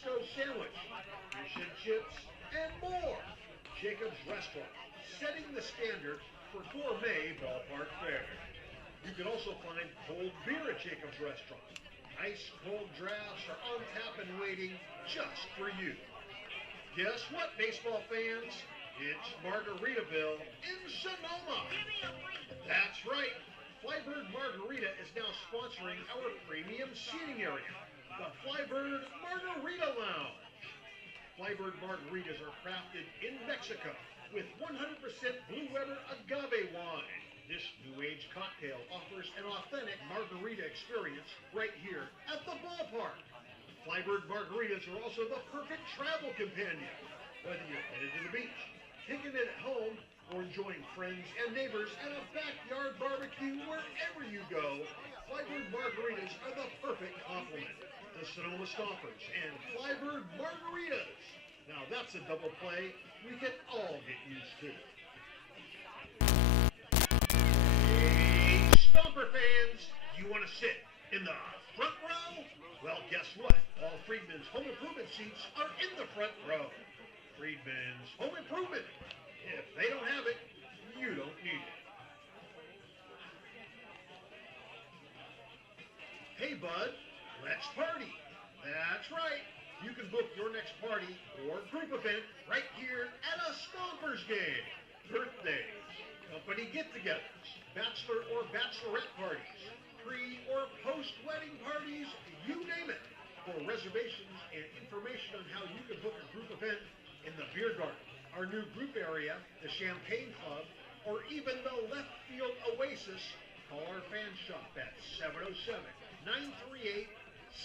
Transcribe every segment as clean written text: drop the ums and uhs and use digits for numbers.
Tabasco sandwich, fish and chips, and more. Jacob's Restaurant, setting the standard for gourmet ballpark fare. You can also find cold beer at Jacob's Restaurant. Ice cold drafts are on tap and waiting just for you. Guess what, baseball fans? It's Margaritaville in Sonoma. That's right. Flybird Margarita is now sponsoring our premium seating area, the Flybird Margarita Lounge. Flybird margaritas are crafted in Mexico with 100% Blue Weber agave wine. This new age cocktail offers an authentic margarita experience right here at the ballpark. Flybird margaritas are also the perfect travel companion. Whether you're headed to the beach, kicking it at home, or enjoying friends and neighbors at a backyard barbecue wherever you go, Flybird margaritas are the perfect complement. The Sonoma Stompers and Flybird margaritas. Now that's a double play we can all get used to. Hey, Stomper fans, you want to sit in the front row? Well, guess what? All Friedman's home improvement seats are in the front row. Friedman's home improvement. If they don't have it, you don't need it. Hey, bud, let's party. That's right. You can book your next party or group event right here at a Stompers game. Birthdays, company get-togethers, bachelor or bachelorette parties, pre- or post-wedding parties, you name it. For reservations and information on how you can book a group event in the beer garden, our new group area, the Champagne Club, or even the left field oasis, call our fan shop at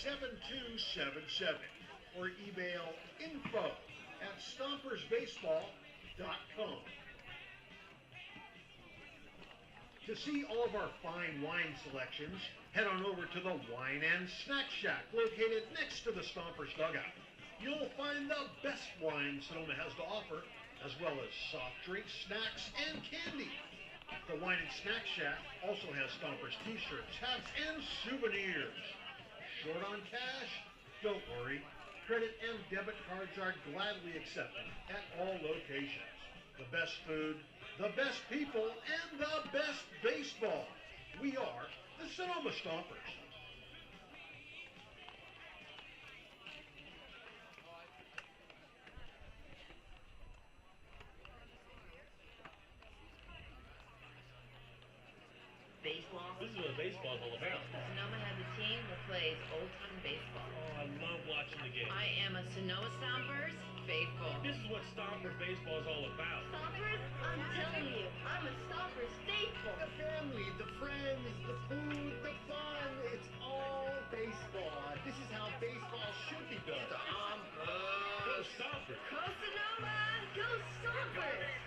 707-938-7277 or email info@stompersbaseball.com. To see all of our fine wine selections, head on over to the Wine and Snack Shack located next to the Stompers dugout. You'll find the best wine Sonoma has to offer, as well as soft drinks, snacks, and candy. The Wine and Snack Shack also has Stompers t-shirts, hats, and souvenirs. Short on cash? Don't worry. Credit and debit cards are gladly accepted at all locations. The best food, the best people, and the best baseball. We are the Sonoma Stompers. Baseball. This is what baseball's all about. Sonoma has a team that plays old-time baseball. Oh, I love watching the game. I am a Sonoma Stompers faithful. This is what Stompers baseball is all about. Stompers, I'm telling you, I'm a Stompers faithful. The family, the friends, the food, the fun, it's all baseball. This is how baseball should be done. Go Stompers! Go Sonoma! Go Stompers!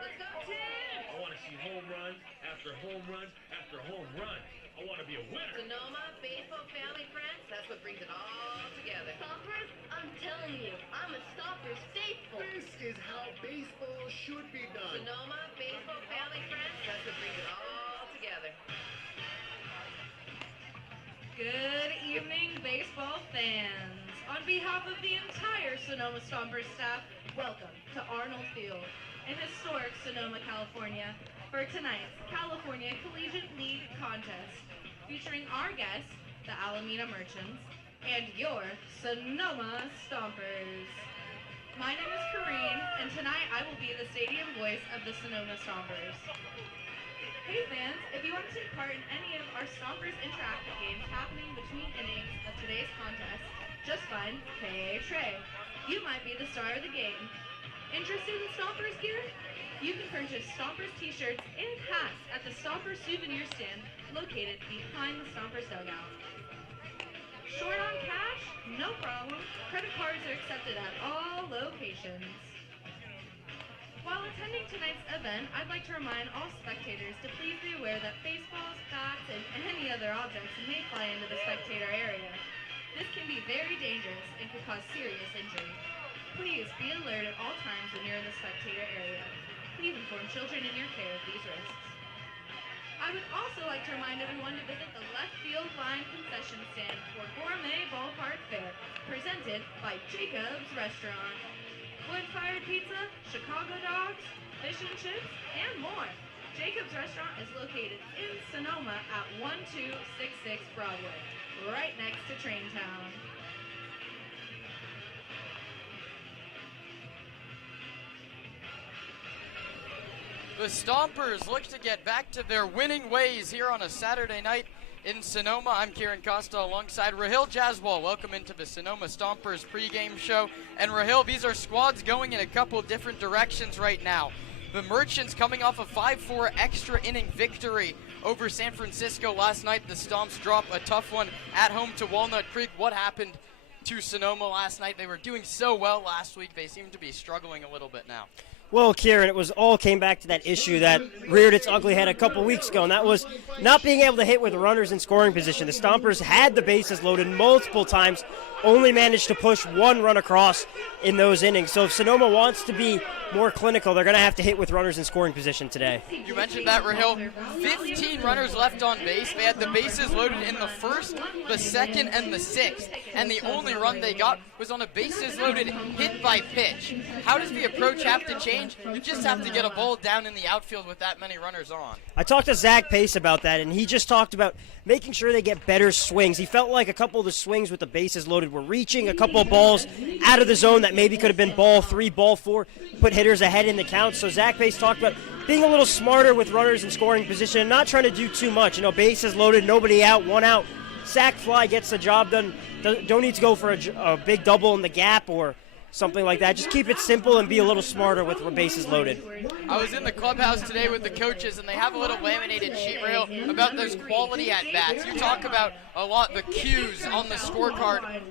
Let's go, Tim! I want to see home runs after home runs after home runs. I want to be a winner. Sonoma, baseball, family, friends, that's what brings it all together. Stompers, I'm telling you, I'm a Stompers faithful. This is how baseball should be done. Sonoma, baseball, family, friends, that's what brings it all together. Good evening, baseball fans. On behalf of the entire Sonoma Stompers staff, welcome to Arnold Field in historic Sonoma, California, for tonight's California Collegiate League contest, featuring our guests, the Alameda Merchants, and your Sonoma Stompers. My name is Kareen, and tonight I will be the stadium voice of the Sonoma Stompers. Hey fans, if you want to take part in any of our Stompers interactive games happening between innings of today's contest, just find Hey Trey. You might be the star of the game. Interested in Stompers gear? You can purchase Stompers t-shirts and hats at the Stompers souvenir stand located behind the Stompers dugout. Short on cash? No problem. Credit cards are accepted at all locations. While attending tonight's event, I'd like to remind all spectators to please be aware that baseballs, bats, and any other objects may fly into the spectator area. This can be very dangerous and could cause serious injury. Please be alert at all times when you're in the spectator area. Please inform children in your care of these risks. I would also like to remind everyone to visit the left field line concession stand for gourmet ballpark fare, presented by Jacob's Restaurant. Wood-fired pizza, Chicago dogs, fish and chips, and more. Jacob's Restaurant is located in Sonoma at 1266 Broadway, right next to Traintown. The Stompers look to get back to their winning ways here on a Saturday night in Sonoma. I'm Kieran Costa alongside Rahil Jaswal. Welcome into the Sonoma Stompers pregame show. And Rahil, these are squads going in a couple different directions right now. The Merchants coming off a 5-4 extra inning victory over San Francisco last night. The Stomps drop a tough one at home to Walnut Creek. What happened to Sonoma last night? They were doing so well last week. They seem to be struggling a little bit now. Well, Kieran, it all came back to that issue that reared its ugly head a couple weeks ago, and that was not being able to hit with runners in scoring position. The Stompers had the bases loaded multiple times, only managed to push one run across in those innings. So if Sonoma wants to be more clinical, they're going to have to hit with runners in scoring position today. You mentioned that, Rahil. 15 runners left on base. They had the bases loaded in the first, the second, and the sixth. And the only run they got was on a bases loaded hit by pitch. How does the approach have to change? You just have to get a ball down in the outfield with that many runners on. I talked to Zach Pace about that, and he just talked about making sure they get better swings. He felt like a couple of the swings with the bases loaded were reaching, a couple of balls out of the zone that maybe could have been ball 3, ball 4, put hitters ahead in the count. So Zach Pace talked about being a little smarter with runners in scoring position and not trying to do too much. You know, bases loaded, nobody out, one out. Sack fly gets the job done. Don't need to go for a big double in the gap or something like that. Just keep it simple and be a little smarter with bases loaded. I was in the clubhouse today with the coaches, and they have a little laminated sheet rail about those quality at-bats. You talk about a lot the cues on the scorecard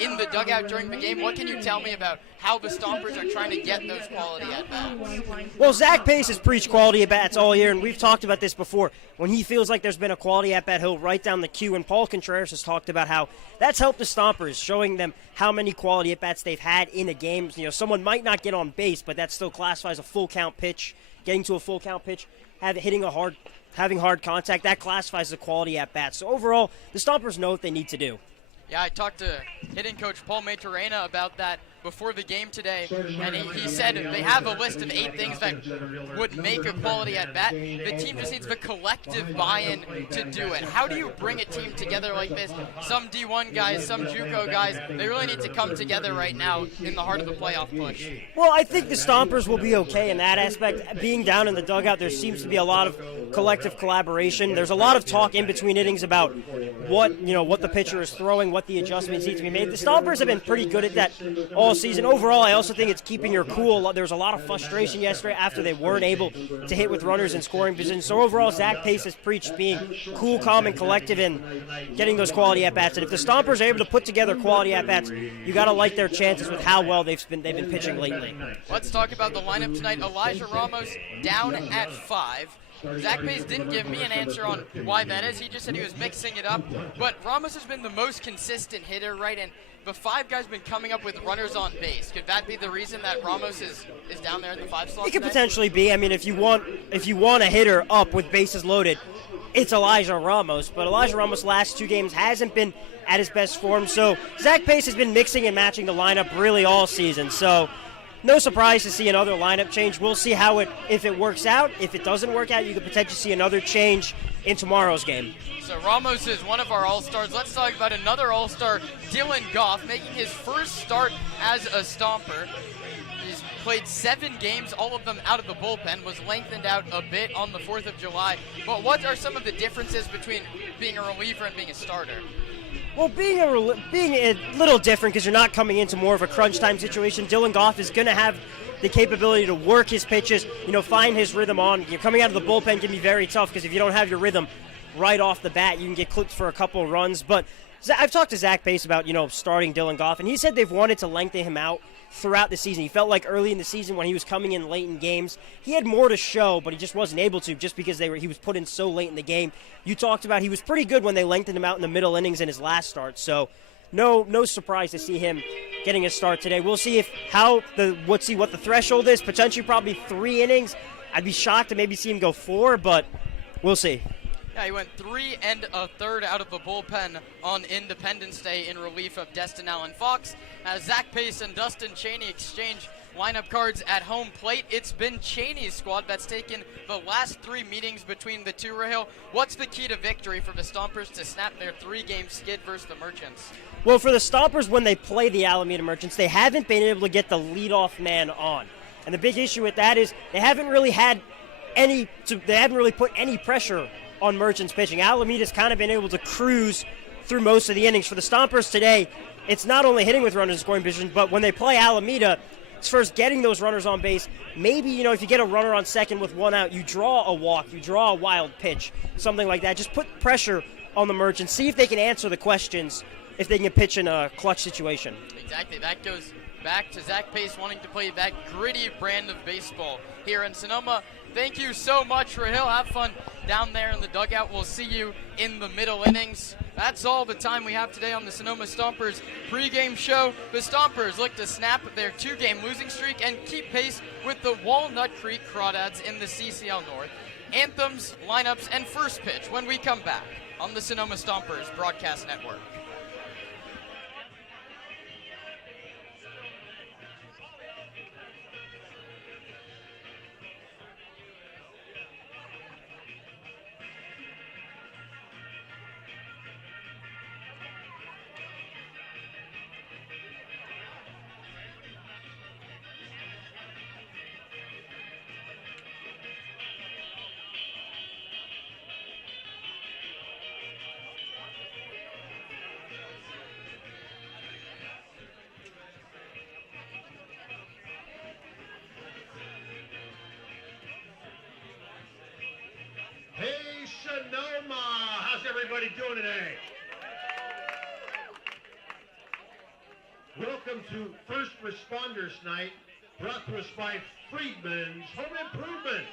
in the dugout during the game. What can you tell me about how the Stompers are trying to get those quality at-bats? Well, Zach Pace has preached quality at-bats all year, and we've talked about this before. When he feels like there's been a quality at-bat, he'll write down the cue, and Paul Contreras has talked about how that's helped the Stompers, showing them how many quality at-bats they've had in a game. You know, someone might not get on base, but that still classifies a full count pitch. Getting to a full count pitch, having hard contact, that classifies as a quality at-bat. So overall, the Stompers know what they need to do. Yeah, I talked to hitting coach Paul Maturana about that before the game today, and he said they have a list of 8 things that would make a quality at-bat. The team just needs the collective buy-in to do it. How do you bring a team together like this? Some D1 guys, some JUCO guys, they really need to come together right now in the heart of the playoff push. Well, I think the Stompers will be okay in that aspect. Being down in the dugout, there seems to be a lot of collective collaboration. There's a lot of talk in between innings about what the pitcher is throwing, what the adjustments need to be made. The Stompers have been pretty good at that all season. Overall, I also think it's keeping your cool. There was a lot of frustration yesterday after they weren't able to hit with runners in scoring position. So overall, Zach Pace has preached being cool, calm, and collective and getting those quality at-bats. And if the Stompers are able to put together quality at-bats, you got to like their chances with how well they've been pitching lately. Let's talk about the lineup tonight. Elijah Ramos down at 5. Zach Pace didn't give me an answer on why that is. He just said he was mixing it up. But Ramos has been the most consistent hitter, right? And the 5 guys been coming up with runners on base. Could that be the reason that Ramos is down there in the 5 slot? It could potentially be. I mean, if you want a hitter up with bases loaded, it's Elijah Ramos. But Elijah Ramos' last 2 games hasn't been at his best form. So Zach Pace has been mixing and matching the lineup really all season. So no surprise to see another lineup change. We'll see if it works out. If it doesn't work out, you could potentially see another change in tomorrow's game. So Ramos is one of our All-Stars. Let's talk about another All-Star, Dylan Goff, making his first start as a Stomper. He's played 7 games, all of them out of the bullpen, was lengthened out a bit on the 4th of July. But what are some of the differences between being a reliever and being a starter? Well, being a little different because you're not coming into more of a crunch time situation. Dylan Goff is going to have the capability to work his pitches, find his rhythm on. Coming out of the bullpen can be very tough because if you don't have your rhythm right off the bat, you can get clipped for a couple of runs. But I've talked to Zach Pace about, starting Dylan Goff, and he said they've wanted to lengthen him out throughout the season. He felt like early in the season when he was coming in late in games, he had more to show, but he just wasn't able to just because he was put in so late in the game. You talked about he was pretty good when they lengthened him out in the middle innings in his last start. So no surprise to see him getting a start today. We'll see what the threshold is. Potentially probably 3 innings. I'd be shocked to maybe see him go 4, but We'll see. Yeah, he went 3 1/3 out of the bullpen on Independence Day in relief of Destin Allen Fox. As Zach Pace and Dustin Cheney exchange lineup cards at home plate, it's been Cheney's squad that's taken the last 3 meetings between the two. Rahil, what's the key to victory for the Stompers to snap their 3-game skid versus the Merchants? Well, for the Stompers, when they play the Alameda Merchants, they haven't been able to get the leadoff man on. And the big issue with that is they haven't really put any pressure on Merchants pitching. Alameda's kind of been able to cruise through most of the innings. For the Stompers today, it's not only hitting with runners in scoring position, but when they play Alameda, it's first getting those runners on base. Maybe, if you get a runner on second with 1 out, you draw a walk, you draw a wild pitch, something like that. Just put pressure on the Merchants. See if they can answer the questions, if they can pitch in a clutch situation. Exactly. That goes back to Zach Pace wanting to play that gritty brand of baseball here in Sonoma. Thank you so much, Rahil. Have fun down there in the dugout. We'll see you in the middle innings. That's all the time we have today on the Sonoma Stompers pregame show. The Stompers look to snap their 2-game losing streak and keep pace with the Walnut Creek Crawdads in the CCL North. Anthems, lineups, and first pitch when we come back on the Sonoma Stompers Broadcast Network. Hey, Sonoma! How's everybody doing today? Welcome to First Responders Night, brought to us by Friedman's Home Improvement.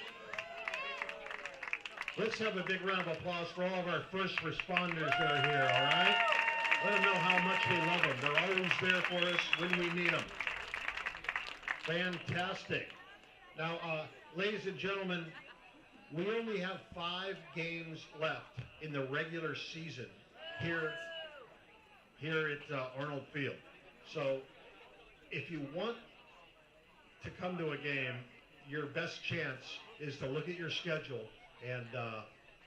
Let's have a big round of applause for all of our first responders that are here, all right? Let them know how much we love them. They're always there for us when we need them. Fantastic. Now, ladies and gentlemen, we only have 5 games left in the regular season here at Arnold Field. So if you want to come to a game, your best chance is to look at your schedule and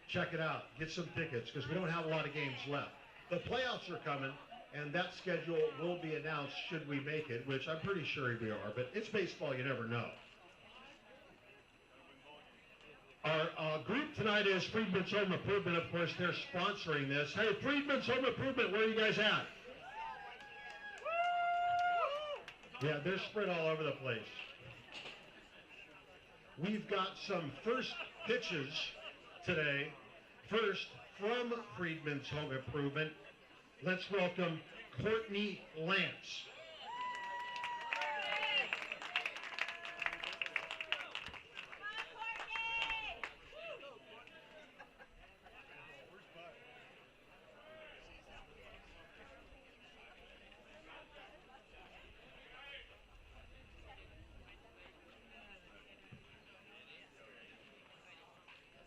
check it out. Get some tickets, because we don't have a lot of games left. The playoffs are coming, and that schedule will be announced should we make it, which I'm pretty sure we are, but it's baseball, you never know. Our group tonight is Friedman's Home Improvement. Of course, they're sponsoring this. Hey, Friedman's Home Improvement, where are you guys at? Yeah, they're spread all over the place. We've got some first pitches today. First, from Friedman's Home Improvement, let's welcome Courtney Lance.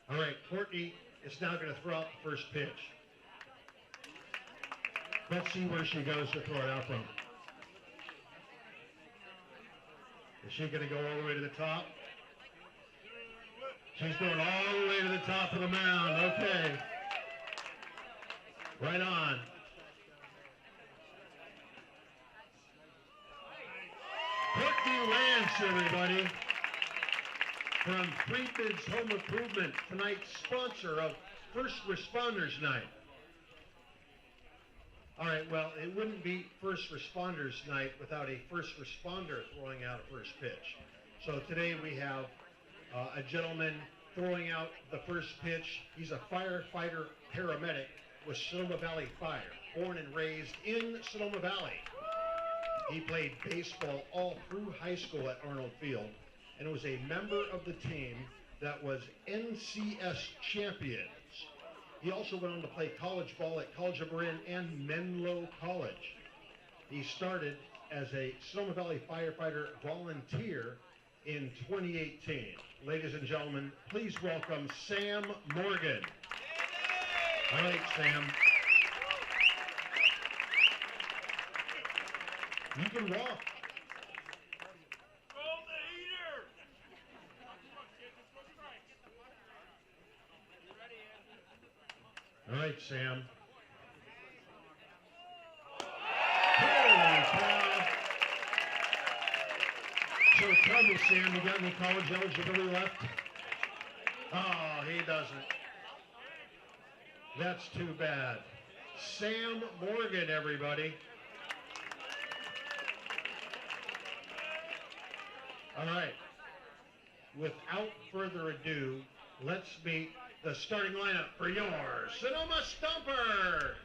All right, Courtney is now going to throw out the first pitch. Let's see where she goes to throw it out from. Is she going to go all the way to the top? She's going all the way to the top of the mound. Okay. Right on. Courtney Lance, everybody. From Friedman's Home Improvement, tonight's sponsor of First Responders Night. All right, well, it wouldn't be First Responders Night without a first responder throwing out a first pitch. So today we have a gentleman throwing out the first pitch. He's a firefighter paramedic with Sonoma Valley Fire, born and raised in Sonoma Valley. He played baseball all through high school at Arnold Field, and was a member of the team that was NCS champions. He also went on to play college ball at College of Marin and Menlo College. He started as a Sonoma Valley firefighter volunteer in 2018. Ladies and gentlemen, please welcome Sam Morgan. All right, Sam. You can walk. All right, Sam. Holy cow. So tell me, Sam, you got any college eligibility left? Oh, he doesn't. That's too bad. Sam Morgan, everybody. All right. Without further ado, let's meet the starting lineup for your Sonoma Stompers.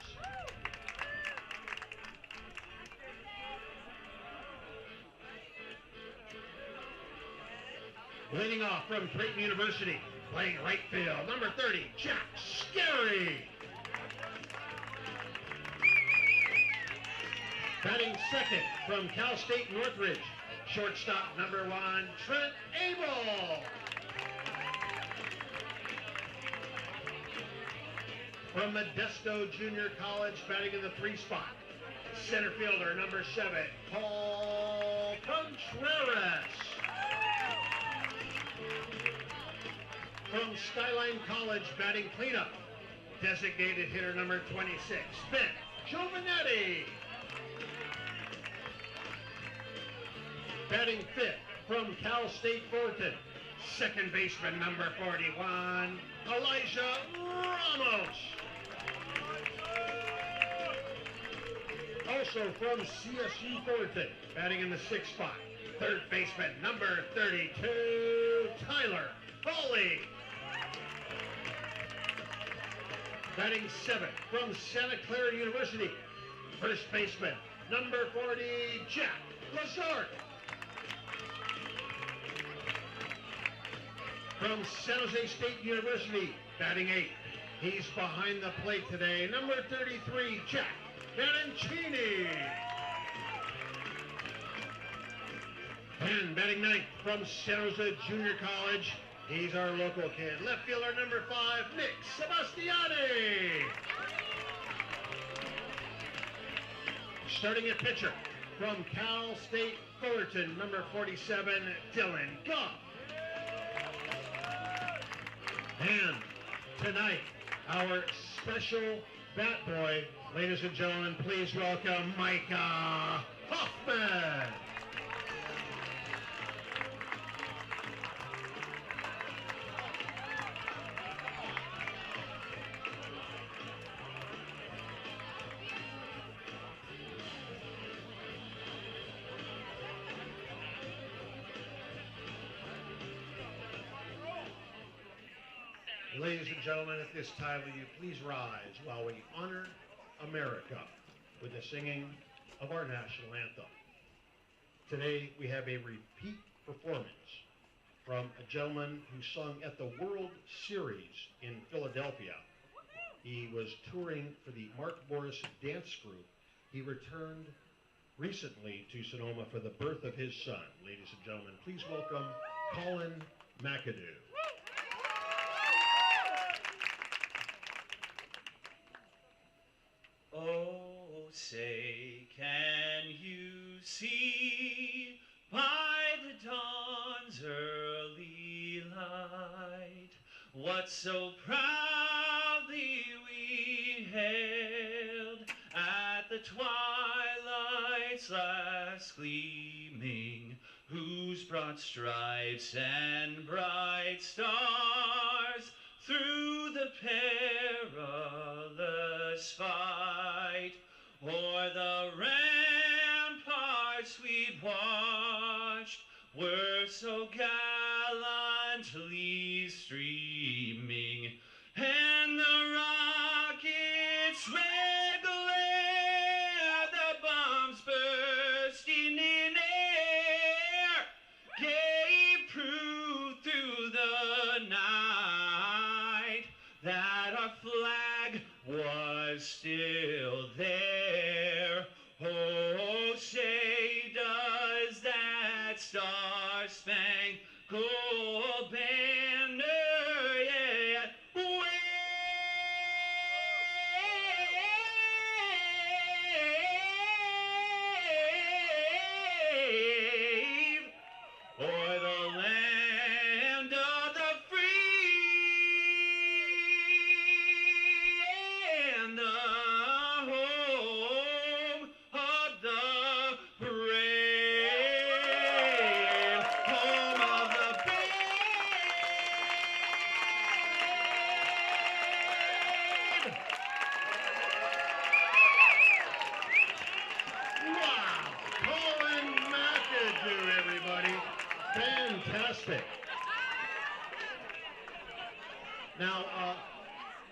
Leading off from Pregame University, playing right field, number 30, Jack Scary. Batting second from Cal State Northridge, shortstop number 1, Trent Abel. From Modesto Junior College, batting in the 3 spot, center fielder number 7, Paul Contreras. From Skyline College, batting cleanup, designated hitter number 26, Ben Giovanetti. Batting fifth from Cal State Fullerton, second baseman number 41, Elijah Ramos. Also from CSU Fullerton, batting in the 6th spot, third baseman number 32, Tyler Foley. Batting 7th from Santa Clara University, first baseman number 40, Jack Lazard. From San Jose State University, batting 8th. He's behind the plate today, number 33, Jack Mancini. And batting 9th from San Jose Junior College, he's our local kid, left fielder number 5, Nick Sebastiani. Starting at pitcher from Cal State Fullerton, number 47, Dylan Goff. And tonight, our special bat boy, ladies and gentlemen, please welcome Micah Hoffman. Ladies and gentlemen, at this time, will you please rise while we honor America with the singing of our national anthem. Today, we have a repeat performance from a gentleman who sung at the World Series in Philadelphia. He was touring for the Mark Morris Dance Group. He returned recently to Sonoma for the birth of his son. Ladies and gentlemen, please welcome Colin McAdoo. Oh, say, can you see by the dawn's early light what so proudly we hailed at the twilight's last gleaming, whose broad stripes and bright stars through the perilous fight o'er the ramparts we'd watched were so gallantly streaming, and the rockets' red glare, the bombs bursting in air, gave proof through the night that our flag was still there. Oh, say, does that star-spangled banner, yeah, wave o'er the land of the free and the home of the brave, home of the brave. Wow! Colin McAdoo, everybody. Fantastic.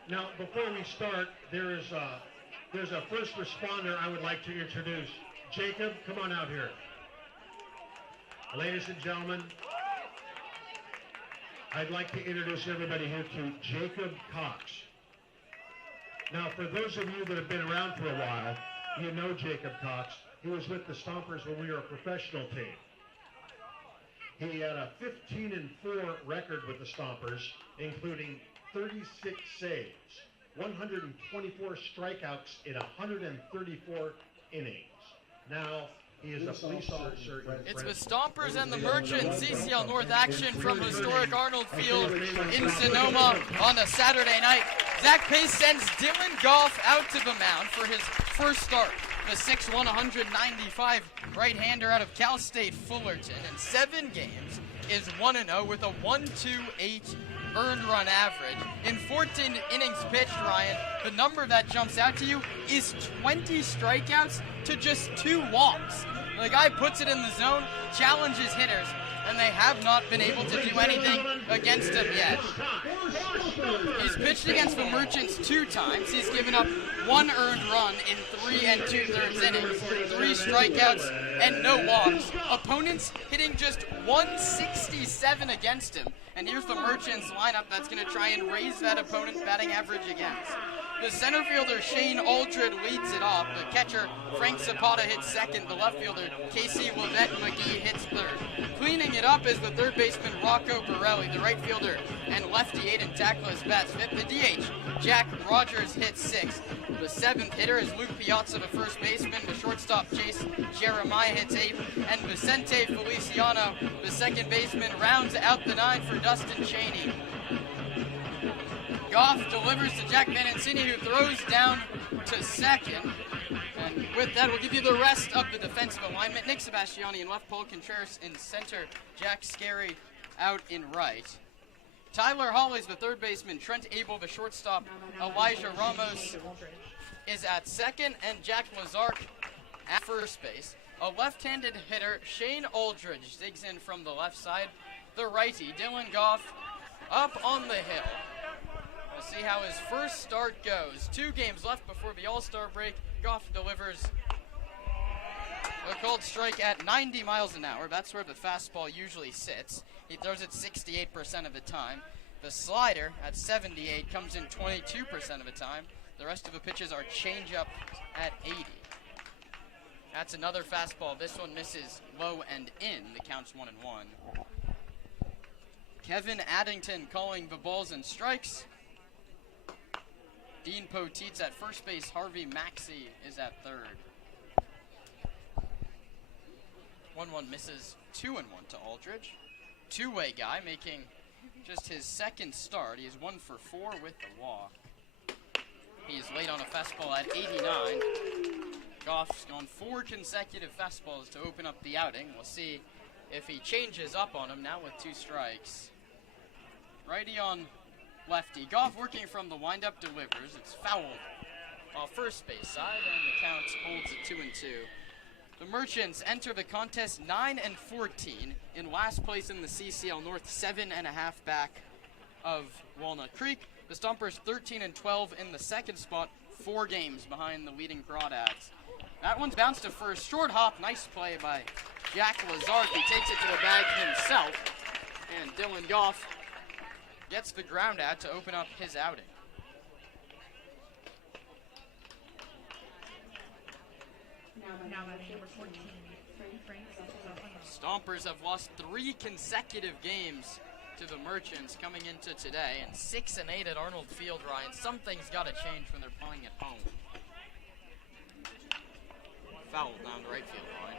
Now, before we start, there's a first responder I would like to introduce. Jacob, come on out here. Ladies and gentlemen, I'd like to introduce everybody here to Jacob Cox. Now, for those of you that have been around for a while, you know Jacob Cox. He was with the Stompers when we were a professional team. He had a 15-4 record with the Stompers, including 36 saves, 124 strikeouts in 134 innings. Now, he is a police officer. It's the Stompers and the Merchants. CCL North action from historic Arnold Field in Sonoma on a Saturday night. Zach Pace sends Dylan Goff out to the mound for his first start. The 6'1", 195 right-hander out of Cal State Fullerton in 7 games is 1-0 with a 1.28 earned run average. In 14 innings pitched, Ryan, the number that jumps out to you is 20 strikeouts to just 2 walks. The guy puts it in the zone, challenges hitters, and they have not been able to do anything against him yet. He's pitched against the Merchants 2 times. He's given up 1 earned run in 3 2/3 innings, 3 strikeouts, and no walks. Opponents hitting just 167 against him. And here's the Merchants lineup that's going to try and raise that opponent's batting average against. The center fielder, Shane Aldred, leads it off. The catcher, Frank Zapata, hits second. The left fielder, Casey Wavette McGee, hits third. Cleaning it up is the third baseman, Rocco Borelli. The right fielder and lefty Aiden Tackless bats fifth. The DH, Jack Rogers, hits sixth. The 7th hitter is Luke Piazza, the first baseman. The shortstop, Chase Jeremiah, hits 8th. And Vicente Feliciano, the second baseman, rounds out the 9 for Dustin Cheney. Goff delivers to Jack Benancini, who throws down to second. And with that, we'll give you the rest of the defensive alignment. Nick Sebastiani in left, Paul Contreras in center, Jack Scarry out in right. Tyler Hall is the third baseman, Trent Abel the shortstop, Elijah Ramos is at second, and Jack Lazark at first base. A left-handed hitter, Shane Aldridge, digs in from the left side. The righty, Dylan Goff, up on the hill. We'll see how his first start goes. 2 games left before the All-Star break. Goff delivers a called strike at 90 miles an hour. That's where the fastball usually sits. He throws it 68% of the time. The slider at 78 comes in 22% of the time. The rest of the pitches are changeup at 80. That's another fastball. This one misses low and in. The count's 1-1. Kevin Addington calling the balls and strikes. Dean Poteet's at first base. Harvey Maxey is at third. 1-1 misses 2-1 to Aldridge. Two-way guy making just his second start. He is 1 for 4 with the walk. He is late on a fastball at 89. Goff's gone 4 consecutive fastballs to open up the outing. We'll see if he changes up on him now with 2 strikes. Righty on lefty. Goff working from the windup delivers. It's fouled off first base side, and the count holds at 2-2. The Merchants enter the contest 9-14 in last place in the CCL North, 7.5 back of Walnut Creek. The Stompers 13-12 in the second spot, 4 games behind the leading Crawdads. That one's bounced to first. Short hop, nice play by Jack Lazark. He takes it to the bag himself, and Dylan Goff gets the ground out to open up his outing. Now number 14, Stompers have lost 3 consecutive games to the Merchants coming into today, and 6-8 at Arnold Field, Ryan. Something's got to change when they're playing at home. Foul down the right field line.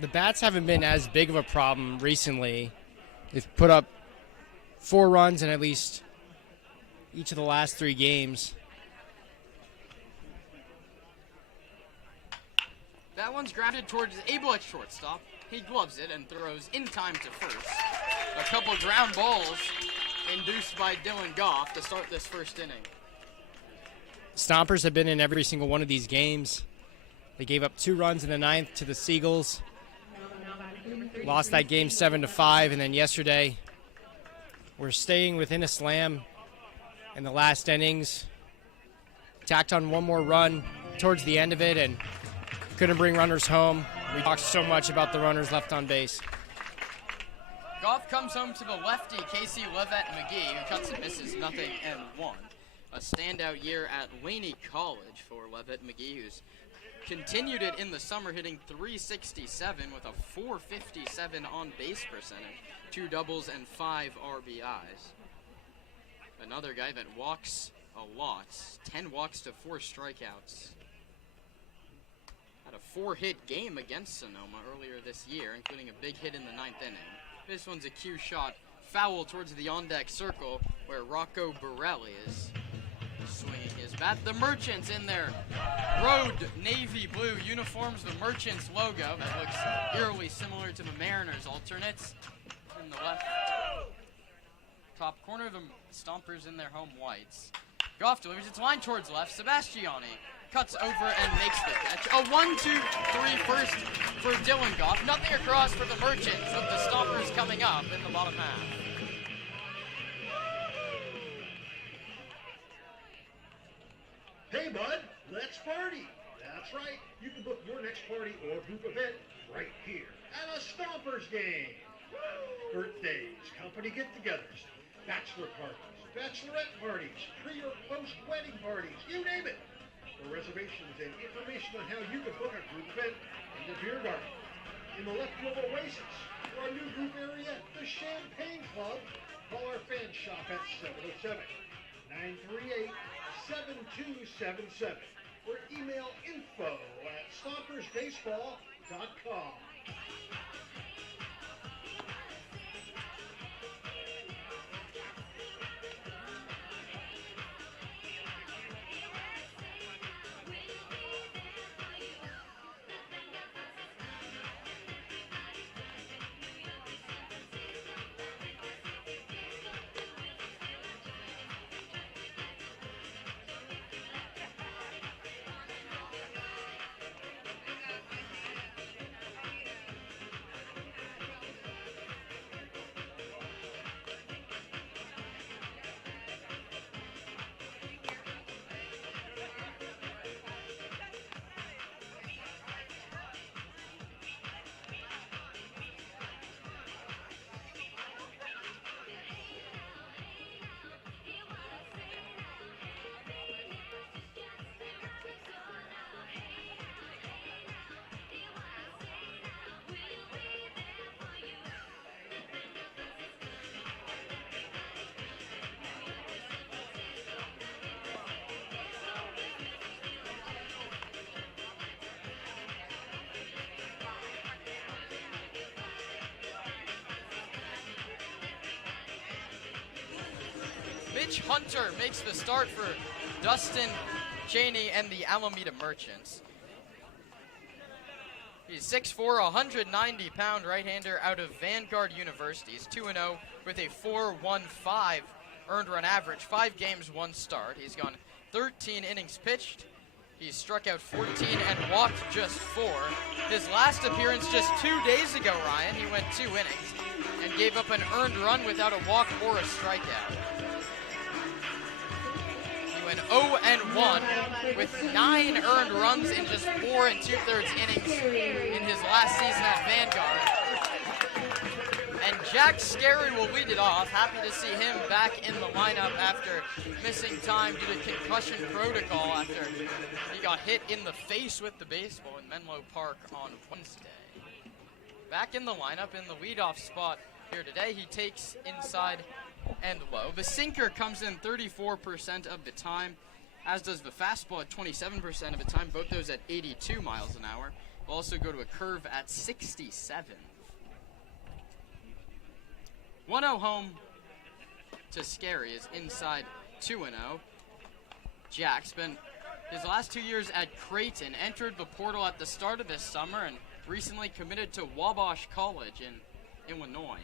The bats haven't been as big of a problem recently. They've put up 4 runs in at least each of the last 3 games. That one's grounded towards Abel at shortstop. He gloves it and throws in time to first. A couple ground balls induced by Dylan Goff to start this first inning. Stompers have been in every single one of these games. They gave up 2 runs in the 9th to the Seagulls. Lost that game 7-5, and then yesterday we're staying within a slam in the last innings. Tacked on 1 more run towards the end of it and couldn't bring runners home. We talked so much about the runners left on base. Goff comes home to the lefty, Casey Levitt McGee, who cuts and misses nothing and 1. A standout year at Laney College for Levitt McGee, who's continued it in the summer, hitting .367 with a .457 on base percentage, 2 doubles and 5 RBIs. Another guy that walks a lot, 10 walks to 4 strikeouts. Had a 4-hit game against Sonoma earlier this year, including a big hit in the 9th inning. This one's a cue shot, foul towards the on-deck circle where Rocco Borelli is swinging his bat. The Merchants in their road navy blue uniforms, the Merchants logo that looks eerily similar to the Mariners alternates in the left top corner. The Stompers in their home whites. Goff delivers its line towards left. Sebastiani cuts over and makes the catch. A 1-2-3 first for Dylan Goff. Nothing across for the Merchants, with the Stompers coming up in the bottom half. Hey, bud, let's party. That's right. You can book your next party or group event right here at a Stompers game. Birthdays, company get-togethers, bachelor parties, bachelorette parties, pre- or post-wedding parties, you name it. For reservations and information on how you can book a group event in the beer garden, in the left field Oasis, or our new group area, the Champagne Club, call our fan shop at 707-938-7277 or email info@stompersbaseball.com. Mitch Hunter makes the start for Dustin Cheney and the Alameda Merchants. He's 6'4", 190-pound right-hander out of Vanguard University. He's 2-0 with a 4.15 earned run average, 5 games, 1 start. He's gone 13 innings pitched. He's struck out 14 and walked just 4. His last appearance just 2 days ago, Ryan, he went 2 innings and gave up an earned run without a walk or a strikeout. He went 0-1 with 9 earned runs in just 4 2/3 innings in his last season at Vanguard. And Jack Scarry will lead it off. Happy to see him back in the lineup after missing time due to concussion protocol after he got hit in the face with the baseball in Menlo Park on Wednesday. Back in the lineup in the leadoff spot here today, he takes inside and low. The sinker comes in 34% of the time, as does the fastball at 27% of the time, both those at 82 miles an hour. We'll also go to a curve at 67. 1-0 home to Scary is inside 2-0. Jack spent his last 2 years at Creighton, entered the portal at the start of this summer, and recently committed to Wabash College in Illinois.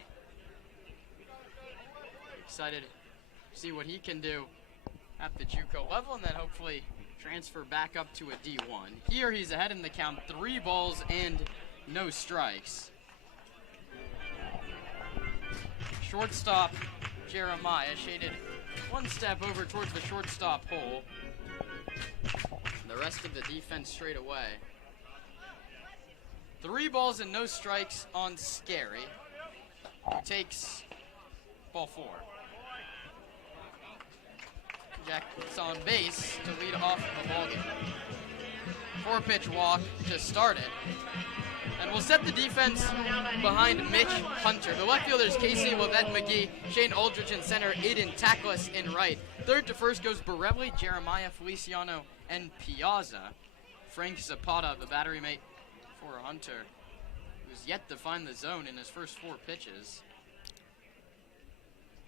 Excited to see what he can do at the JUCO level and then hopefully transfer back up to a D1. Here he's ahead in the count, 3 balls and no strikes. Shortstop Jeremiah shaded one step over towards the shortstop hole. The rest of the defense straight away. 3 balls and no strikes on Scary, who takes ball 4. Jack's on base to lead off the ballgame. 4-pitch walk to start it. And we'll set the defense behind Mitch Hunter. The left fielders Casey Lovett McGee, Shane Aldrich in center, Aiden Tackless in right. Third to first goes Borelli, Jeremiah Feliciano, and Piazza. Frank Zapata, the battery mate for Hunter, who's yet to find the zone in his first 4 pitches.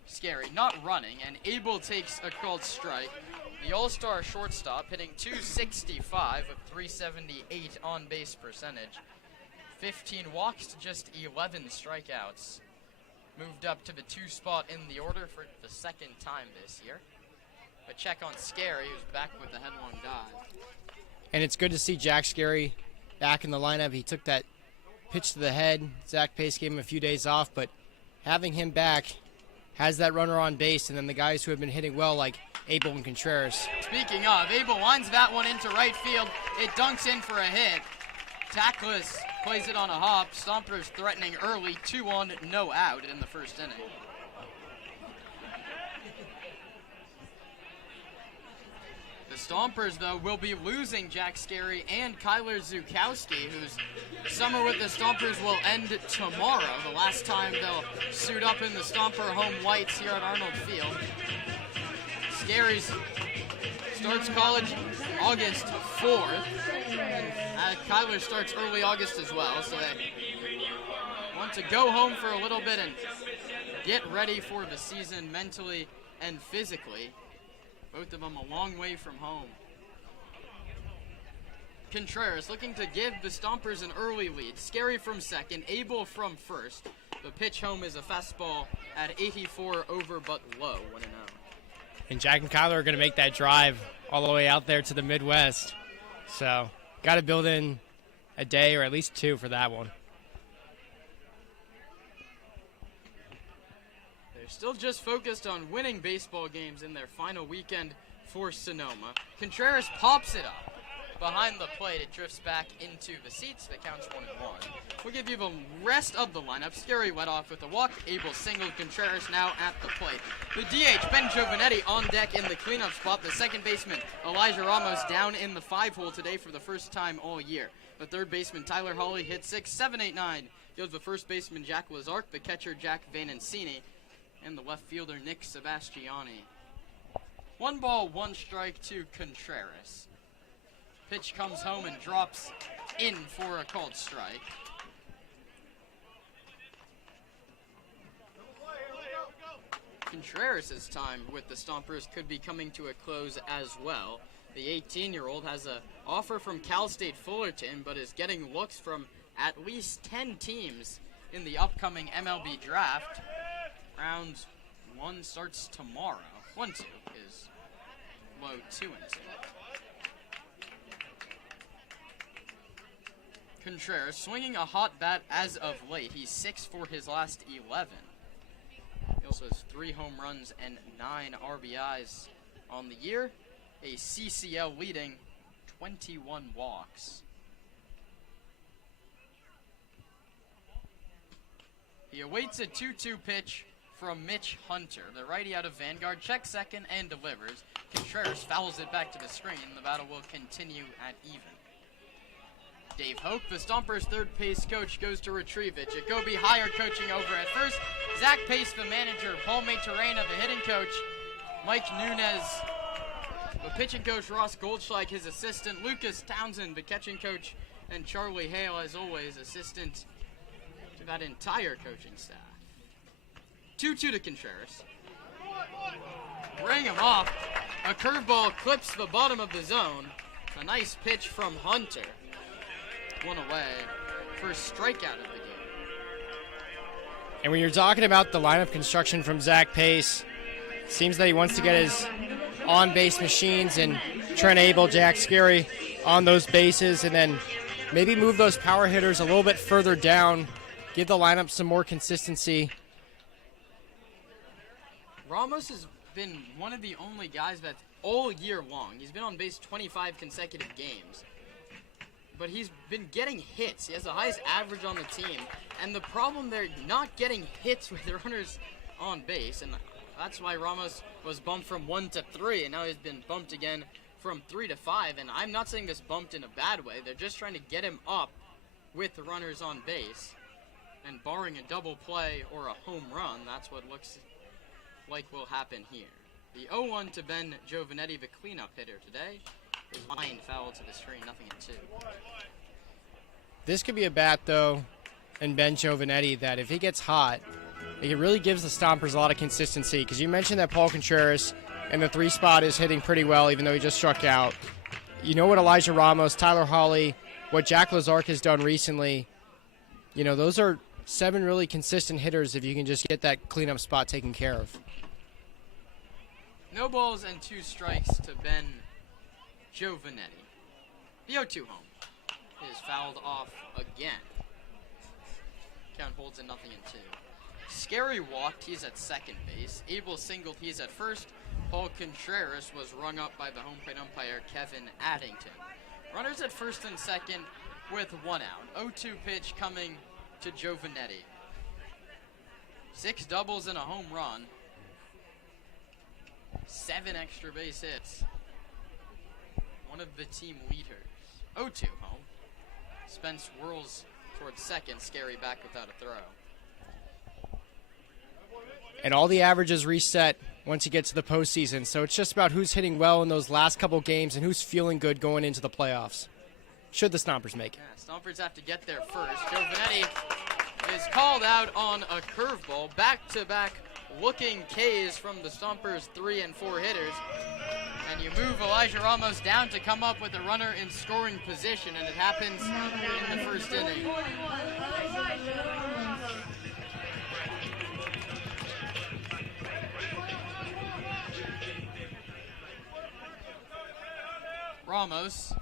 Scary, not running, and Abel takes a called strike. The all-star shortstop hitting .265 with .378 on-base percentage. 15 walks to just 11 strikeouts. Moved up to the 2 spot in the order for the 2nd time this year. A check on Scary, who's back with the headlong dive. And it's good to see Jack Scary back in the lineup. He took that pitch to the head. Zach Pace gave him a few days off, but having him back has that runner on base, and then the guys who have been hitting well, like Abel and Contreras. Speaking of, Abel lines that one into right field. It dunks in for a hit. Tackless plays it on a hop. Stompers threatening early, 2 on, no out in the first inning. The Stompers, though, will be losing Jack Scary and Kyler Zukowski, whose summer with the Stompers will end tomorrow, the last time they'll suit up in the Stomper home whites here at Arnold Field. Scary's starts college August 4th. Kyler starts early August as well, so they want to go home for a little bit and get ready for the season mentally and physically. Both of them a long way from home. Contreras looking to give the Stompers an early lead. Scary from second, Abel from first. The pitch home is a fastball at 84 over but low, 1-0. And Jack and Kyler are going to make that drive all the way out there to the Midwest. So, got to build in a day or at least 2 for that one. They're still just focused on winning baseball games in their final weekend for Sonoma. Contreras pops it up behind the plate. It drifts back into the seats. The count's 1-1. We'll give you the rest of the lineup. Scary led off with a walk. Abel singled. Contreras now at the plate. The DH, Ben Giovanetti, on deck in the cleanup spot. The second baseman, Elijah Ramos, down in the 5-hole today for the first time all year. The third baseman, Tyler Hawley, hit 6, 7, 8, 9. Goes the first baseman, Jack Lazark, the catcher, Jack Vanancini, and the left fielder, Nick Sebastiani. 1 ball, 1 strike to Contreras. Pitch comes home and drops in for a called strike. Contreras' time with the Stompers could be coming to a close as well. The 18-year-old has an offer from Cal State Fullerton, but is getting looks from at least 10 teams in the upcoming MLB draft. Round 1 starts tomorrow. 1-2 is low 2-2. Contreras swinging a hot bat as of late. He's 6 for his last 11. He also has 3 home runs and 9 RBIs on the year. A CCL leading 21 walks. He awaits a 2-2 pitch from Mitch Hunter. The righty out of Vanguard checks second and delivers. Contreras fouls it back to the screen. The battle will continue at even. Dave Hoke, the Stompers' third base coach, goes to retrieve it. Jacoby Heyer coaching over at first. Zach Pace, the manager. Paul Maturana, the hitting coach. Mike Nunez, the pitching coach. Ross Goldschlag, his assistant. Lucas Townsend, the catching coach. And Charlie Hale, as always, assistant to that entire coaching staff. 2-2 to Contreras. Bring him off. A curveball clips the bottom of the zone. A nice pitch from Hunter. One away. First strikeout of the game. And when you're talking about the lineup construction from Zach Pace, it seems that he wants to get his on-base machines and Trent Abel, Jack Scary on those bases, and then maybe move those power hitters a little bit further down, give the lineup some more consistency. Ramos has been one of the only guys that's all year long. He's been on base 25 consecutive games. But he's been getting hits. He has the highest average on the team. And the problem, they're not getting hits with the runners on base. And that's why Ramos was bumped from 1 to 3. And now he's been bumped again from 3 to 5. And I'm not saying this bumped in a bad way. They're just trying to get him up with the runners on base. And barring a double play or a home run, that's what looks like will happen here. The 0-1 to Ben Giovanetti, the cleanup hitter today. His line foul to the screen, nothing in 2. This could be a bat, though, in Ben Giovanetti, that if he gets hot, it really gives the Stompers a lot of consistency. Because you mentioned that Paul Contreras in the 3 spot is hitting pretty well, even though he just struck out. You know what Elijah Ramos, Tyler Hawley, what Jack Lazark has done recently. You know, those are 7 really consistent hitters if you can just get that cleanup spot taken care of. No balls and 2 strikes to Ben Giovanetti. The 0-2 home is fouled off again. Count holds at nothing in 2. Scary walked, he's at second base. Abel singled, he's at first. Paul Contreras was rung up by the home plate umpire, Kevin Addington. Runners at first and second with 1 out. 0-2 pitch coming to Giovanetti. 6 doubles and a home run. 7 extra base hits. One of the team leaders. 0-2 home. Spence whirls towards second. Scary back without a throw. And all the averages reset once you get to the postseason. So it's just about who's hitting well in those last couple games and who's feeling good going into the playoffs. Should the Stompers make it? Yeah, Stompers have to get there first. Giovanetti is called out on a curveball. Back-to-back looking Ks from the Stompers' 3 and 4 hitters. And you move Elijah Ramos down to come up with a runner in scoring position, and it happens in the first inning. Ramos,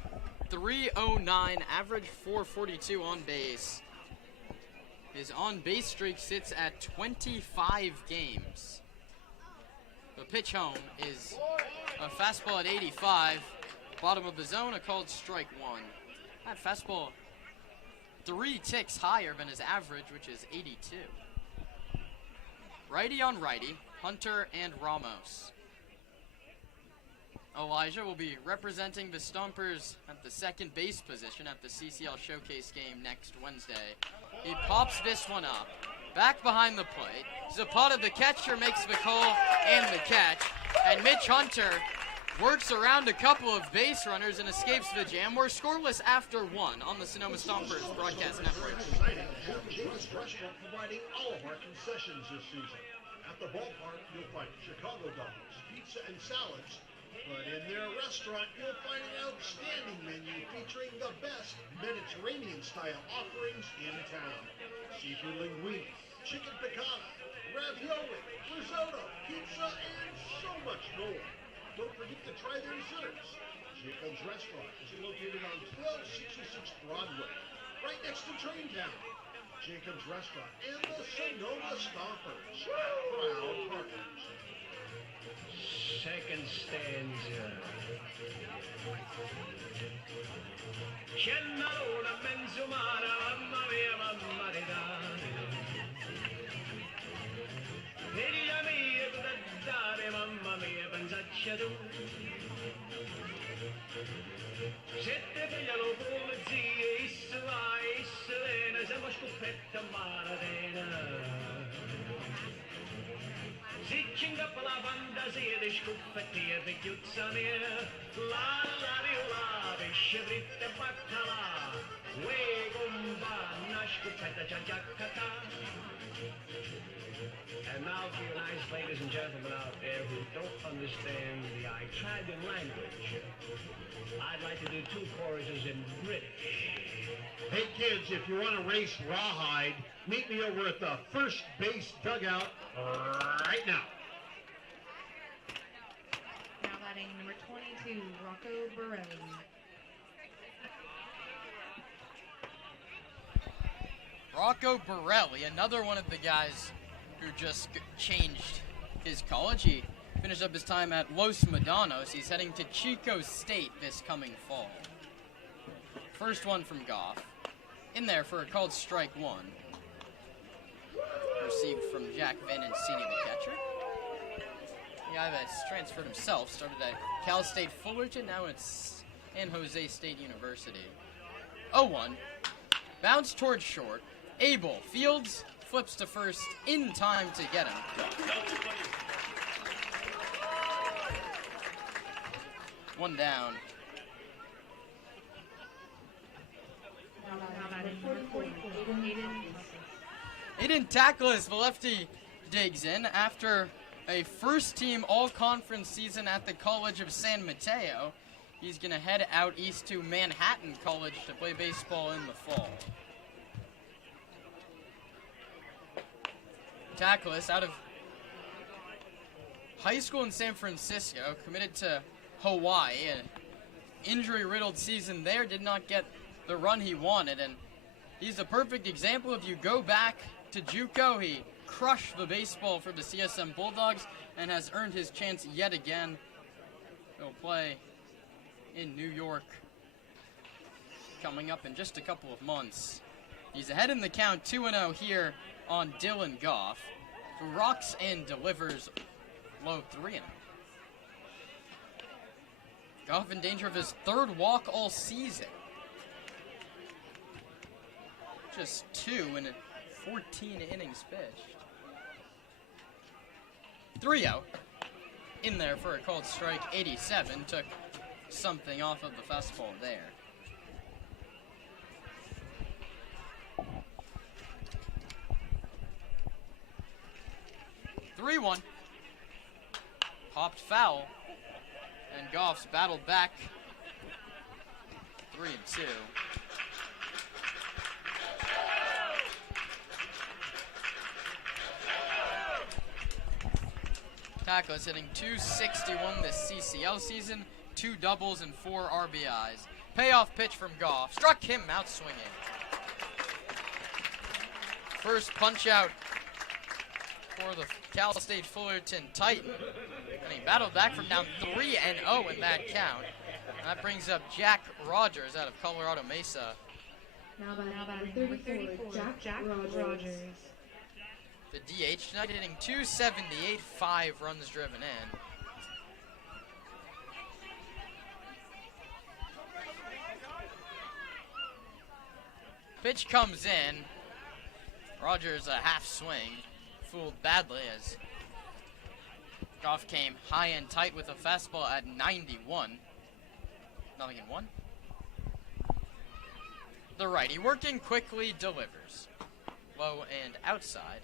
309, average 442 on base. His on-base streak sits at 25 games. The pitch home is a fastball at 85. Bottom of the zone, a called strike 1. That fastball 3 ticks higher than his average, which is 82. Righty on righty, Hunter and Ramos. Elijah will be representing the Stompers at the second base position at the CCL Showcase game next Wednesday. He pops this one up, back behind the plate. Zapata, the catcher, makes the call and the catch. And Mitch Hunter works around a couple of base runners and escapes the jam. We're scoreless after 1 on the Sonoma Stompers broadcast network. Restaurant providing all of our concessions this season. At the ballpark, you'll find Chicago dogs, pizza, and salads. But in their restaurant, you'll find an outstanding menu featuring the best Mediterranean-style offerings in town. Seafood linguine, chicken piccata, ravioli, risotto, pizza, and so much more. Don't forget to try their desserts. Jacob's Restaurant is located on 1266 Broadway, right next to Traintown. Jacob's Restaurant and the Sonoma Stompers, proud partners. Second stanza. sehe dich Kupfertier, wie jut's an mir. La la di la, wie schibrit der Baktala. Wegumba, nash kupeta jajakata. And now for you nice ladies and gentlemen out there who don't understand the Italian language, I'd like to do 2 choruses in British. Hey kids, if you want to race rawhide, meet me over at the first base dugout right now. Now batting number 22, Rocco Borelli. Rocco Borelli, another one of the guys who just changed his college. He finished up his time at Los Medanos. He's heading to Chico State this coming fall. First one from Goff. In there for a called strike 1. Received from Jack Van Encini, the catcher. The guy that's transferred himself, started at Cal State Fullerton, now at San Jose State University. 0-1. Bounce towards short. Abel fields, flips to first in time to get him. One down. Aiden Takalis, the lefty, digs in after a first-team all-conference season at the College of San Mateo. He's going to head out east to Manhattan College to play baseball in the fall. Takalis, out of high school in San Francisco, committed to Hawaii. An injury-riddled season there, did not get the run he wanted, and he's a perfect example. If you go back to JUCO, he crushed the baseball for the CSM Bulldogs and has earned his chance yet again. He'll play in New York coming up in just a couple of months. He's ahead in the count, 2-0 here on Dylan Goff, who rocks and delivers low 3-0. Goff in danger of his 3rd walk all season. Just 2 in 14 innings pitched. 3-0. In there for a called strike, 87. Took something off of the fastball there. (3-1). Popped foul. And Goff's battled back. 3-2. Takalis hitting .261 this CCL season, 2 doubles and 4 RBIs. Payoff pitch from Goff, struck him out swinging. First punch out for the Cal State Fullerton Titan, and he battled back from down 3-0 in that count. And that brings up Jack Rogers out of Colorado Mesa. Now batting number 34, Jack Rogers. The DH tonight hitting .278, 5 runs driven in. Pitch comes in. Rogers a half swing. Fooled badly as Goff came high and tight with a fastball at 91. 0-1. The righty working quickly, delivers. Low and outside.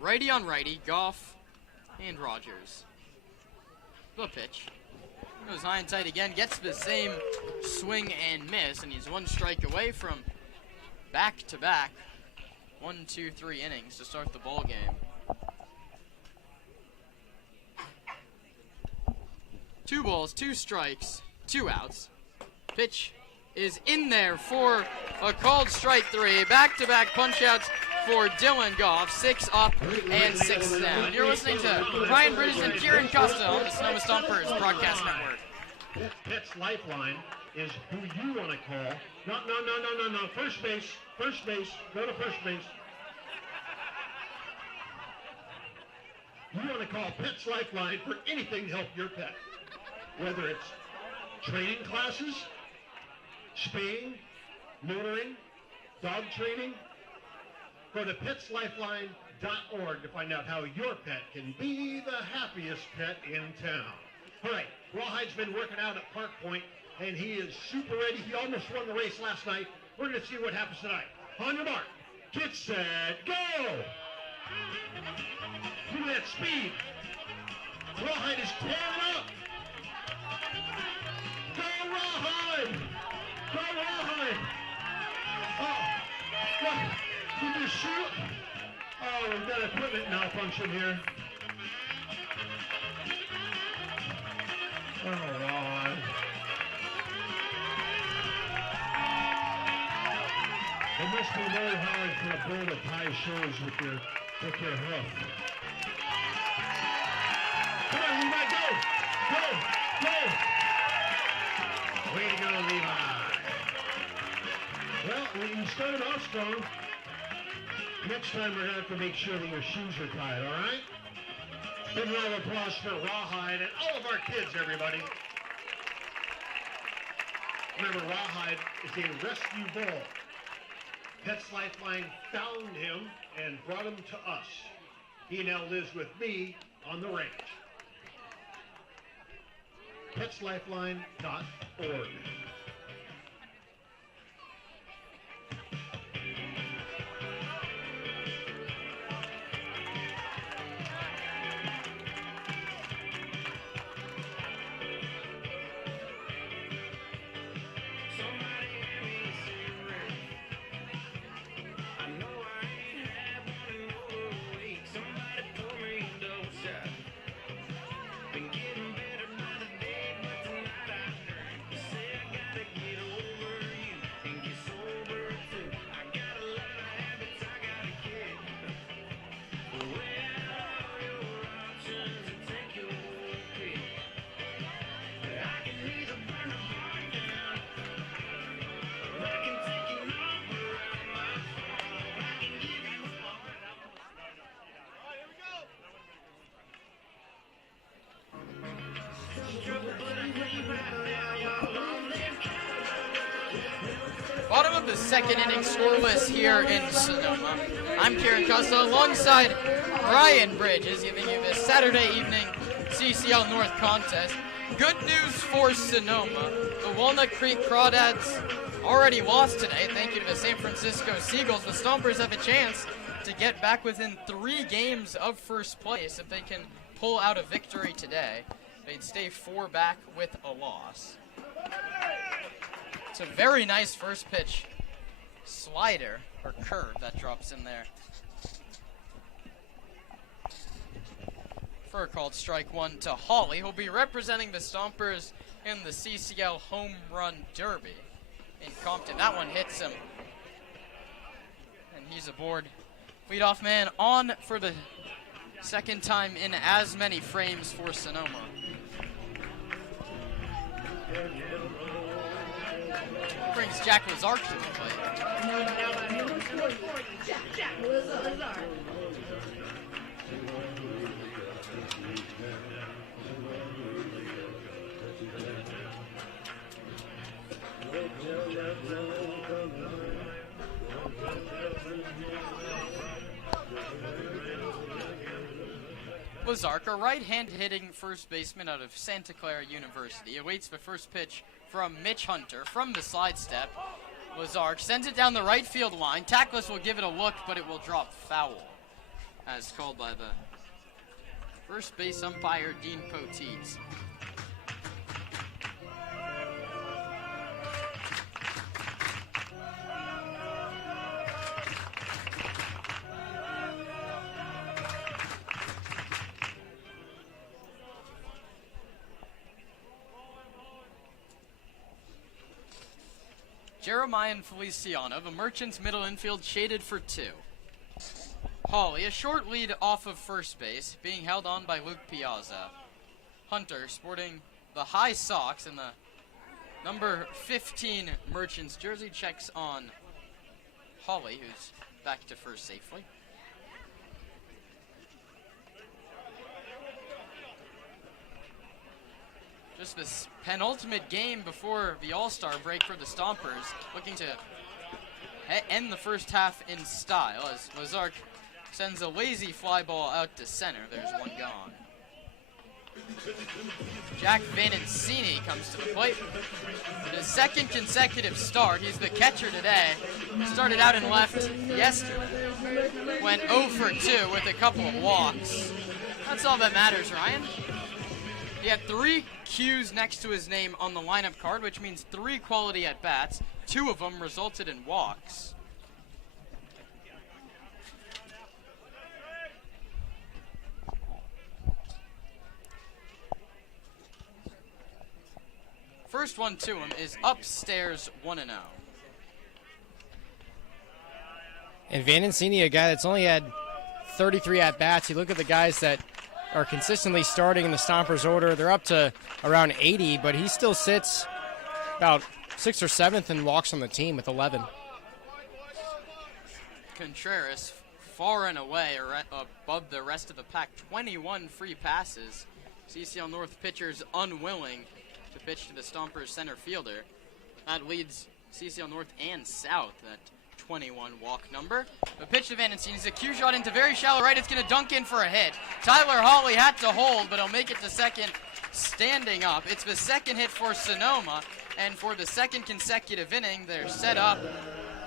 Righty on righty, Goff and Rogers. The pitch. Goes high and tight again, gets the same swing and miss, and he's 1 strike away from back-to-back 1, 2, 3 innings to start the ball game. 2 balls, 2 strikes, 2 outs. Pitch is in there for a called strike 3. Back-to-back punch-outs for Dylan Goff, 6 up and 6 down. You're listening to Brian Bridges and Kieran Costa on the Sonoma Stompers Broadcast Network. Pet's lifeline is who you want to call. No. First base. Go to first base. You want to call Pet's lifeline for anything to help your pet. Whether it's training classes, spaying, neutering, dog training? Go to petslifeline.org to find out how your pet can be the happiest pet in town. All right, Rawhide's been working out at Park Point, and he is super ready. He almost won the race last night. We're going to see what happens tonight. On your mark, get set, go! Look at that speed. Rawhide is tearing up. Go Rawhide! Go Rawhide! Oh, what? Did you shoot? Oh, we've got equipment malfunction here. Oh, Rawhide. It must be very hard for a bull to tie shows with your hoof. Come on, Levi, go! Go! Go! Way to go, Levi. Well, you started off strong. Next time we're going to have to make sure that your shoes are tied, all right? Big round of applause for Rawhide and all of our kids, everybody. Remember, Rawhide is a rescue bull. Pets Lifeline found him and brought him to us. He now lives with me on the ranch. PetsLifeline.org. Bottom of the second inning, scoreless here in Sonoma. I'm Kieran Costa alongside Brian Bridges, giving you this Saturday evening CCL North contest. Good news for Sonoma. The Walnut Creek Crawdads already lost today. Thank you to the San Francisco Seagulls. The Stompers have a chance to get back within 3 games of first place if they can pull out a victory today. They'd stay 4 back with a loss. It's a very nice first pitch slider or curve that drops in there. For a called strike 1 to Hawley, who'll be representing the Stompers in the CCL Home Run Derby in Compton. That one hits him, and he's aboard. Leadoff man on for the second time in as many frames for Sonoma. Brings Jack Lazark to the plate. Jack Lazark. Lazark, a right-hand hitting first baseman out of Santa Clara University, awaits the first pitch from Mitch Hunter from the slide step. Lazark sends it down the right field line. Tackless will give it a look, but it will drop foul, as called by the first base umpire, Dean Poteet. Jeremiah and Feliciano, the Merchants middle infield shaded for 2. Hawley, a short lead off of first base, being held on by Luke Piazza. Hunter, sporting the high socks and the number 15 Merchants jersey, checks on Hawley, who's back to first safely. Just this penultimate game before the All-Star break for the Stompers, looking to end the first half in style as Lazark sends a lazy fly ball out to center. There's one gone. Jack Vanancini comes to the plate. His second consecutive start. He's the catcher today. Started out in left yesterday. Went 0 for 2 with a couple of walks. That's all that matters, Ryan. He had 3 Qs next to his name on the lineup card, which means 3 quality at-bats. 2 of them resulted in walks. First one to him is upstairs 1-0. And Vanancini, a guy that's only had 33 at-bats. You look at the guys that are consistently starting in the Stompers order. They're up to around 80, but he still sits about 6th or 7th in walks on the team with 11. Contreras far and away above the rest of the pack. 21 free passes. CCL North pitchers unwilling to pitch to the Stompers center fielder. That leads CCL North and South at 21 walk number. The pitch to Vanancini is a cue shot into very shallow right. It's going to dunk in for a hit. Tyler Hawley had to hold, but he'll make it to second standing up. It's the second hit for Sonoma, and for the second consecutive inning, they're set up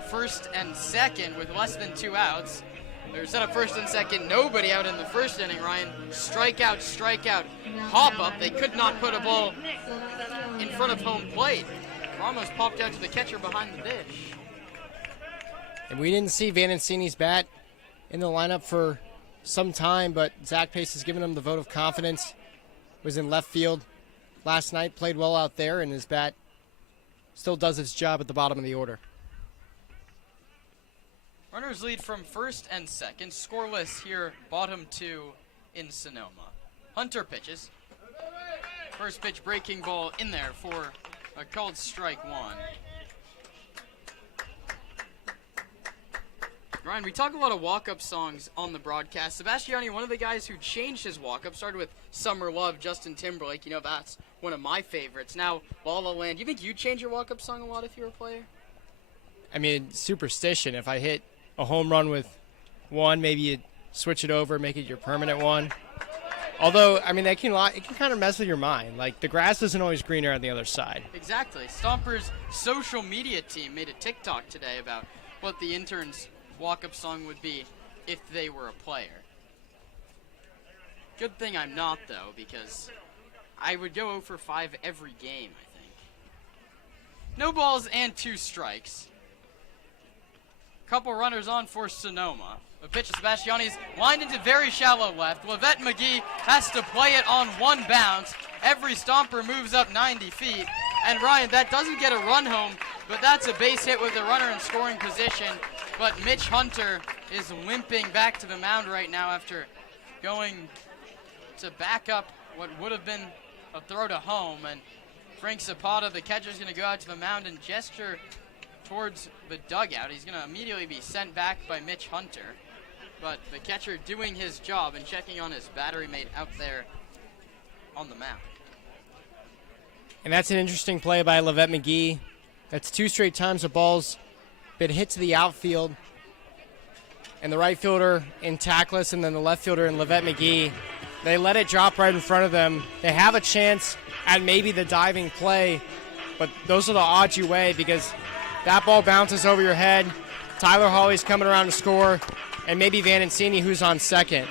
first and second with less than 2 outs. They're set up first and second, nobody out in the first inning, Ryan. Strikeout, strikeout, hop up. They could not put a ball in front of home plate. Ramos popped out to the catcher behind the dish. And we didn't see Vanancini's bat in the lineup for some time, but Zach Pace has given him the vote of confidence. Was in left field last night, played well out there, and his bat still does its job at the bottom of the order. Runners lead from first and second. Scoreless here, bottom 2 in Sonoma. Hunter pitches. First pitch breaking ball in there for a called strike 1. Ryan, we talk a lot of walk-up songs on the broadcast. Sebastiani, one of the guys who changed his walk-up, started with Summer Love, Justin Timberlake. You know, that's one of my favorites. Now, La La Land. Do you think you'd change your walk-up song a lot if you were a player? I mean, superstition. If I hit a home run with one, maybe you'd switch it over, make it your permanent one. Although, I mean, it can kind of mess with your mind. Like, the grass isn't always greener on the other side. Exactly. Stompers' social media team made a TikTok today about what the interns' walk-up song would be if they were a player. Good thing I'm not, though, because I would go 0 for 5 every game, I think. No balls and 2 strikes. Couple runners on for Sonoma. The pitch to Sebastiani's lined into very shallow left. Levette McGee has to play it on 1 bounce. Every Stomper moves up 90 feet. And Ryan, that doesn't get a run home, but that's a base hit with the runner in scoring position. But Mitch Hunter is limping back to the mound right now after going to back up what would have been a throw to home. And Frank Zapata, the catcher, is going to go out to the mound and gesture towards the dugout. He's going to immediately be sent back by Mitch Hunter. But the catcher doing his job and checking on his battery mate out there on the mound. And that's an interesting play by Levette McGee. That's 2 straight times the ball's been hit to the outfield. And the right fielder in Tackless and then the left fielder in Levette McGee, they let it drop right in front of them. They have a chance at maybe the diving play, but those are the odds you weigh because that ball bounces over your head. Tyler Hawley's coming around to score, and maybe Vanancini, who's on second.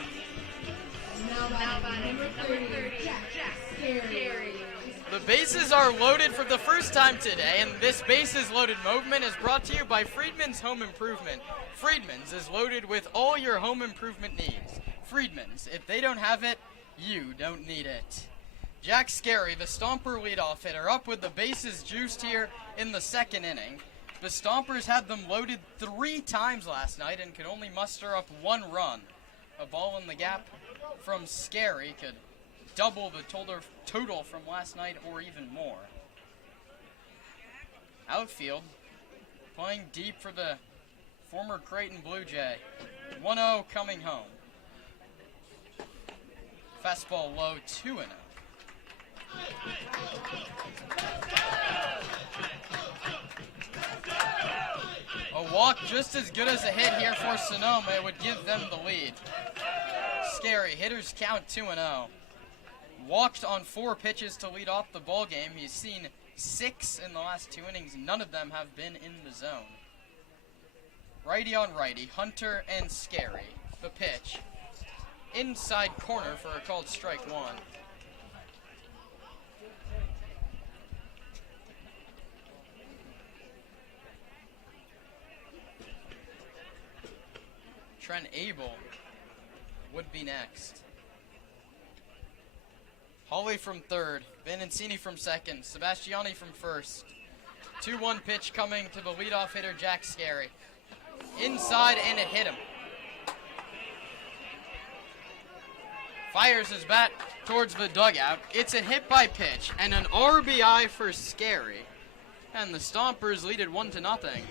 The bases are loaded for the first time today, and this bases loaded movement is brought to you by Friedman's Home Improvement. Friedman's is loaded with all your home improvement needs. Friedman's, if they don't have it, you don't need it. Jack Scarry, the Stomper leadoff hitter, up with the bases juiced here in the second inning. The Stompers had them loaded 3 times last night and could only muster up 1 run. A ball in the gap from Scarry could double the total from last night or even more. Outfield, playing deep for the former Creighton Blue Jay. 1-0 coming home. Fastball low, 2-0. A walk just as good as a hit here for Sonoma. It would give them the lead. Scary. Hitters count 2-0. Walked on 4 pitches to lead off the ball game. He's seen 6 in the last 2 innings. None of them have been in the zone. Righty on righty, Hunter and Scary. The pitch. Inside corner for a called strike 1. Trent Abel would be next. Hawley from third, Vanencini from second, Sebastiani from first. 2-1 pitch coming to the leadoff hitter, Jack Scary. Inside, and it hit him. Fires his bat towards the dugout. It's a hit by pitch and an RBI for Scary. And the Stompers lead it 1-0.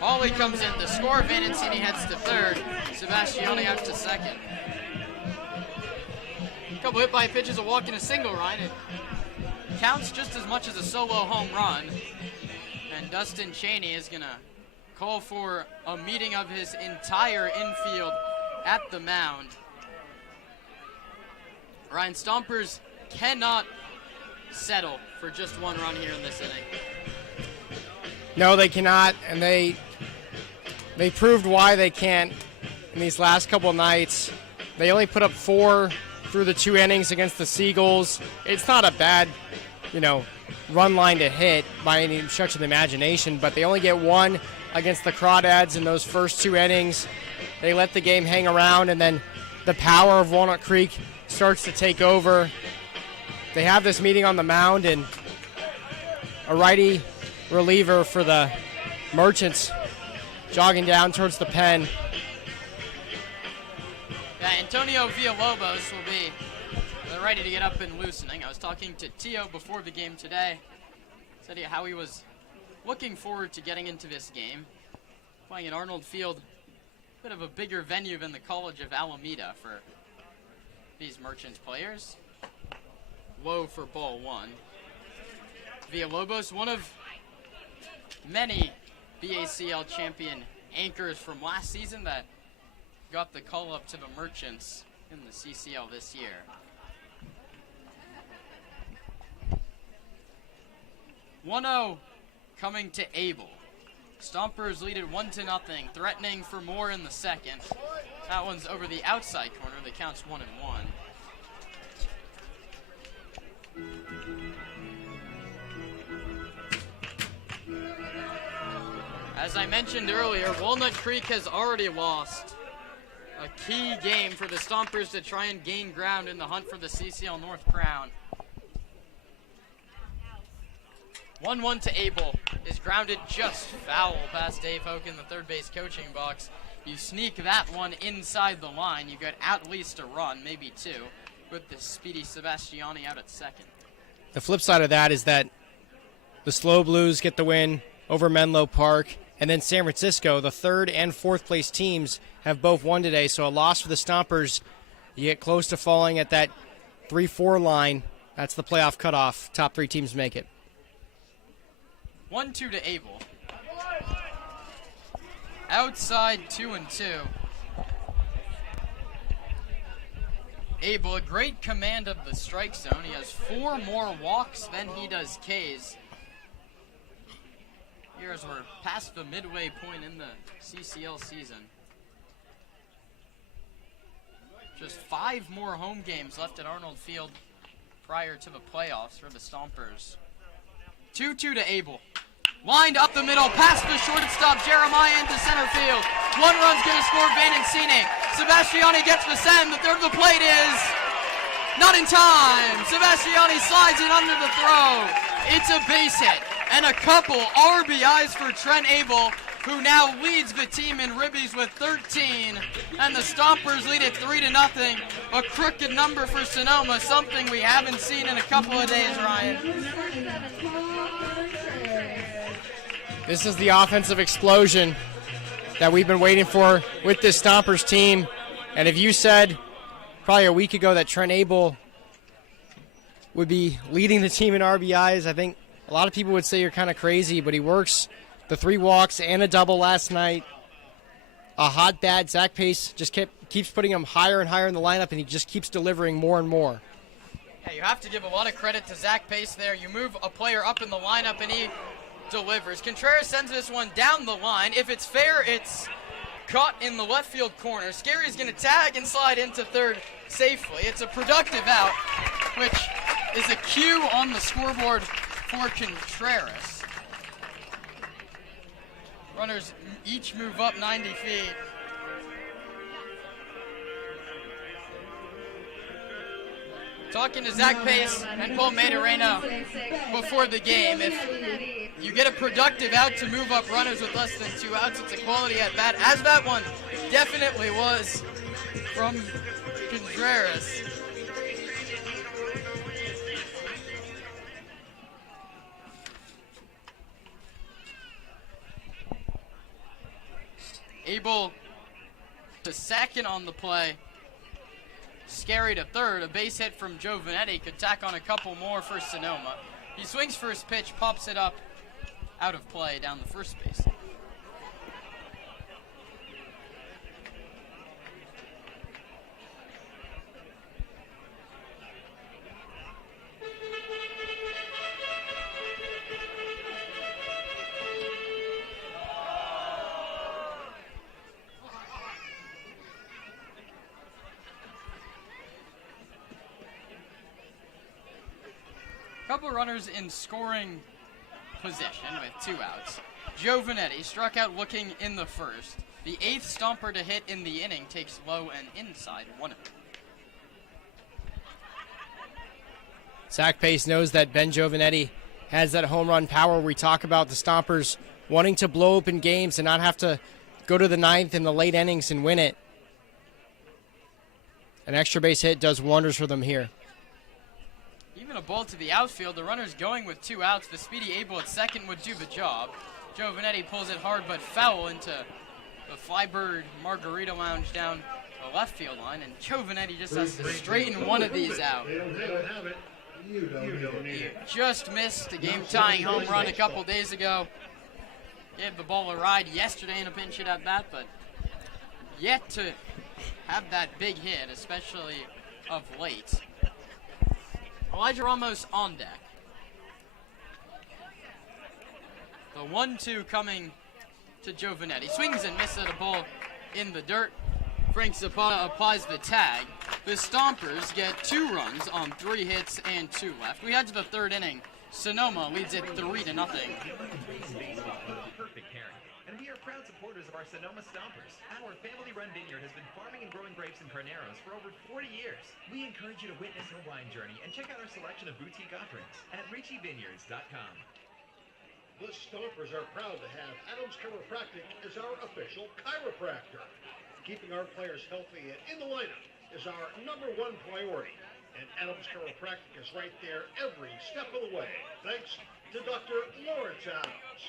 Hawley comes in to score. Vanencini heads to third. Sebastiani out to second. A couple hit by pitches, a walk and a single, Ryan. It counts just as much as a solo home run. And Dustin Cheney is going to call for a meeting of his entire infield at the mound. Ryan, Stompers cannot settle for just 1 run here in this inning. No, they cannot, and they proved why they can't in these last couple nights. They only put up 4 through the 2 innings against the Seagulls. It's not a bad, run line to hit by any stretch of the imagination, but they only get 1 against the Crawdads in those first 2 innings. They let the game hang around, and then the power of Walnut Creek starts to take over. They have this meeting on the mound, and a righty reliever for the Merchants jogging down towards the pen. Yeah, Antonio Villalobos will be ready to get up and loosening. I was talking to Tio before the game today. Said how he was looking forward to getting into this game. Playing at Arnold Field, a bit of a bigger venue than the College of Alameda for these Merchants players. Low for ball 1. Villalobos, one of many BACL champion anchors from last season that got the call up to the Merchants in the CCL this year. (1-0) coming to Abel. Stompers lead it 1-0, threatening for more in the second. That one's over the outside corner. The count's 1-1. As I mentioned earlier, Walnut Creek has already lost a key game for the Stompers to try and gain ground in the hunt for the CCL North crown. 1-1 to Abel is grounded just foul past Dave Hoke in the third base coaching box. You sneak that one inside the line, you get at least a run, maybe 2, with the speedy Sebastiani out at second. The flip side of that is that the Slow Blues get the win over Menlo Park, and then San Francisco, the 3rd and 4th place teams, have both won today. So a loss for the Stompers, you get close to falling at that 3-4 line. That's the playoff cutoff. Top 3 teams make it. 1-2 to Abel. Outside 2-2. Abel, a great command of the strike zone. He has 4 more walks than he does Ks. Here as we're past the midway point in the CCL season. Just 5 more home games left at Arnold Field prior to the playoffs for the Stompers. 2-2 to Abel. Lined up the middle, past the shortstop, Jeremiah into center field. 1 run's going to score, Vanencini. Sebastiani gets the send. The third of the plate is not in time. Sebastiani slides it under the throw. It's a base hit and a couple RBIs for Trent Abel, who now leads the team in ribbies with 13. And the Stompers lead it 3-0. A crooked number for Sonoma, something we haven't seen in a couple of days, Ryan. This is the offensive explosion that we've been waiting for with this Stompers team. And if you said probably a week ago that Trent Abel would be leading the team in RBIs, I think A lot of people would say you're kind of crazy, but he works the 3 walks and a double last night. A hot bat. Zach Pace just keeps putting him higher and higher in the lineup, and he just keeps delivering more and more. Yeah, you have to give a lot of credit to Zach Pace there. You move a player up in the lineup, and he delivers. Contreras sends this one down the line. If it's fair, it's caught in the left field corner. Scary's going to tag and slide into third safely. It's a productive out, which is a cue on the scoreboard for Contreras. Runners each move up 90 feet. Talking to Zach Pace and Paul Madarena before the game, if you get a productive out to move up runners with less than 2 outs, it's a quality at bat, as that one definitely was from Contreras. Able to second on the play. Scary to third. A base hit from Joe Vanetti could tack on a couple more for Sonoma. He swings for his pitch, pops it up out of play down the first base. Couple runners in scoring position with 2 outs. Joe Vanetti struck out looking in the first. The 8th stomper to hit in the inning takes low and inside 1-0. Zach Pace knows that Ben Giovanetti has that home run power. We talk about the Stompers wanting to blow open games and not have to go to the 9th in the late innings and win it. An extra base hit does wonders for them here. Even a ball to the outfield. The runner's going with 2 outs. The speedy Abel at second would do the job. Joe Vanetti pulls it hard but foul into the Flybird Margarita Lounge down the left field line, and Joe Vanetti just has to straighten one of these out. You don't need it. Just missed a game-tying home run a couple days ago. Gave the ball a ride yesterday in a pinch hit at bat, but yet to have that big hit, especially of late. Elijah Ramos on deck. The 1-2 coming to Joe Vanetti. Swings and misses at a ball in the dirt. Frank Zapata applies the tag. The Stompers get 2 runs on 3 hits and 2 left. We head to the 3rd inning. Sonoma leads it 3-0. Perfect pairing. And we are proud supporters of our Sonoma Stompers. Our family-run vineyard has been farming and growing grapes in Carneros for over 40 years. We encourage you to witness our wine journey and check out our selection of boutique offerings at RichieVineyards.com. The Stompers are proud to have Adams Chiropractic as our official chiropractor. Keeping our players healthy and in the lineup is our #1 priority. And Adams Chiropractic is right there every step of the way. Thanks to Dr. Lawrence Adams.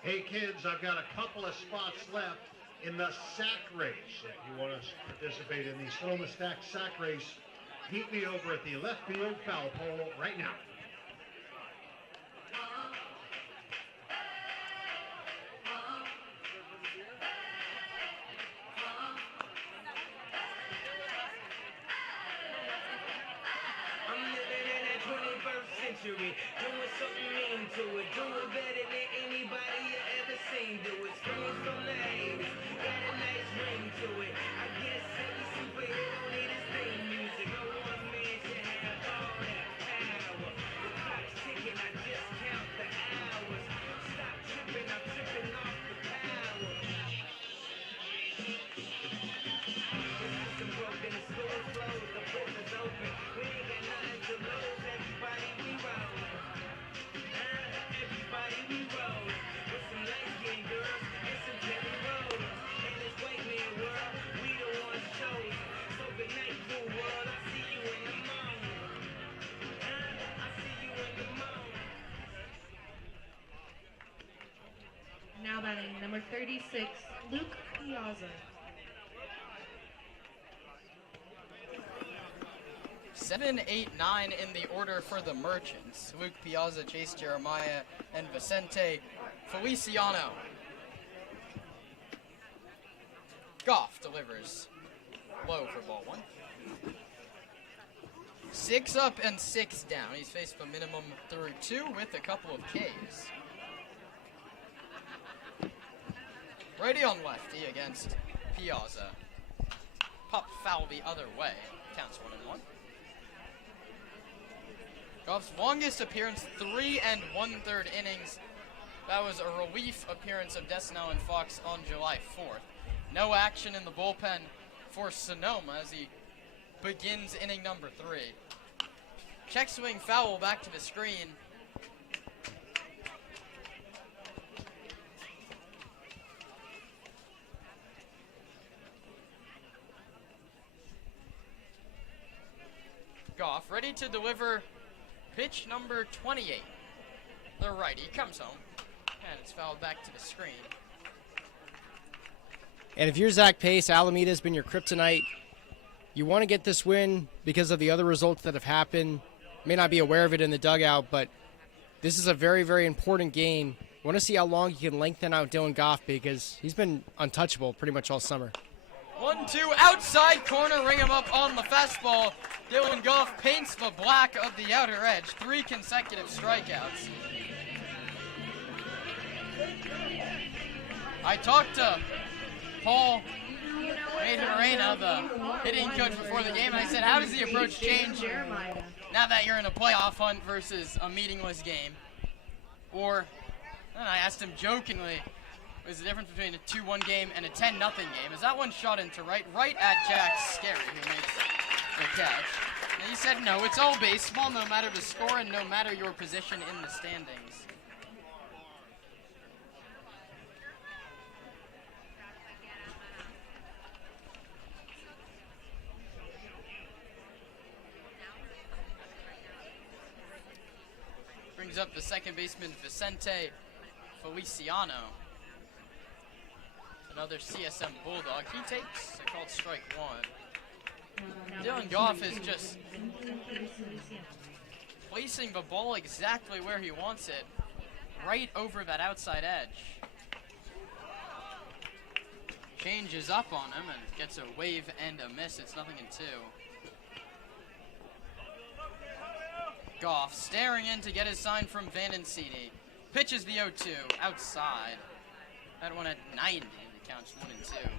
Hey kids, I've got a couple of spots left in the sack race. If you want to participate in the Sonoma Stack sack race, meet me over at the left field foul pole right now. Doing something mean to it, do it better than anybody you ever seen. Do it, scream from the haters, got a nice ring to it. I guess every superhero need his theme music. No one man should have all that power. The clock's ticking, I just count the hours. Stop tripping, I'm tripping off the power. The system broken, the school's closed, the prison's open. We ain't got nothing to lose, everybody we roll. Everybody we roll. With some light-skinned girls and some jelly rolls. In this white man world, we the ones chosen. So good night, cool world, I see you in the morning. I see you in the morning. Now batting number 36, Luke Piazza. 7, 8, 9 in the order for the Merchants. Luke Piazza, Chase Jeremiah, and Vicente Feliciano. Goff delivers low for ball 1. 6 up and 6 down. He's faced a minimum through 2 with a couple of Ks. Righty on lefty against Piazza. Pop foul the other way. Counts 1-1. Goff's longest appearance, 3 1/3 innings. That was a relief appearance of Desanel and Fox on July 4th. No action in the bullpen for Sonoma as he begins inning number 3. Check swing foul back to the screen. Goff ready to deliver pitch number 28. The righty comes home, and it's fouled back to the screen. And if you're Zach Pace, Alameda's been your kryptonite. You want to get this win because of the other results that have happened. May not be aware of it in the dugout, but this is a very, very important game. Want to see how long you can lengthen out Dylan Goff because he's been untouchable pretty much all summer. 1-2 outside corner, ring him up on the fastball. Dylan Goff paints the black of the outer edge. 3 consecutive strikeouts. I talked to Paul Majorena, the hitting coach before the game, and I said, how does the approach change now that you're in a playoff hunt versus a meaningless game? Or, and I asked him jokingly, what is the difference between a 2-1 game and a 10-0 game? Is that one shot into right at Jack Scary, who makes the catch? And he said, no, it's all baseball, no matter the score and no matter your position in the standings. Brings up the second baseman, Vicente Feliciano. Another CSM Bulldog. He takes a called strike 1. Dylan Goff is just placing the ball exactly where he wants it, right over that outside edge. Changes up on him and gets a wave and a miss. It's 0-2. Goff staring in to get his sign from Vandencini. Pitches the 0-2 outside. That one at 90. It counts 1-2.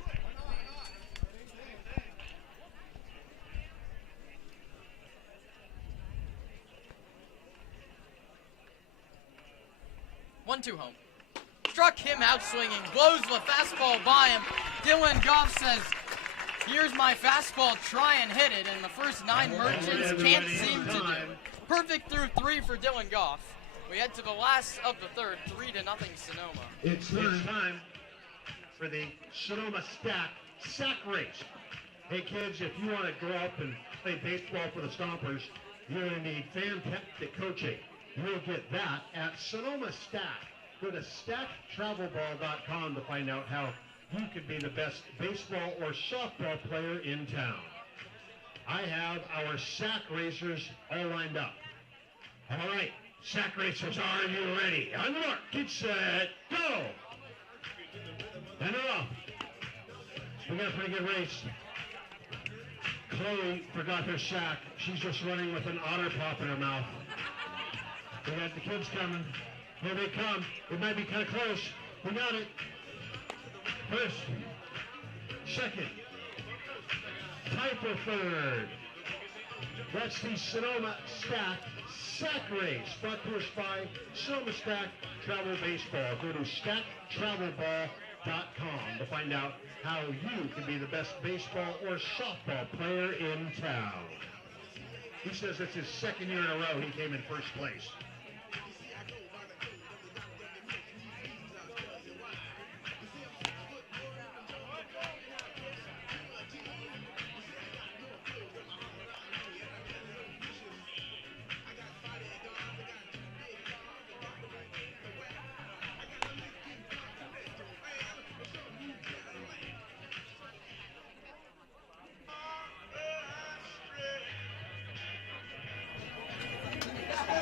One-two home. Struck him out swinging. Blows the fastball by him. Dylan Goff says, here's my fastball. Try and hit it. And the first 9 Merchants can't seem to do. Perfect through 3 for Dylan Goff. We head to the last of the third, 3-0 Sonoma. It's time for the Sonoma sack race. Hey kids, if you want to grow up and play baseball for the Stompers, you're going to need fantastic coaching. You'll get that at Sonoma Stack. Go to stacktravelball.com to find out how you could be the best baseball or softball player in town. I have our sack racers all lined up. All right, sack racers, are you ready? On the mark, get set, go! And they're off. We got a pretty good race. Chloe forgot her sack. She's just running with an otter pop in her mouth. We got the kids coming. Here they come. It might be kind of close. We got it. First, second, tie for third. That's the Sonoma Stack Sack Race, brought to us by Sonoma Stack Travel Baseball. Go to stacktravelball.com to find out how you can be the best baseball or softball player in town. He says it's his second year in a row he came in first place.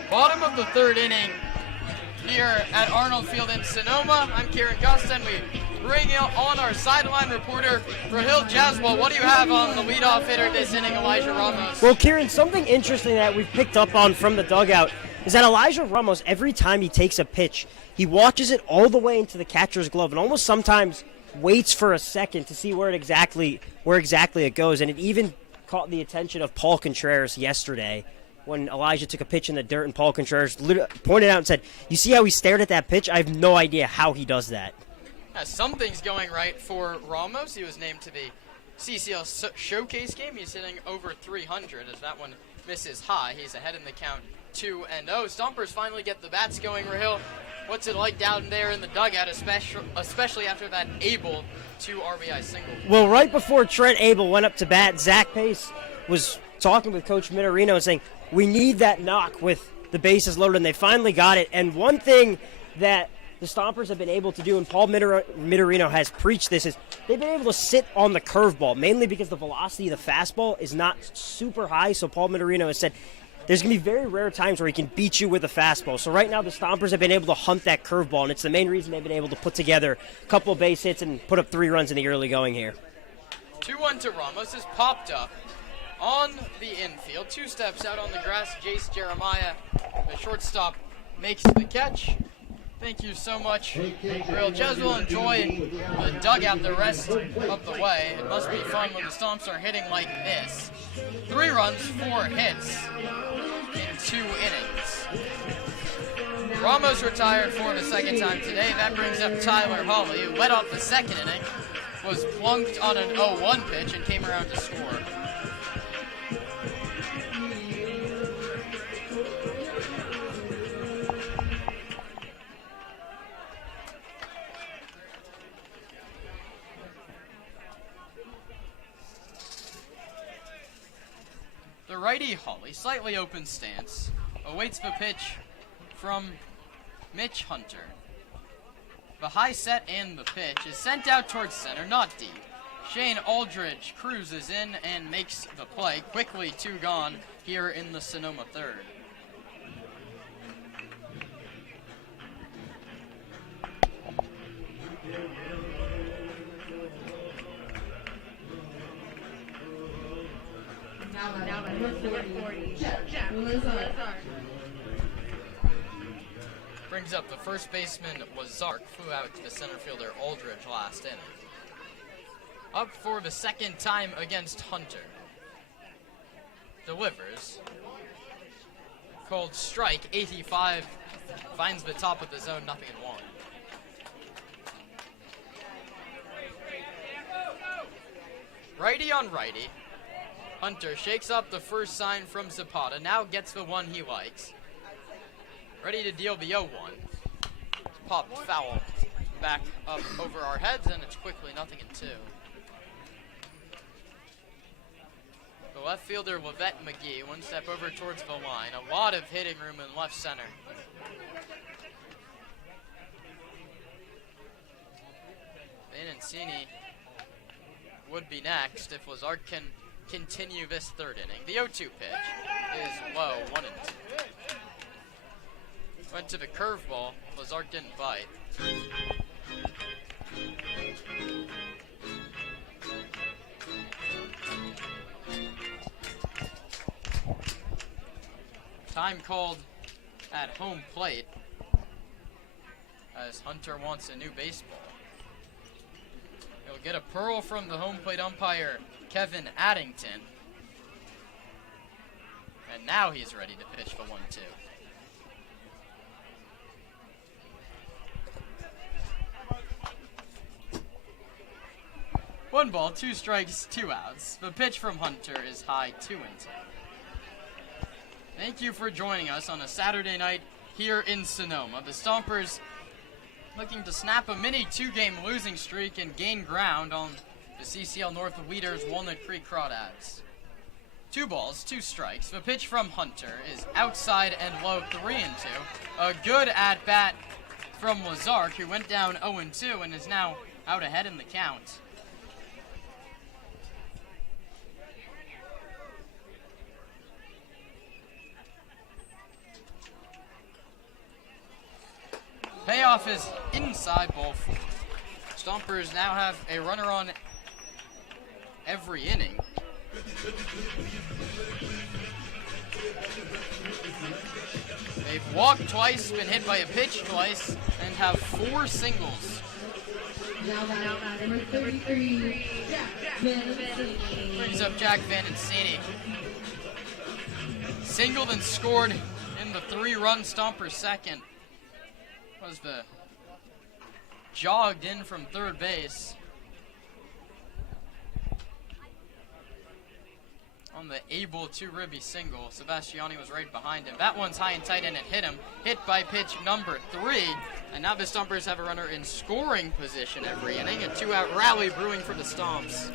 Bottom of the third inning here at Arnold Field in Sonoma. I'm Kieran Costa, and we bring on our sideline reporter, Rahil Jaswal. What do you have on the leadoff hitter this inning, Elijah Ramos? Well, Kieran, something interesting that we've picked up on from the dugout is that Elijah Ramos, every time he takes a pitch, he watches it all the way into the catcher's glove and almost sometimes waits for a second to see where exactly it goes. And it even caught the attention of Paul Contreras yesterday when Elijah took a pitch in the dirt, and Paul Contreras pointed out and said, "You see how he stared at that pitch? I have no idea how he does that." Something's going right for Ramos. He was named to the CCL Showcase game. He's hitting over 300 as that one misses high. He's ahead in the count 2-0. Stompers finally get the bats going. Rahil, what's it like down there in the dugout, especially after that Abel 2 RBI single? Well, right before Trent Abel went up to bat, Zach Pace was talking with Coach Minorino and saying, we need that knock with the bases loaded, and they finally got it. And one thing that the Stompers have been able to do, and Paul Minorino has preached this, is they've been able to sit on the curveball, mainly because the velocity of the fastball is not super high. So Paul Minorino has said there's going to be very rare times where he can beat you with a fastball. So right now the Stompers have been able to hunt that curveball, and it's the main reason they've been able to put together a couple of base hits and put up 3 runs in the early going here. 2-1 to Ramos is popped up on the infield. 2 steps out on the grass, Jace Jeremiah, the shortstop, makes the catch. Thank you so much, Real Jez will enjoy the dugout the rest of the way. It must be fun when the Stomps are hitting like this. 3 runs, 4 hits in 2 innings. Ramos retired for the second time today. That brings up Tyler Hawley, who led off the second inning, was plunked on an 0-1 pitch and came around to score. The righty Hawley, slightly open stance, awaits the pitch from Mitch Hunter. The high set and the pitch is sent out towards center, not deep. Shane Aldridge cruises in and makes the play. Quickly 2 gone here in the Sonoma third. Now number 40. Jeff Lazar. Brings up the first baseman, Lazark, flew out to the center fielder Aldridge last inning. Up for the second time against Hunter. Delivers. Called strike, 85. Finds the top of the zone, 0-1. Righty on righty. Hunter shakes up the first sign from Zapata, now gets the one he likes. Ready to deal the 0-1. Popped foul back up over our heads, and it's quickly 0-2. The left fielder, Lavette McGee, 1 step over towards the line. A lot of hitting room in left center. Benancini would be next if Lazard can continue this third inning. The 0-2 pitch is low, 1-2. Went to the curveball. Lazard didn't bite. Time called at home plate as Hunter wants a new baseball. He'll get a pearl from the home plate umpire, Kevin Addington. And now he's ready to pitch the 1-2. 1 ball, 2 strikes, 2 outs. The pitch from Hunter is high, 2-2. Thank you for joining us on a Saturday night here in Sonoma. The Stompers looking to snap a mini 2-game losing streak and gain ground on the CCL North leaders, Walnut Creek Crawdads. 2 balls, 2 strikes. The pitch from Hunter is outside and low, 3-2. A good at-bat from Lazark, who went down 0-2 and is now out ahead in the count. Leadoff is inside ball 4. Stompers now have a runner on every inning. They've walked twice, been hit by a pitch twice, and have 4 singles. Brings up Jack Vanencini. Singled and scored in the 3-run Stompers second. Was the jogged in from third base. On the able to ribby single, Sebastiani was right behind him. That one's high and tight and it hit him. Hit by pitch number 3. And now the Stompers have a runner in scoring position every inning. A 2-out rally brewing for the Stomps.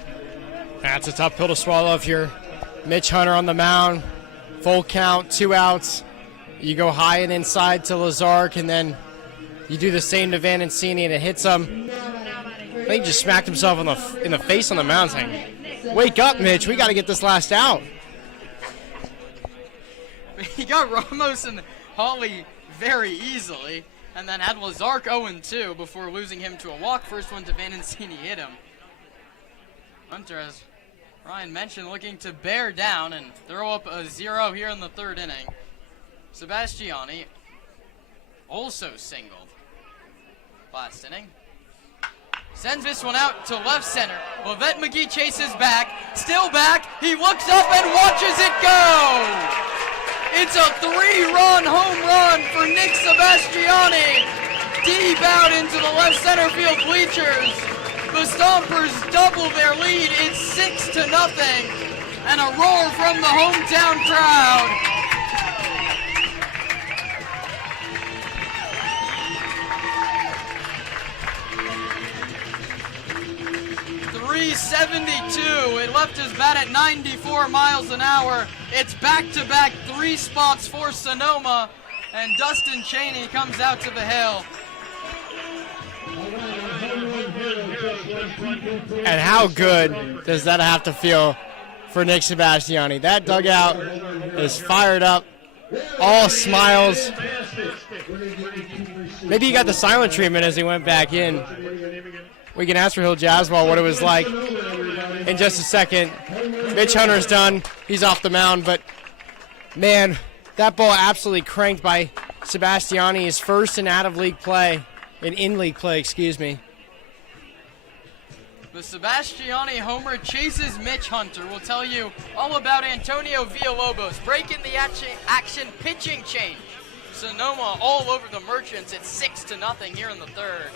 That's a tough pill to swallow if you're Mitch Hunter on the mound. Full count, 2 outs. You go high and inside to Lazark, and then you do the same to Vanencini, and it hits him. I think he just smacked himself in the face on the mound saying, "Wake up, Mitch. We got to get this last out." He got Ramos and Hawley very easily, and then had Lazark 0-2 before losing him to a walk. First one to Vanencini hit him. Hunter, as Ryan mentioned, looking to bear down and throw up a 0 here in the 3rd inning. Sebastiani also singled last inning. Sends this one out to left center. Lavette McGee chases back, still back. He looks up and watches it go. It's a 3-run home run for Nick Sebastiani. Deep out into the left center field bleachers. The Stompers double their lead. It's 6-0, and a roar from the hometown crowd. .372. It left his bat at 94 miles an hour. It's back-to-back 3 spots for Sonoma, and Dustin Cheney comes out to the hill. And how good does that have to feel for Nick Sebastiani? That dugout is fired up, all smiles. Maybe he got the silent treatment as he went back in. We can ask Rahil Jaswal what it was like in just a second. Mitch Hunter's done. He's off the mound, but man, that ball absolutely cranked by Sebastiani, his first in out-of-league play, in-league play, excuse me. The Sebastiani homer chases Mitch Hunter. We'll tell you all about Antonio Villalobos breaking the action pitching change. Sonoma all over the Merchants. It's 6-0 here in the 3rd.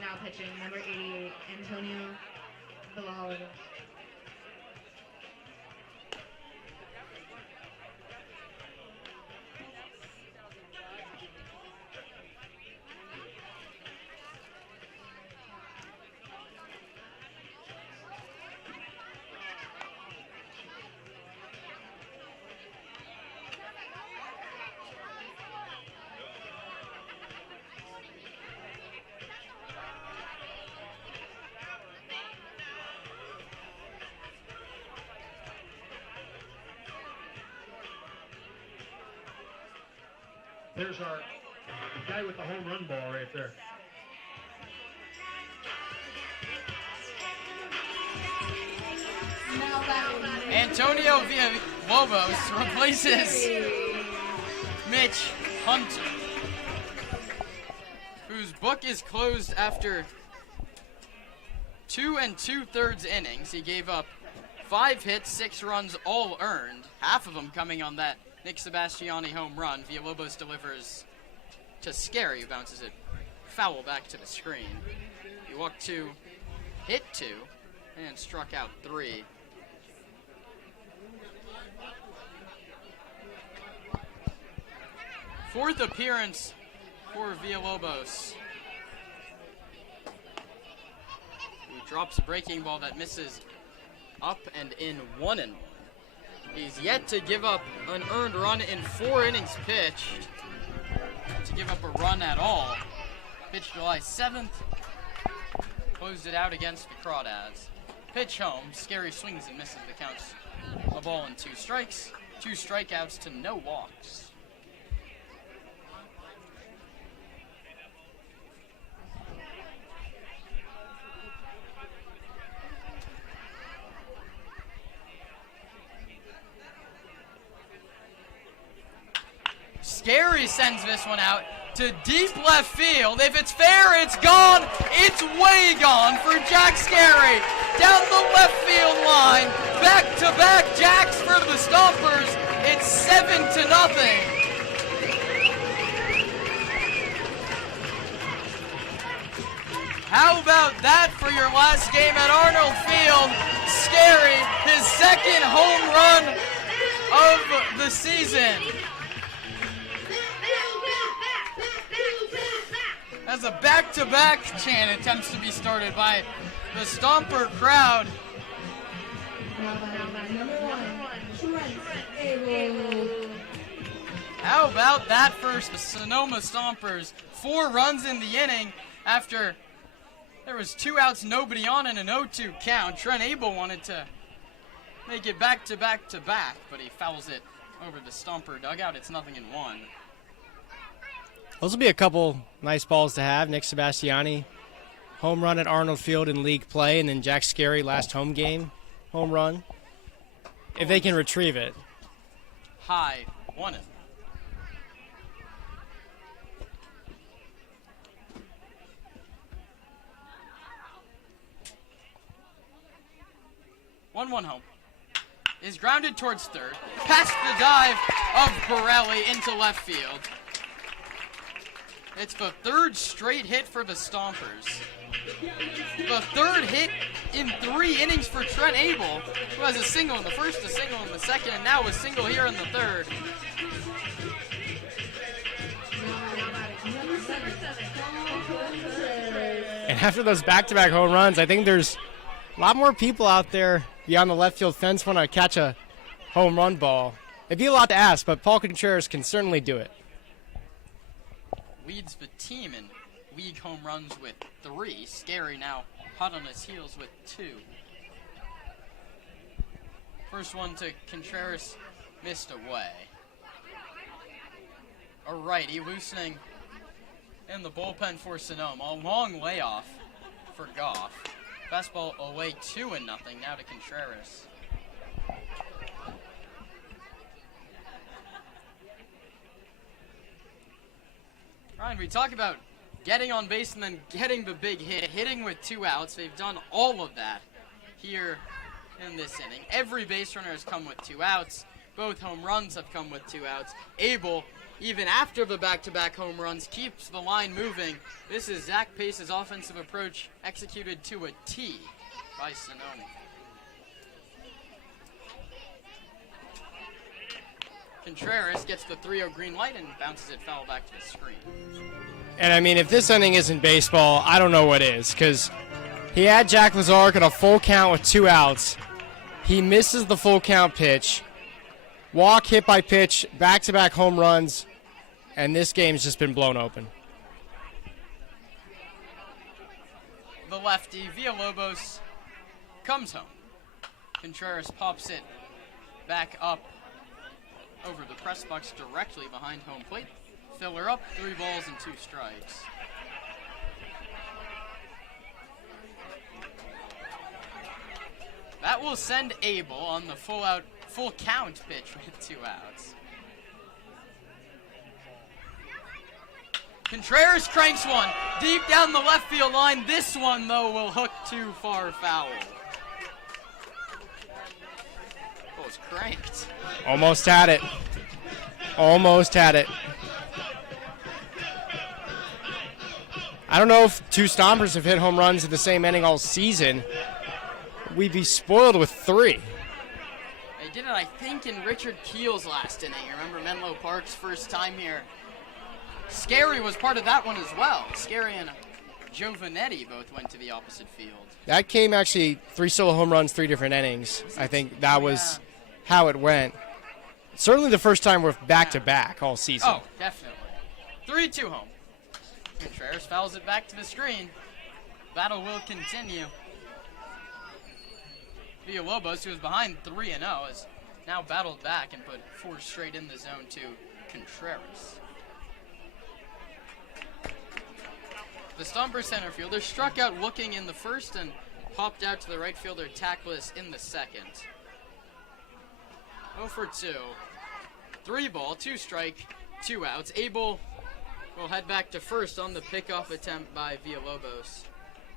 Now pitching, number 88, Antonio Villalobos. There's our The guy with the home run ball right there. Antonio Villalobos replaces Mitch Hunter, whose book is closed after 2 2/3 innings. He gave up 5 hits, 6 runs, all earned, half of them coming on that Nick Sebastiani home run. Villalobos delivers to Scary, who bounces it foul back to the screen. He walked 2, hit 2, and struck out 3. Fourth appearance for Villalobos, who drops a breaking ball that misses up and in 1-1. He's yet to give up an earned run in 4 innings pitched, to give up a run at all. Pitched July 7th, closed it out against the Crawdads. Pitch home, Scary swings and misses the counts. A ball and 2 strikes, 2 strikeouts to no walks. Scary sends this one out to deep left field. If it's fair, it's gone. It's way gone for Jack Scary. Down the left field line. Back-to-back jacks for the Stompers. It's 7-0. How about that for your last game at Arnold Field? Scary, his 2nd home run of the season. As a back-to-back chant attempts to be started by the Stomper crowd. How about that for the Sonoma Stompers? 4 runs in the inning after there was 2 outs, nobody on, and an 0-2 count. Trent Abel wanted to make it back-to-back-to-back, but he fouls it over the Stomper dugout. It's 0-1. Those will be a couple nice balls to have. Nick Sebastiani, home run at Arnold Field in league play, and then Jack Scary, last home game, home run. If they can retrieve it. High, 1. 1-1 home. Is grounded towards third. Past the dive of Borelli into left field. It's the 3rd straight hit for the Stompers. The 3rd hit in 3 innings for Trent Abel, who has a single in the first, a single in the second, and now a single here in the 3rd. And after those back-to-back home runs, I think there's a lot more people out there beyond the left field fence want to catch a home run ball. It'd be a lot to ask, but Paul Contreras can certainly do it. Leads the team in league home runs with 3. Scary now hot on his heels with 2. First one to Contreras, missed away. A righty loosening in the bullpen for Sonoma. A long layoff for Goff. Fastball away 2-0 now to Contreras. Ryan, we talk about getting on base and then getting the big hit, hitting with 2 outs. They've done all of that here in this inning. Every base runner has come with 2 outs. Both home runs have come with 2 outs. Abel, even after the back-to-back home runs, keeps the line moving. This is Zach Pace's offensive approach executed to a T by Sonoma. Contreras gets the 3-0 green light and bounces it foul back to the screen. And I mean, if this inning isn't baseball, I don't know what is, because he had Jack Lazark at a full count with 2 outs. He misses the full count pitch. Walk, hit by pitch, back-to-back home runs, and this game's just been blown open. The lefty, Villalobos, comes home. Contreras pops it back up over the press box directly behind home plate. Filler up, 3 balls and 2 strikes. That will send Abel on the full count pitch with 2 outs. Contreras cranks one deep down the left field line. This one, though, will hook too far foul. Oh, it's cranked. Almost had it. Almost had it. I don't know if 2 Stompers have hit home runs in the same inning all season. We'd be spoiled with 3. They did it, I think, in Richard Keel's last inning. Remember Menlo Park's first time here? Scary was part of that one as well. Scary and Giovanetti both went to the opposite field. That came actually 3 solo home runs, 3 different innings. I think that was how it went. Certainly the first time we're back-to-back all season. Oh, definitely. 3-2 home. Contreras fouls it back to the screen. Battle will continue. Villalobos, who was behind 3-0, has now battled back and put 4 straight in the zone to Contreras. The Stompers center fielder struck out looking in the first and popped out to the right fielder tackless in the second. 0 for 2. 3 ball, 2 strike, 2 outs. Abel will head back to first on the pickoff attempt by Villalobos.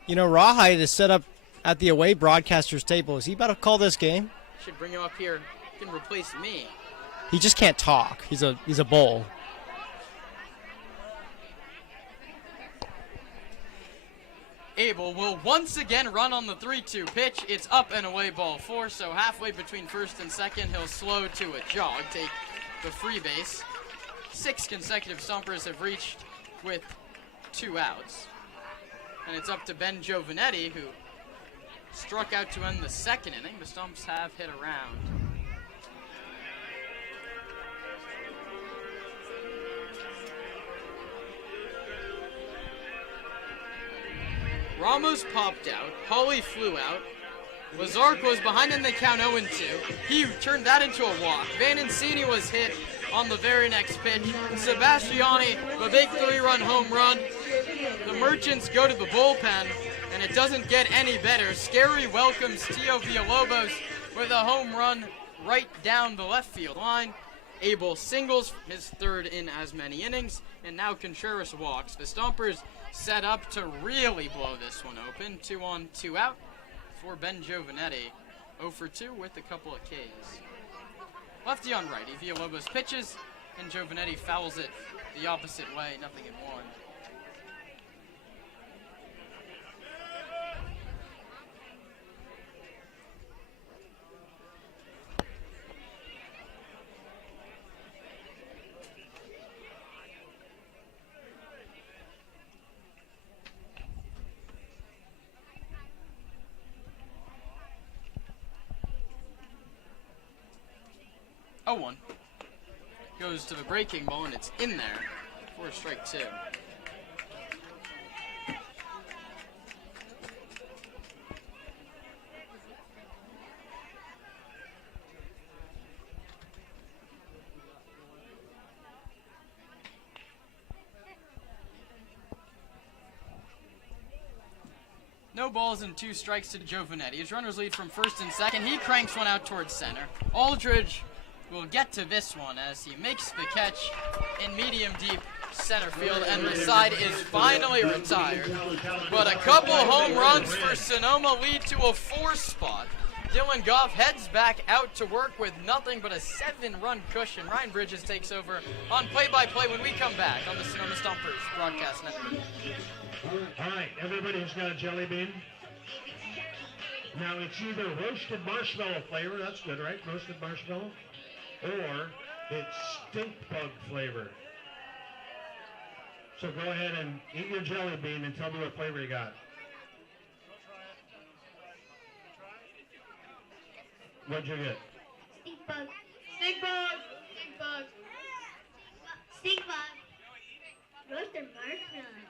You know, Rawhide is set up at the away broadcaster's table. Is he about to call this game? Should bring him up here. He can replace me. He just can't talk. He's a bull. Abel will once again run on the 3-2 pitch. It's up and away, ball 4, so halfway between first and second, he'll slow to a jog, take the free base. 6 consecutive Stompers have reached with 2 outs. And it's up to Ben Giovanetti, who struck out to end the second inning. The Stomps have hit around. Ramos popped out. Hawley flew out. Lazark was behind in the count 0-2. He turned that into a walk. Vanencini was hit on the very next pitch. Sebastiani, the big 3-run home run. The Merchants go to the bullpen, and it doesn't get any better. Scary welcomes Tio Villalobos with a home run right down the left field line. Abel singles, his 3rd in as many innings, and now Contreras walks. The Stompers set up to really blow this one open. 2 on, 2 out for Ben Giovanetti. 0 for 2 with a couple of Ks. Lefty on righty. Villalobos pitches, and Giovanetti fouls it the opposite way. 0-1. One goes to the breaking ball, and it's in there for strike 2. No balls and 2 strikes to Giovanetti. His runners lead from first and second. He cranks one out towards center. Aldridge will get to this one as he makes the catch in medium deep center field, and the side is finally retired. But a couple home runs for Sonoma lead to a 4 spot. Dylan Goff heads back out to work with nothing but a 7-run cushion. Ryan Bridges takes over on play-by-play when we come back on the Sonoma Stompers broadcast network. All right, everybody who's got a jelly bean. Now it's either roasted marshmallow flavor, that's good, right? Roasted marshmallow. Or it's stink bug flavor. So go ahead and eat your jelly bean and tell me what flavor you got. What'd you get? Stink bug. Stink bug. Stink bug. Stink bug. Roasted marshmallow.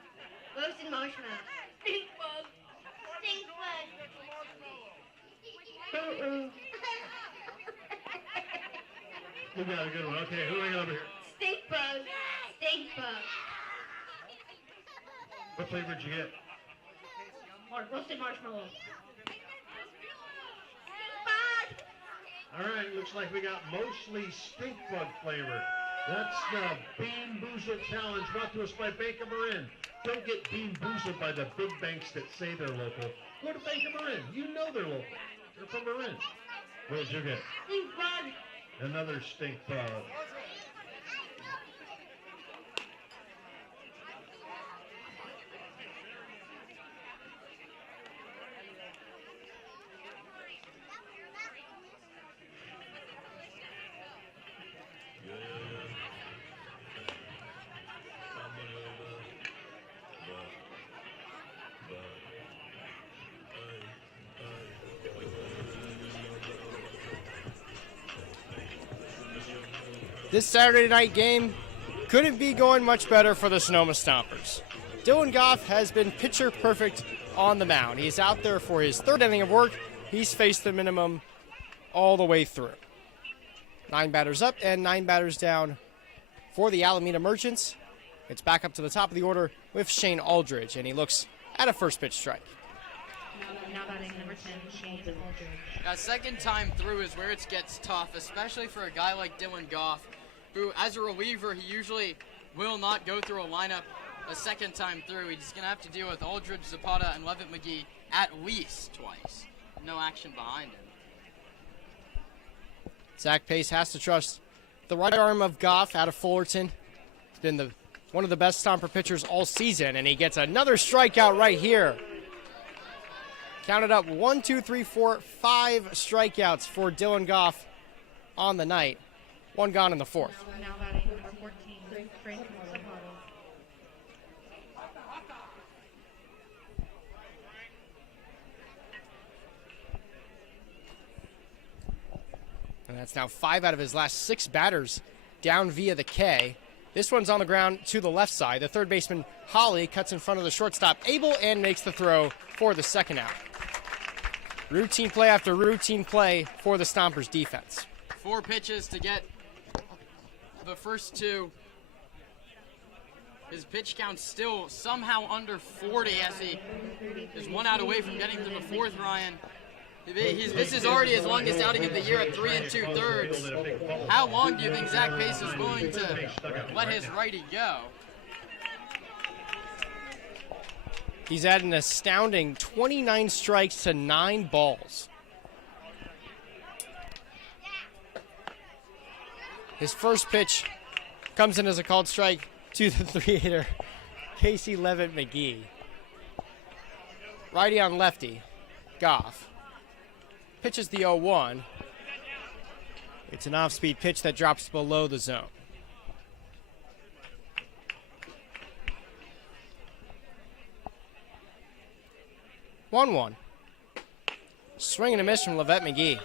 Roasted marshmallow. Stink bug. Stink bug. You got a good one. Okay, who do I got over here? Stink bug. Stink stink bug. What flavor did you get? Roasted marshmallow. All right, looks like we got mostly stink bug flavor. That's the Bean Boozled Challenge brought to us by Bank of Marin. Don't get bean boozled by the big banks that say they're local. Go to Bank of Marin. You know they're local. They're from Marin. What did you get? Stink bug. Another stink bug. This Saturday night game couldn't be going much better for the Sonoma Stompers. Dylan Goff has been pitcher perfect on the mound. He's out there for his third inning of work. He's faced the minimum all the way through. 9 batters up and 9 batters down for the Alameda Merchants. It's back up to the top of the order with Shane Aldridge, and he looks at a first pitch strike. Now batting number 10, Shane Aldridge. Second time through is where it gets tough, especially for a guy like Dylan Goff, who, as a reliever, he usually will not go through a lineup a second time through. He's going to have to deal with Aldridge, Zapata, and Levitt McGee at least twice. No action behind him. Zach Pace has to trust the right arm of Goff out of Fullerton. He's been one of the best Stomper pitchers all season, and he gets another strikeout right here. Counted up 1, 2, 3, 4, 5 strikeouts for Dylan Goff on the night. 1 gone in the fourth. Now batting number 14, Frank Zapata. And that's now 5 out of his last 6 batters down via the K. This one's on the ground to the left side. The third baseman, Holly, cuts in front of the shortstop, Abel, and makes the throw for the second out. Routine play after routine play for the Stompers defense. 4 pitches to get the first 2. His pitch count's still somehow under 40 as he is 1 out away from getting to the 4th, Ryan. This is already his longest outing of the year at 3 2/3. How long do you think Zach Pace is willing to let his righty go? He's at an astounding 29 strikes to 9 balls. His first pitch comes in as a called strike to the 3-hitter, Casey Levitt McGee. Righty on lefty, Goff. Pitches the 0-1. It's an off-speed pitch that drops below the zone. One. Swing and a miss from Levitt McGee.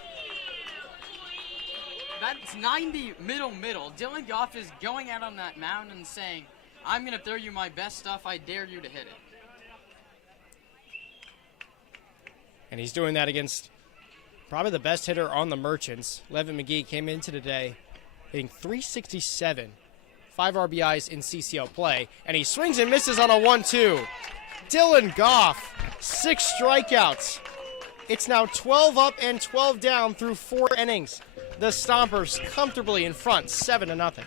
That's 90 middle. Dylan Goff is going out on that mound and saying, I'm going to throw you my best stuff. I dare you to hit it. And he's doing that against probably the best hitter on the Merchants. Levitt McGee came into today hitting .367, 5 RBIs in CCL play, and he swings and misses on a 1-2. Dylan Goff, 6 strikeouts. It's now 12 up and 12 down through 4 innings. The Stompers comfortably in front, 7-0.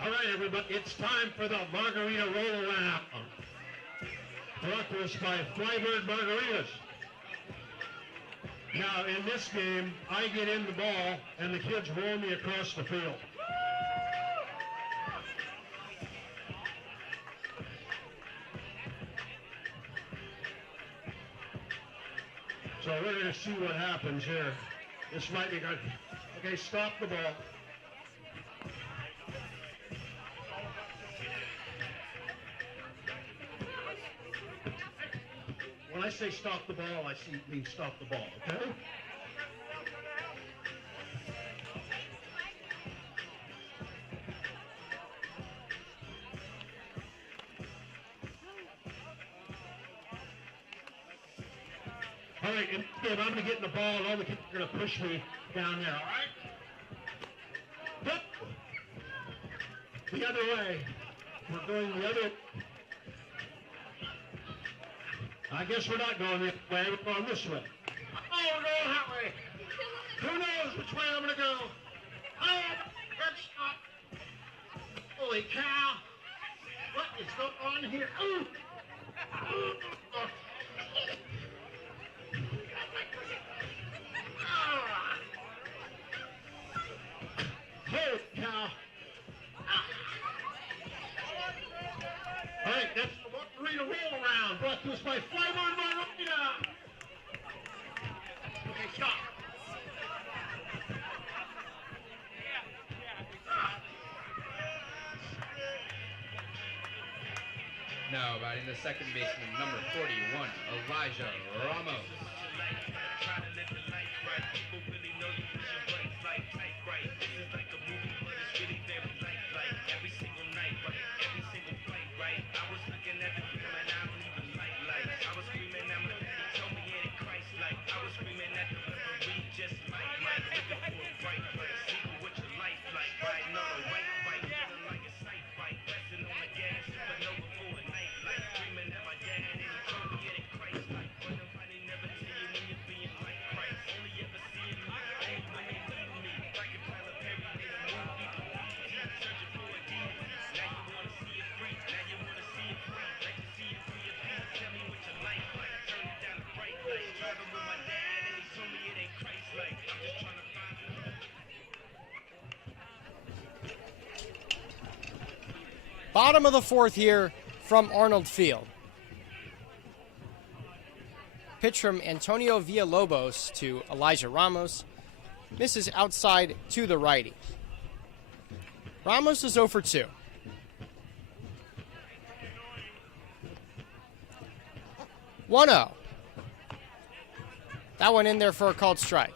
All right, everybody, it's time for the Margarita Roll Around. Brought to us by Flybird Margaritas. Now, in this game, I get in the ball, and the kids roll me across the field. So we're going to see what happens here. This might be good. Okay, stop the ball. When I say stop the ball, I mean stop the ball, okay? All right, and Dave, I'm going to get in the ball, and all the kids are going to push me down there, all right? Yep. The other way. We're going the other. I guess we're not going this way. We're going this way. Oh, we're going that way. Who knows which way I'm going to go? Oh, let's stop. Holy cow. What is going on here? Ooh. Ooh. Oh. Holy cow. All right, that's the margarita roll around brought to us by Flavor and Margarita. Okay, stop. Now batting the second baseman, number 41, Elijah Ramos. Bottom of the fourth here from Arnold Field. Pitch from Antonio Villalobos to Elijah Ramos. Misses outside to the righty. Ramos is 0 for 2. One-0. That one in there for a called strike.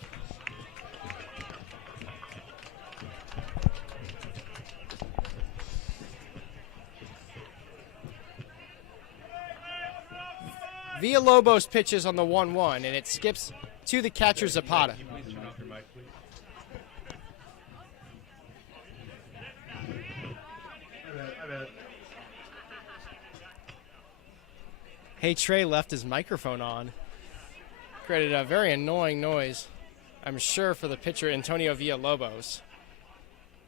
Villalobos pitches on the 1-1, and it skips to the catcher Zapata. Hey, Trey left his microphone on. Created a very annoying noise, I'm sure, for the pitcher Antonio Villalobos.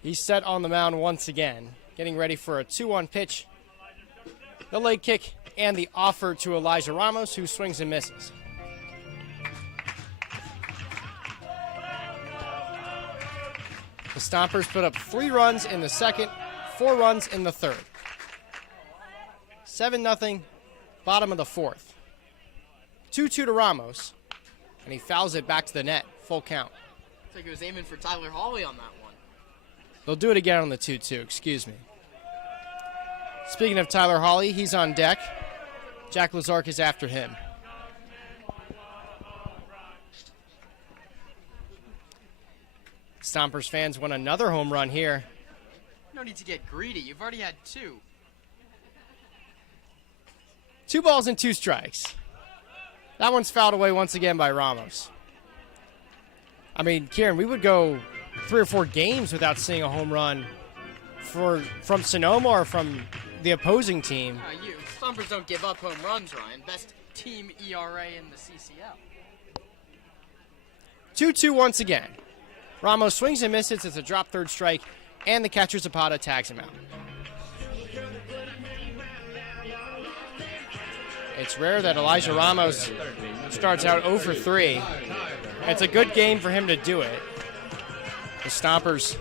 He's set on the mound once again, getting ready for a 2-1 pitch. The leg kick and the offer to Elijah Ramos, who swings and misses. The Stompers put up 3 runs in the second, 4 runs in the third. 7-0, bottom of the fourth. 2-2 to Ramos, and he fouls it back to the net, full count. Looks like he was aiming for Tyler Hawley on that one. They'll do it again on the 2-2, excuse me. Speaking of Tyler Hawley, he's on deck. Jack Lazark is after him. Stompers fans want another home run here. No need to get greedy. You've already had 2. 2 balls and 2 strikes. That one's fouled away once again by Ramos. I mean, Kieran, we would go 3 or 4 games without seeing a home run from Sonoma or from the opposing team. You Stompers don't give up home runs, Ryan. Best team ERA in the CCL. 2-2 once again. Ramos swings and misses. It's a drop third strike, and the catcher Zapata tags him out. It's rare that Elijah Ramos starts out 0 for 3. It's a good game for him to do it. The Stompers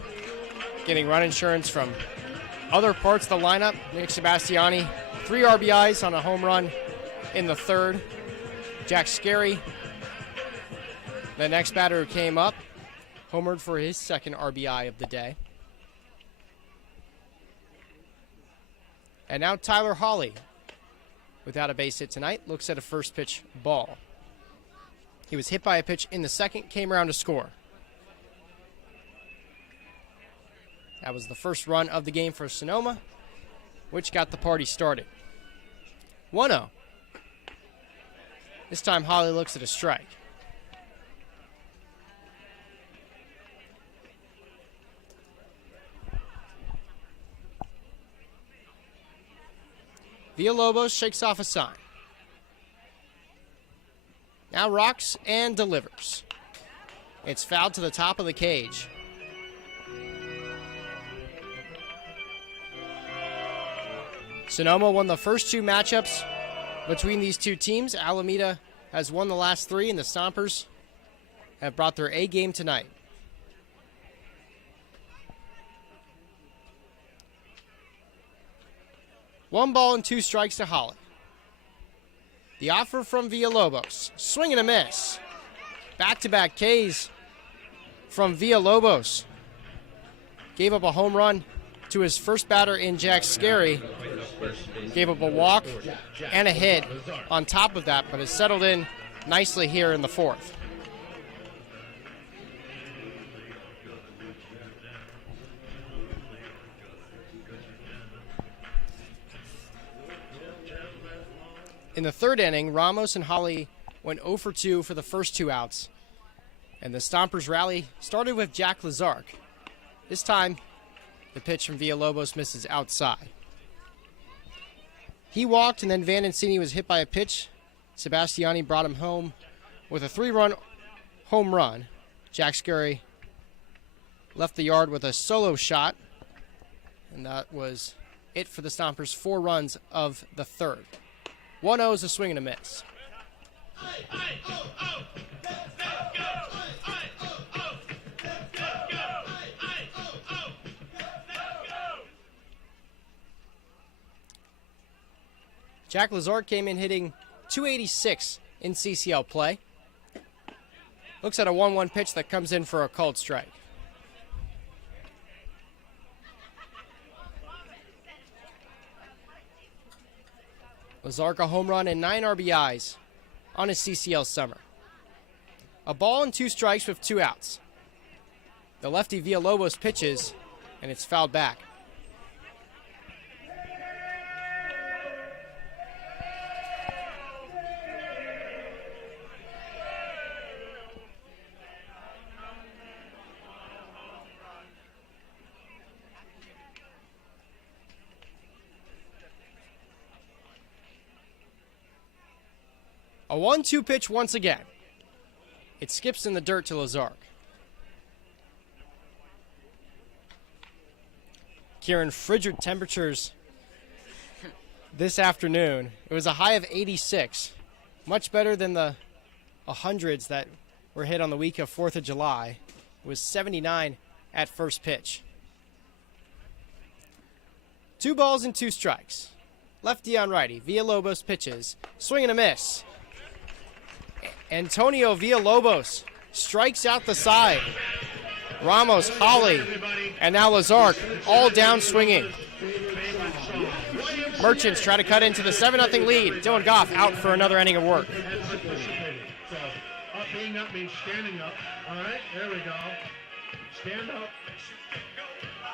getting run insurance from other parts of the lineup. Nick Sebastiani, 3 RBIs on a home run in the third. Jack Scarry, the next batter who came up, homered for his second RBI of the day. And now Tyler Hawley, without a base hit tonight, looks at a first pitch ball. He was hit by a pitch in the second, came around to score. That was the first run of the game for Sonoma, which got the party started. 1-0. This time Holly looks at a strike. Villalobos shakes off a sign. Now rocks and delivers. It's fouled to the top of the cage. Sonoma won the first two matchups between these two teams. Alameda has won the last three, and the Stompers have brought their A game tonight. One ball and two strikes to Holly. The offer from Villalobos. Swing and a miss. Back-to-back Ks from Villalobos. Gave up a home run to his first batter in Jack Scary. Gave up a walk and a hit on top of that, but has settled in nicely here in the fourth. In the third inning, Ramos and Holly went 0 for 2 for the first two outs. And the Stompers rally started with Jack Lazark. This time, the pitch from Villalobos misses outside. He walked, and then Van Encini was hit by a pitch. Sebastiani brought him home with a 3-run home run. Jack Scurry left the yard with a solo shot. And that was it for the Stompers, 4 runs of the third. 1-0 is a swing and a miss. Jack Lazard came in hitting .286 in CCL play. Looks at a 1-1 pitch that comes in for a called strike. Lazark a home run and 9 RBIs on his CCL summer. A ball and 2 strikes with 2 outs. The lefty Villalobos pitches, and it's fouled back. A 1-2 pitch once again. It skips in the dirt to Lazark. Kieran, frigid temperatures this afternoon. It was a high of 86. Much better than the 100s that were hit on the week of 4th of July. It was 79 at first pitch. 2 balls and 2 strikes. Lefty on righty. Villalobos pitches. Swing and a miss. Antonio Villalobos strikes out the side. Ramos, Holly, and now Lazark all down swinging. Merchants try to cut into the 7-0 lead. Dylan Goff out for another inning of work. So, being up means standing up. All right, there we go. Stand up.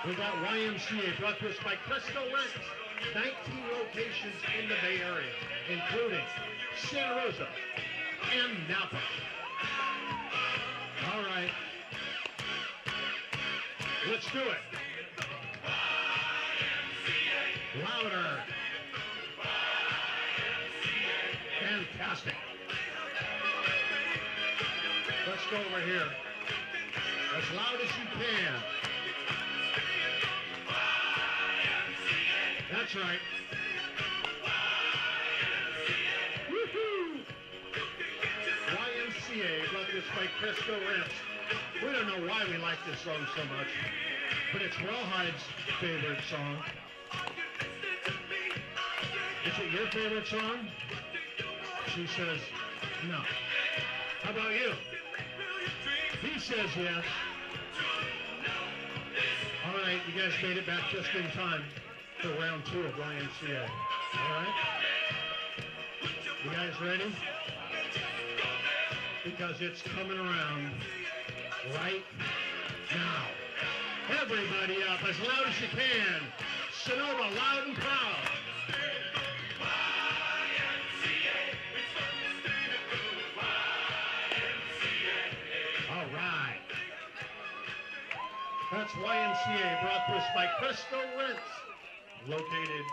We got YMCA brought to us by Crystal Rents. 19 locations in the Bay Area, including Santa Rosa and Napa. All right. Let's do it. Louder. Fantastic. Let's go over here. As loud as you can. That's right. Woohoo! YMCA brought this by Cresco Rents. We don't know why we like this song so much, but it's Rawhide's favorite song. Is it your favorite song? She says, no. How about you? He says yes. All right, you guys made it back just in time for round 2 of YMCA. All right? You guys ready? Because it's coming around right now. Everybody up as loud as you can. Sonoma, loud and proud. That's YMCA, brought to us by Presto Rents, located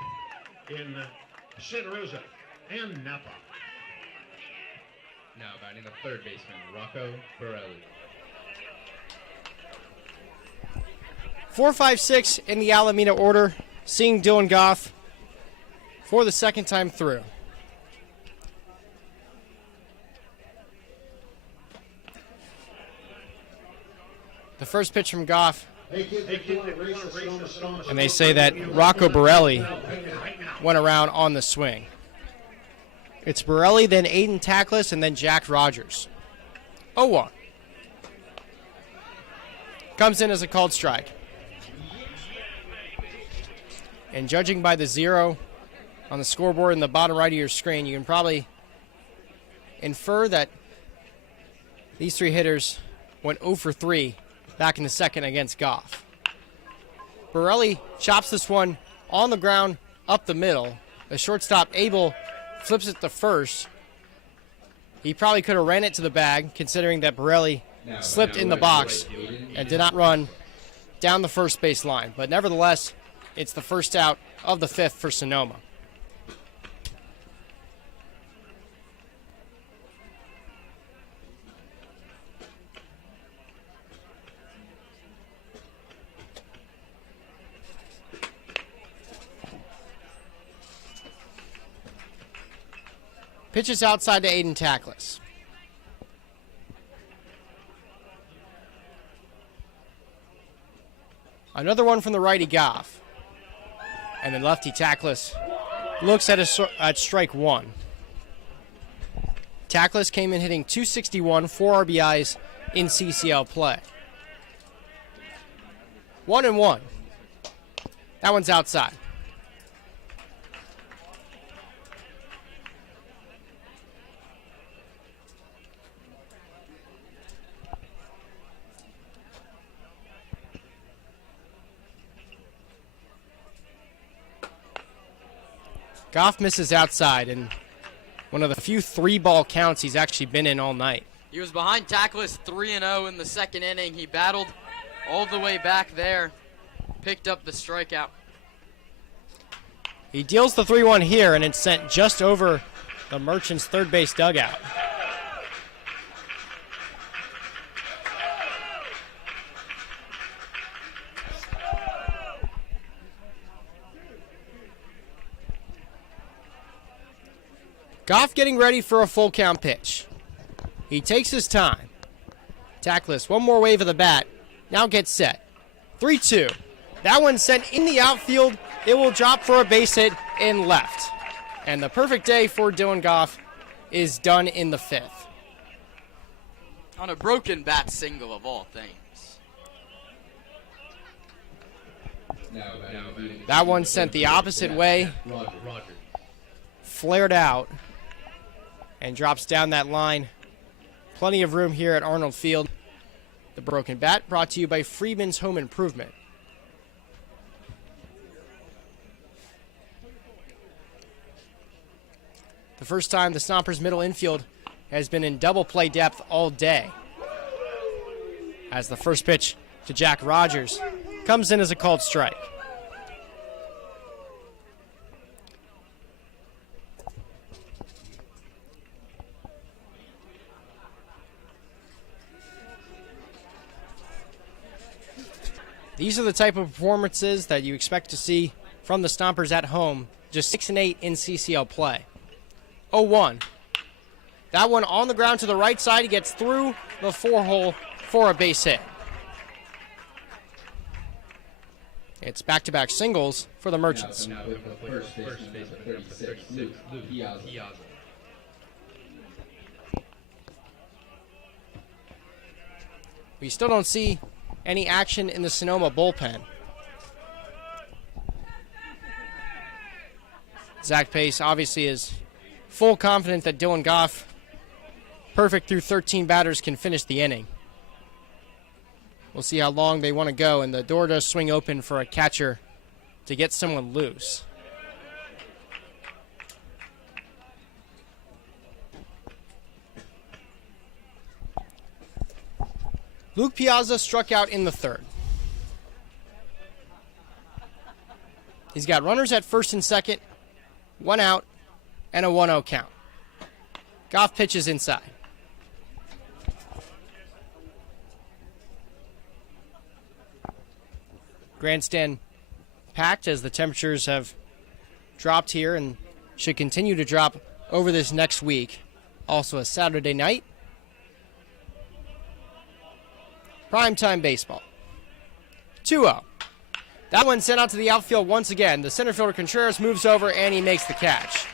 in Santa Rosa and Napa. Now batting the third baseman, Rocco Borelli. 4, 5, 6 in the Alameda order, seeing Dylan Goff for the second time through. The first pitch from Goff, and they say that Rocco Borelli went around on the swing. It's Borelli, then Aiden Tackless, and then Jack Rogers. 0-1. Comes in as a called strike. And judging by the 0 on the scoreboard in the bottom right of your screen, you can probably infer that these three hitters went 0 for 3 back in the second against Goff. Borelli chops this one on the ground up the middle. The shortstop, Abel, flips it to first. He probably could have ran it to the bag, considering that Borelli slipped in the box and did not run down the first base line. But nevertheless, it's the first out of the fifth for Sonoma. Pitches outside to Aiden Tackless. Another one from the righty Goff. And then lefty Tackless looks at strike one. Tackless came in hitting .261, 4 RBIs in CCL play. 1-1. That one's outside. Goff misses outside, and one of the few 3-ball counts he's actually been in all night. He was behind Tackless 3-0 in the second inning. He battled all the way back there, picked up the strikeout. He deals the 3-1 here, and it's sent just over the Merchants' third base dugout. Goff getting ready for a full count pitch. He takes his time. Tackless, one more wave of the bat. Now gets set. 3-2. That one sent in the outfield. It will drop for a base hit in left. And the perfect day for Dylan Goff is done in the fifth. On a broken bat single of all things. That one sent the opposite way. Flared out. And drops down that line. Plenty of room here at Arnold Field. The broken bat brought to you by Freeman's Home Improvement. The first time the Stompers' middle infield has been in double play depth all day. As the first pitch to Jack Rogers comes in as a called strike. These are the type of performances that you expect to see from the Stompers at home. Just 6-8 in CCL play. 0-1. That one on the ground to the right side. He gets through the 4-hole for a base hit. It's back-to-back singles for the Merchants. We still don't see any action in the Sonoma bullpen. Zach Pace obviously is full confident that Dylan Goff, perfect through 13 batters, can finish the inning. We'll see how long they want to go, and the door does swing open for a catcher to get someone loose. Luke Piazza struck out in the third. He's got runners at first and second, 1 out, and a 1-0 count. Goff pitches inside. Grandstand packed as the temperatures have dropped here and should continue to drop over this next week. Also a Saturday night. Primetime baseball. 2-0. That one sent out to the outfield once again. The center fielder Contreras moves over and he makes the catch.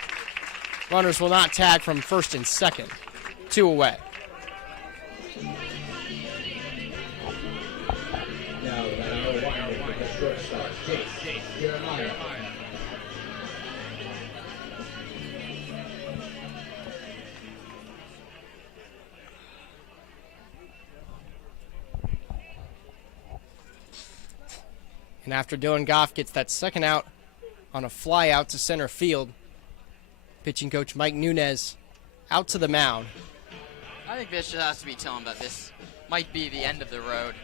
Runners will not tag from first and second. 2 away. Now, number 1 the shortstop, Jeremiah. And after Dylan Goff gets that second out on a fly out to center field, pitching coach Mike Nunez out to the mound. I think Bishop has to be telling that this might be the end of the road.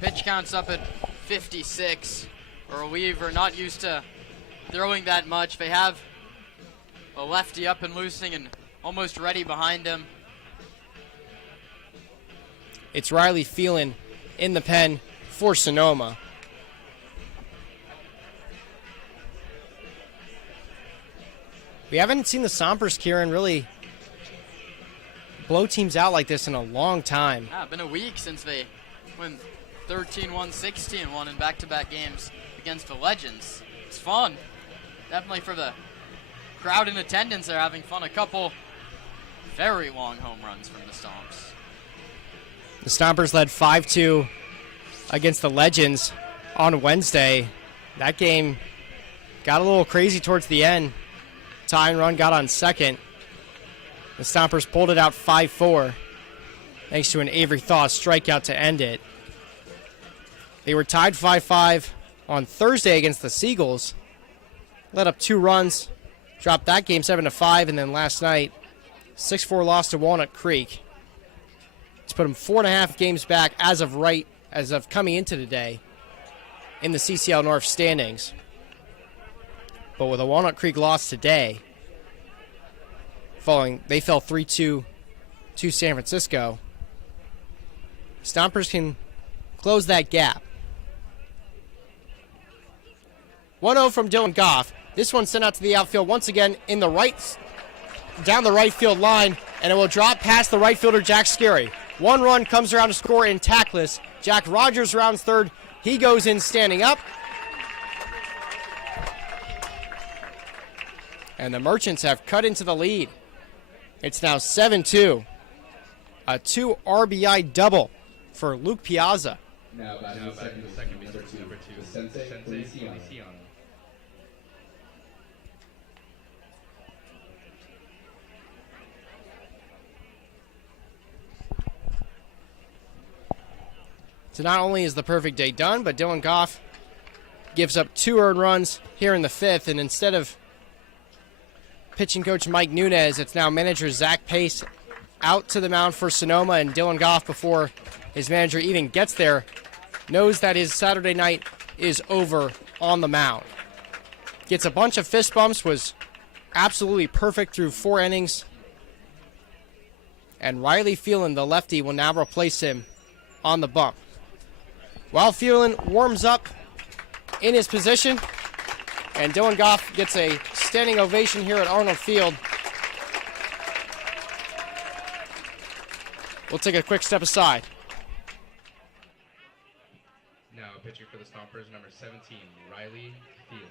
Pitch counts up at 56. A reliever not used to throwing that much. They have a lefty up and loosing and almost ready behind him. It's Riley Phelan in the pen for Sonoma. We haven't seen the Stompers, Kieran, really blow teams out like this in a long time. Yeah, been a week since they went 13-1, 16-1 in back-to-back games against the Legends. It's fun. Definitely for the crowd in attendance, they're having fun. A couple very long home runs from the Stomps. The Stompers led 5-2 against the Legends on Wednesday. That game got a little crazy towards the end. Tying run got on second. The Stompers pulled it out 5-4 thanks to an Avery Thaw strikeout to end it. They were tied 5-5 on Thursday against the Seagulls. Let up 2 runs, dropped that game 7-5, and then last night, 6-4 loss to Walnut Creek. It's put them 4.5 games back as of coming into today in the CCL North standings. But with a Walnut Creek loss today, they fell 3-2 to San Francisco. Stompers can close that gap. 1-0 from Dylan Goff. This one sent out to the outfield once again down the right field line, and it will drop past the right fielder Jack Scarry. 1 run comes around to score in tackless. Jack Rogers rounds third. He goes in standing up. And the Merchants have cut into the lead. It's now 7-2. A 2 RBI double for Luke Piazza. Now batting the second number 2, the Sensei Feliciano. So not only is the perfect day done, but Dylan Goff gives up 2 earned runs here in the 5th, and instead of pitching coach Mike Nunez, it's now manager Zach Pace out to the mound for Sonoma, and Dylan Goff, before his manager even gets there, knows that his Saturday night is over on the mound. Gets a bunch of fist bumps, was absolutely perfect through 4 innings, and Riley Phelan, the lefty, will now replace him on the bump. While Phelan warms up in his position, and Dylan Goff gets a standing ovation here at Arnold Field. We'll take a quick step aside. Now pitching for the Stompers, number 17, Riley Phelan.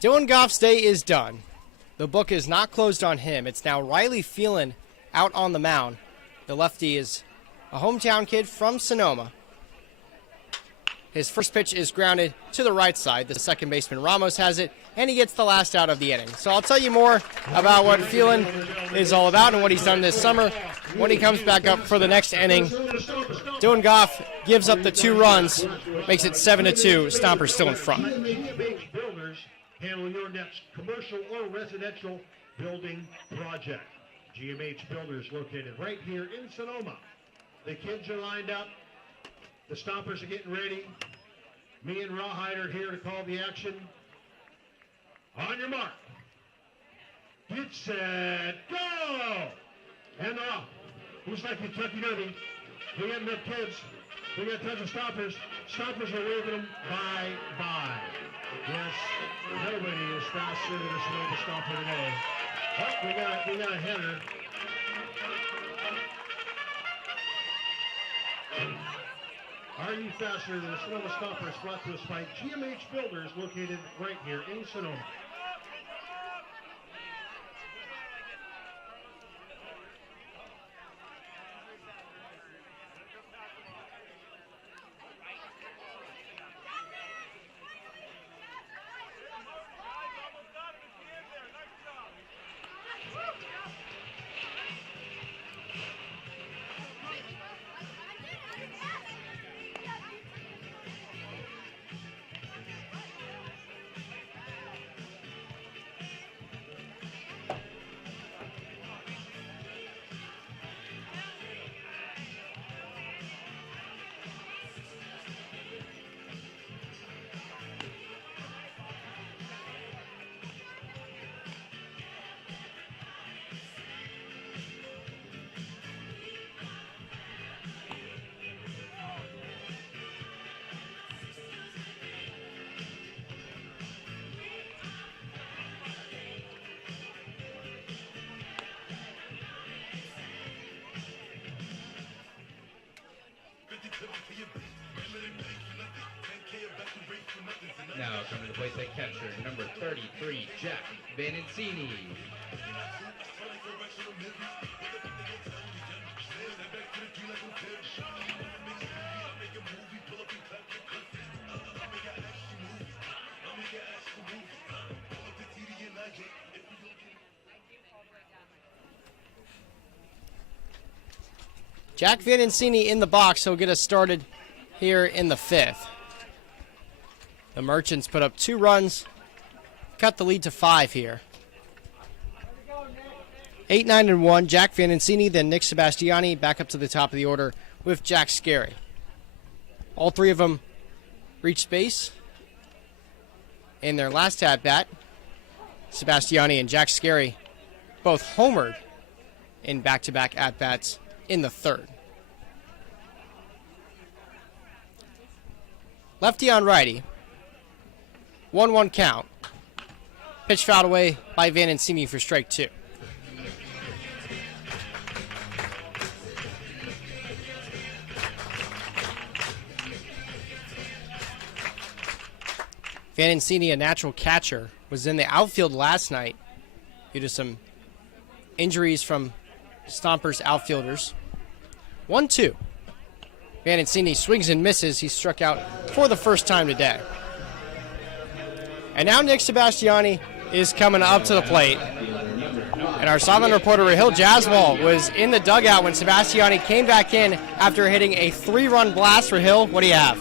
Dylan Goff's day is done. The book is not closed on him. It's now Riley Phelan out on the mound. The lefty is a hometown kid from Sonoma. His first pitch is grounded to the right side. The second baseman Ramos has it, and he gets the last out of the inning. So I'll tell you more about what Phelan is all about and what he's done this summer when he comes back up for the next inning. Dylan Goff gives up the 2 runs, makes it 7-2. Stompers still in front. GMH Builders handle your next commercial or residential building project. GMH Builders located right here in Sonoma. The kids are lined up. The Stompers are getting ready. Me and Rawhide are here to call the action. On your mark. Get set, go! And off. Looks like Kentucky Derby. We got enough kids. We got tons of Stompers. Stompers are waving them bye-bye. Yes, nobody is faster than a Sonoma Stomper today. Oh, we got a header. Are you faster than the Sonoma Stompers? Brought to us by GMH Builders, located right here in Sonoma. Now coming to the plate, the catcher, number 33, Jack Vanencini. Jack Vanencini in the box. He'll get us started here in the 5th. The Merchants put up 2 runs, cut the lead to 5 here. 8-9-1, Jack Vanencini, then Nick Sebastiani back up to the top of the order with Jack Scary. All 3 of them reached base in their last at-bat. Sebastiani and Jack Scary both homered in back-to-back at-bats in the 3rd. Lefty on righty. 1-1 count. Pitch fouled away by Vanencini for strike 2. Vanencini, a natural catcher, was in the outfield last night due to some injuries from Stompers outfielders. 1-2. Vanencini swings and misses. He struck out for the first time today. And now Nick Sebastiani is coming up to the plate. And our sideline reporter, Rahil Jaswal, was in the dugout when Sebastiani came back in after hitting a 3-run blast. Rahil, what do you have?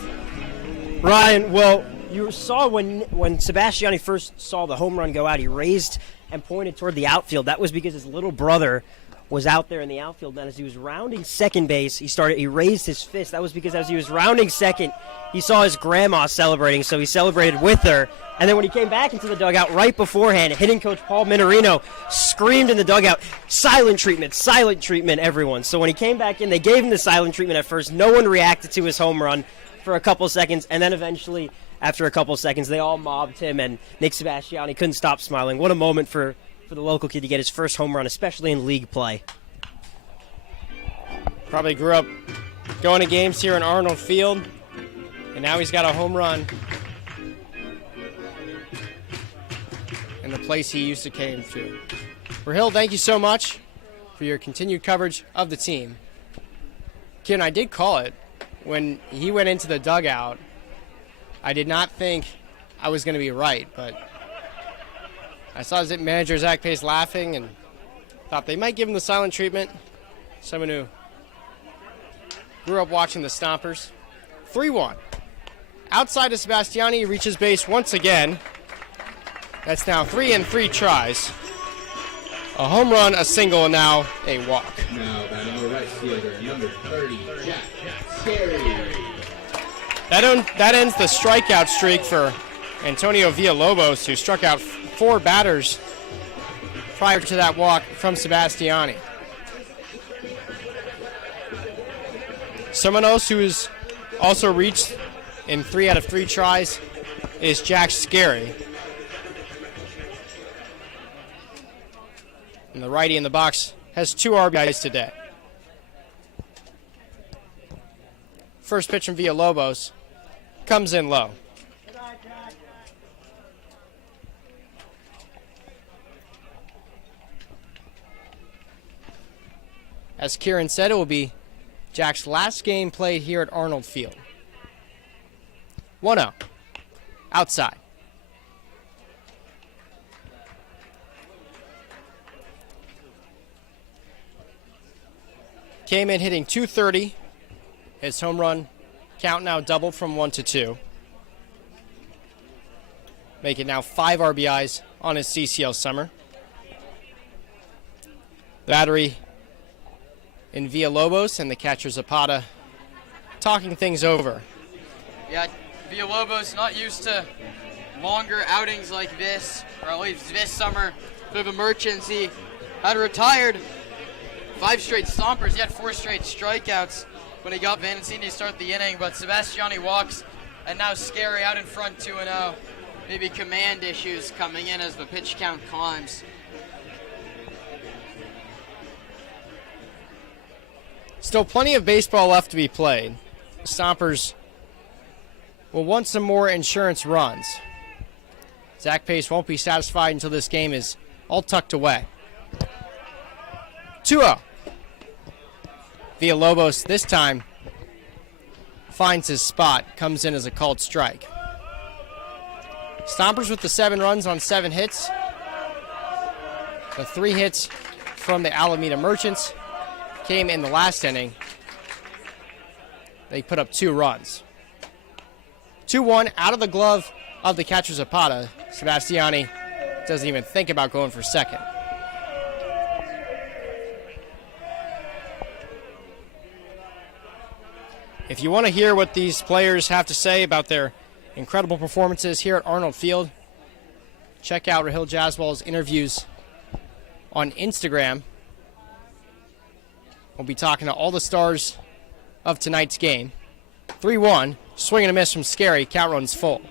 Ryan, well, you saw when Sebastiani first saw the home run go out, he raised and pointed toward the outfield. That was because his little brother was out there in the outfield. Then as he was rounding second base, he raised his fist. That was because as he was rounding second, he saw his grandma celebrating, so he celebrated with her. And then when he came back into the dugout right beforehand, hitting coach Paul Minorino screamed in the dugout, silent treatment, everyone. So when he came back in, they gave him the silent treatment at first. No one reacted to his home run for a couple seconds, and then eventually, after a couple seconds, they all mobbed him, and Nick Sebastiani couldn't stop smiling. What a moment for the local kid to get his first home run, especially in league play. Probably grew up going to games here in Arnold Field, and now he's got a home run. the place he used to came to. Rahil, thank you so much for your continued coverage of the team. Kieran, I did call it when he went into the dugout. I did not think I was going to be right, but I saw his manager Zach Pace laughing and thought they might give him the silent treatment. Someone who grew up watching the Stompers. 3-1. Outside of Sebastiani, he reaches base once again. That's now 3 in 3 tries. A home run, a single, and now a walk. Now batting the right fielder, number 30, Jack Scary. That ends the strikeout streak for Antonio Villalobos, who struck out 4 batters prior to that walk from Sebastiani. Someone else who has also reached in 3 out of 3 tries is Jack Scary. And the righty in the box has 2 RBIs today. First pitch from Villalobos comes in low. As Kieran said, it will be Jack's last game played here at Arnold Field. 1-0. Outside. Came in hitting .230. His home run count now doubled from 1 to 2. Making now 5 RBIs on his CCL summer. Battery in Villalobos and the catcher Zapata talking things over. Yeah, Villalobos not used to longer outings like this, or at least this summer. Bit of emergency. Had retired 5 straight stompers. He had 4 straight strikeouts when he got Vancini to start the inning, but Sebastiani walks, and now Scary out in front 2-0. Maybe command issues coming in as the pitch count climbs. Still plenty of baseball left to be played. The Stompers will want some more insurance runs. Zach Pace won't be satisfied until this game is all tucked away. 2-0. Villalobos this time finds his spot, comes in as a called strike. Stompers with the 7 runs on 7 hits. The 3 hits from the Alameda Merchants came in the last inning. They put up 2 runs. 2-1 out of the glove of the catcher Zapata. Sebastiani doesn't even think about going for second. If you want to hear what these players have to say about their incredible performances here at Arnold Field, check out Rahil Jaswal's interviews on Instagram. We'll be talking to all the stars of tonight's game. 3-1, swing and a miss from Scary, count runs full.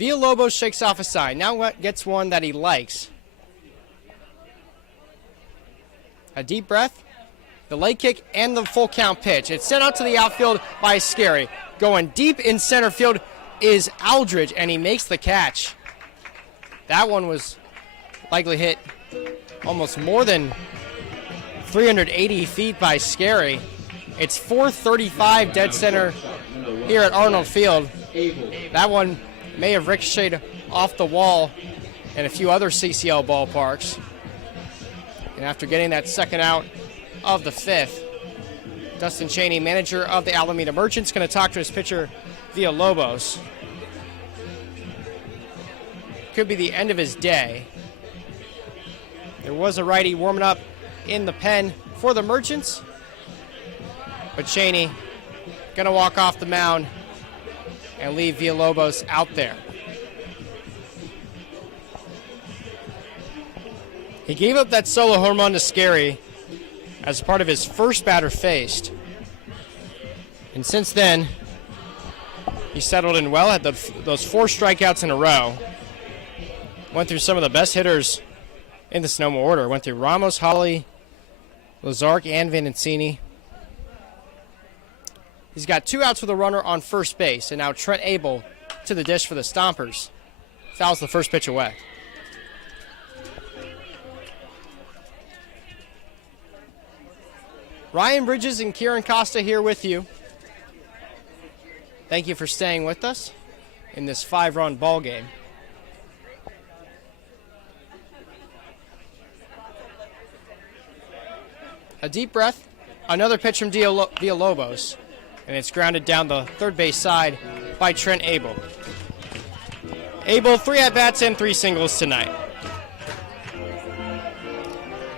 Villalobos shakes off a sigh. Now gets one that he likes. A deep breath, the leg kick, and the full count pitch. It's sent out to the outfield by Scary. Going deep in center field is Aldridge, and he makes the catch. That one was likely hit almost more than 380 feet by Scary. It's 435 dead center here at Arnold Field. That one may have ricocheted off the wall and a few other CCL ballparks. And after getting that second out of the 5th, Dustin Cheney, manager of the Alameda Merchants, going to talk to his pitcher Villalobos. Could be the end of his day. There was a righty warming up in the pen for the Merchants, but Cheney going to walk off the mound and leave Villalobos out there. He gave up that solo home run to Scary as part of his first batter faced. And since then, he settled in well, had those 4 strikeouts in a row. Went through some of the best hitters in the Sonoma order. Went through Ramos, Holly, Lazark, and Vanancini. He's got 2 outs with a runner on first base, and now Trent Abel to the dish for the Stompers. Fouls the first pitch away. Ryan Bridges and Kieran Costa here with you. Thank you for staying with us in this 5-run ball game. A deep breath, another pitch from Villalobos, and it's grounded down the third base side by Trent Abel. Abel, 3 at-bats and 3 singles tonight.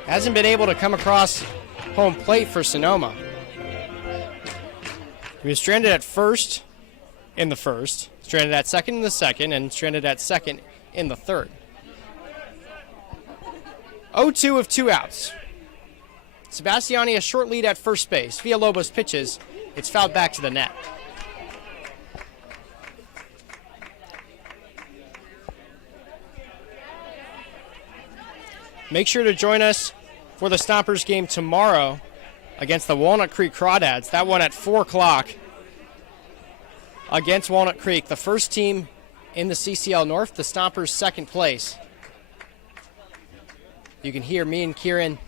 Hasn't been able to come across home plate for Sonoma. He was stranded at first in the first, stranded at second in the second, and stranded at second in the third. 0-2 of 2 outs. Sebastiani a short lead at first base. Villalobos pitches. It's fouled back to the net. Make sure to join us for the Stompers game tomorrow against the Walnut Creek Crawdads. That one at 4 o'clock against Walnut Creek, the first team in the CCL North, the Stompers' second place. You can hear me and Kieran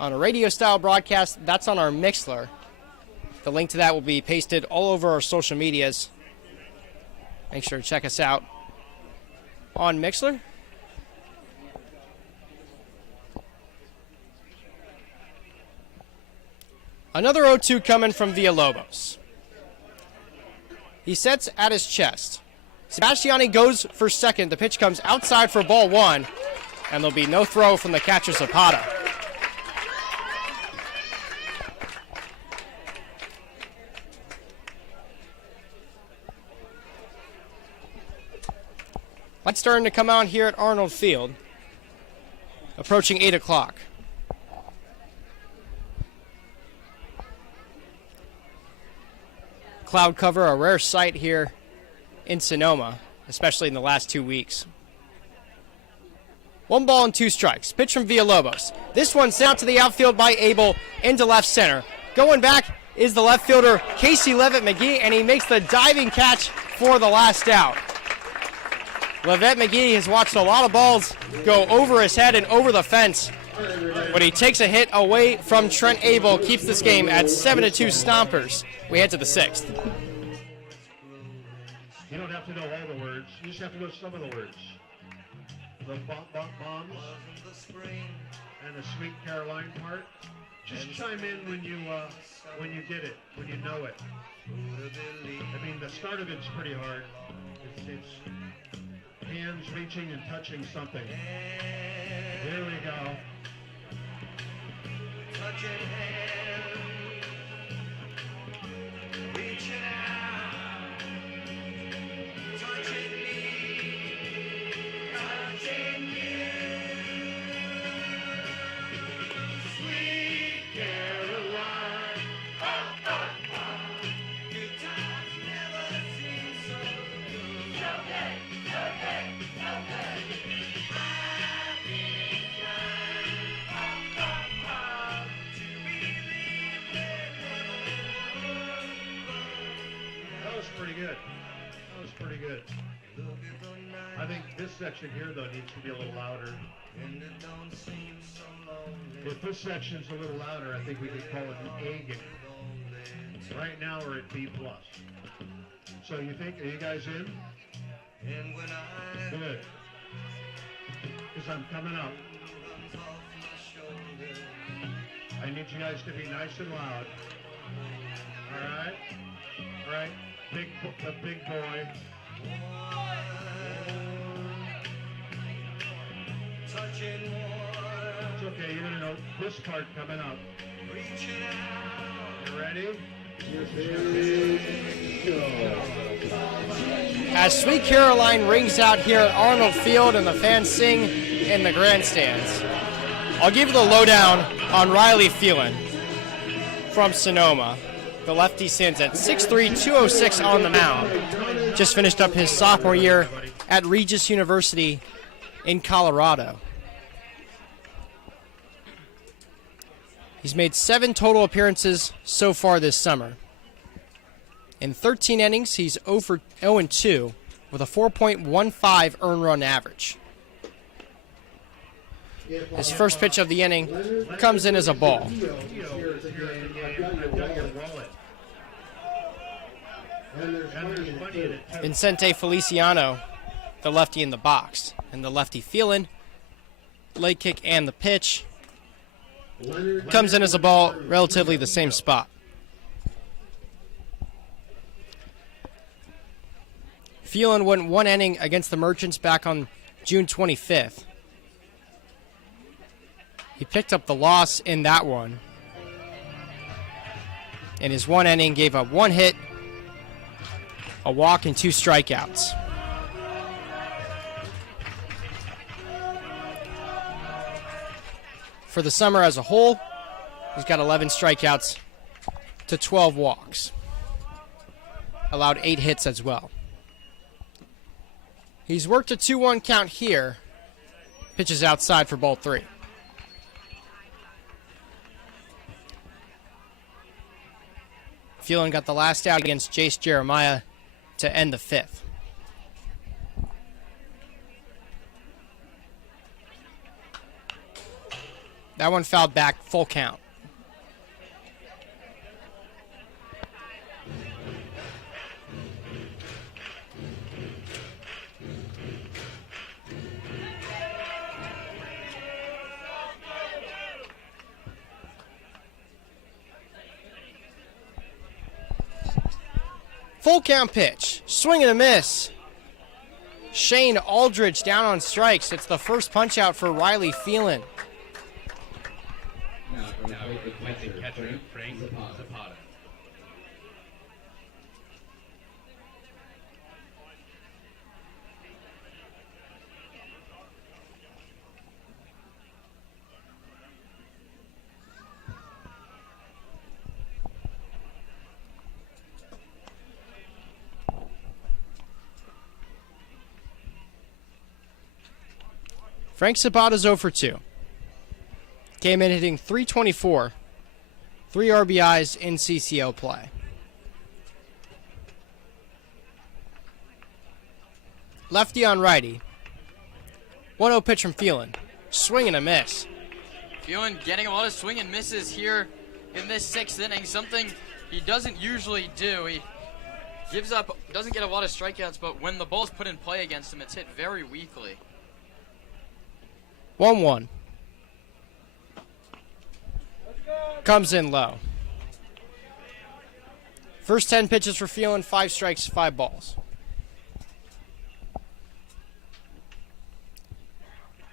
on a radio-style broadcast. That's on our Mixler. The link to that will be pasted all over our social medias. Make sure to check us out on Mixler. Another 0-2 coming from Villalobos. He sets at his chest. Sebastiani goes for second. The pitch comes outside for ball 1, and there'll be no throw from the catcher Zapata. Lights starting to come out here at Arnold Field, approaching 8 o'clock. Cloud cover, a rare sight here in Sonoma, especially in the last 2 weeks. 1 ball and 2 strikes. Pitch from Villalobos. This one sent out to the outfield by Abel into left center. Going back is the left fielder Casey Levitt-McGee, and he makes the diving catch for the last out. Levitt-McGee has watched a lot of balls go over his head and over the fence, but he takes a hit away from Trent Abel, keeps this game at 7-2 Stompers. We head to the 6th. You don't have to know all the words. You just have to know some of the words. The bombs and the Sweet Caroline part. Just chime in when you get it, when you know it. I mean, the start of it's pretty hard. It's hands reaching and touching something. Here we go. Touching hands, reaching out, touching me, touching you. Sweet Caroline, oh, oh, oh. Good times never seem so good. So good, so good, so good. I've been inclined, oh, oh, oh, to believe that was pretty good. That was pretty good. I think this section here, though, needs to be a little louder. If this section's a little louder, I think we could call it an A game. Right now we're at B+. So you think, are you guys in? Good. Because I'm coming up. I need you guys to be nice and loud. All right? All right? The big boy. It's okay, you're going to know this part coming up. You ready? As Sweet Caroline rings out here at Arnold Field and the fans sing in the grandstands, I'll give you the lowdown on Riley Phelan from Sonoma. The lefty stands at 6'3", 206 on the mound. Just finished up his sophomore year at Regis University in Colorado. He's made 7 total appearances so far this summer. In 13 innings, he's 0-2 with a 4.15 earned run average. His first pitch of the inning comes in as a ball. Vincente Feliciano, the lefty in the box, and the lefty Phelan, leg kick and the pitch, comes in as a ball, relatively the same spot. Phelan went 1 inning against the Merchants back on June 25th. He picked up the loss in that one. In his 1 inning, gave up 1 hit, a walk, and 2 strikeouts. For the summer as a whole, he's got 11 strikeouts to 12 walks. Allowed 8 hits as well. He's worked a 2-1 count here. Pitches outside for ball 3. Phelan got the last out against Jace Jeremiah to end the 5th. That one fouled back, full count. Full count pitch. Swing and a miss. Shane Aldridge down on strikes. It's the first punch out for Riley Phelan. Now replacing catcher Frank Zapata. Frank Zapata's 0 for 2. Came in hitting .324, 3 RBIs in CCL play. Lefty on righty. 1-0 pitch from Phelan. Swing and a miss. Phelan getting a lot of swing and misses here in this 6th inning, something he doesn't usually do. He gives up, doesn't get a lot of strikeouts, but when the ball's put in play against him, it's hit very weakly. 1-1. Comes in low. First 10 pitches for Phelan, 5 strikes, 5 balls.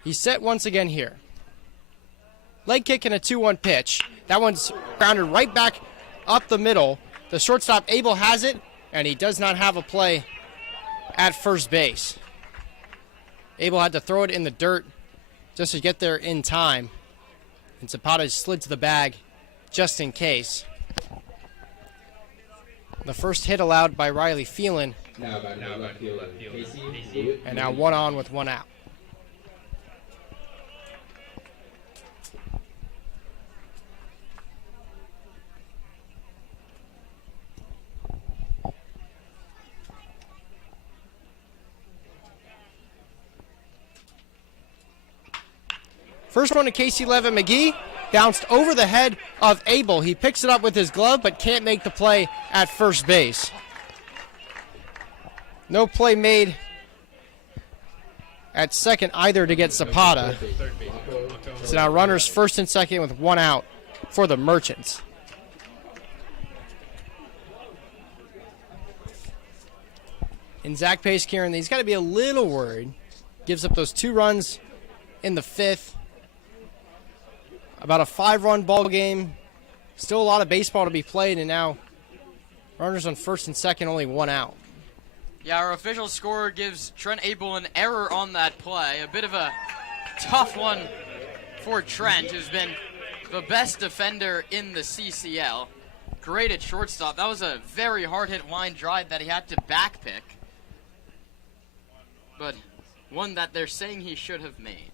He's set once again here. Leg kick and a 2-1 pitch. That one's grounded right back up the middle. The shortstop, Abel, has it, and he does not have a play at first base. Abel had to throw it in the dirt just to get there in time. And Zapata slid to the bag just in case. The first hit allowed by Riley Phelan. Now about left field, Casey. And now 1 on with 1 out. First one to Casey Levitt McGee. Bounced over the head of Abel. He picks it up with his glove, but can't make the play at first base. No play made at second either to get Zapata. So now runners first and second with 1 out for the Merchants. And Zach Pace, Kieran, he's got to be a little worried. Gives up those 2 runs in the 5th. About a 5-run ball game. Still a lot of baseball to be played, and now runners on first and second, only 1 out. Yeah, our official scorer gives Trent Abel an error on that play. A bit of a tough one for Trent, who's been the best defender in the CCL. Great at shortstop. That was a very hard-hit line drive that he had to backpick. But one that they're saying he should have made.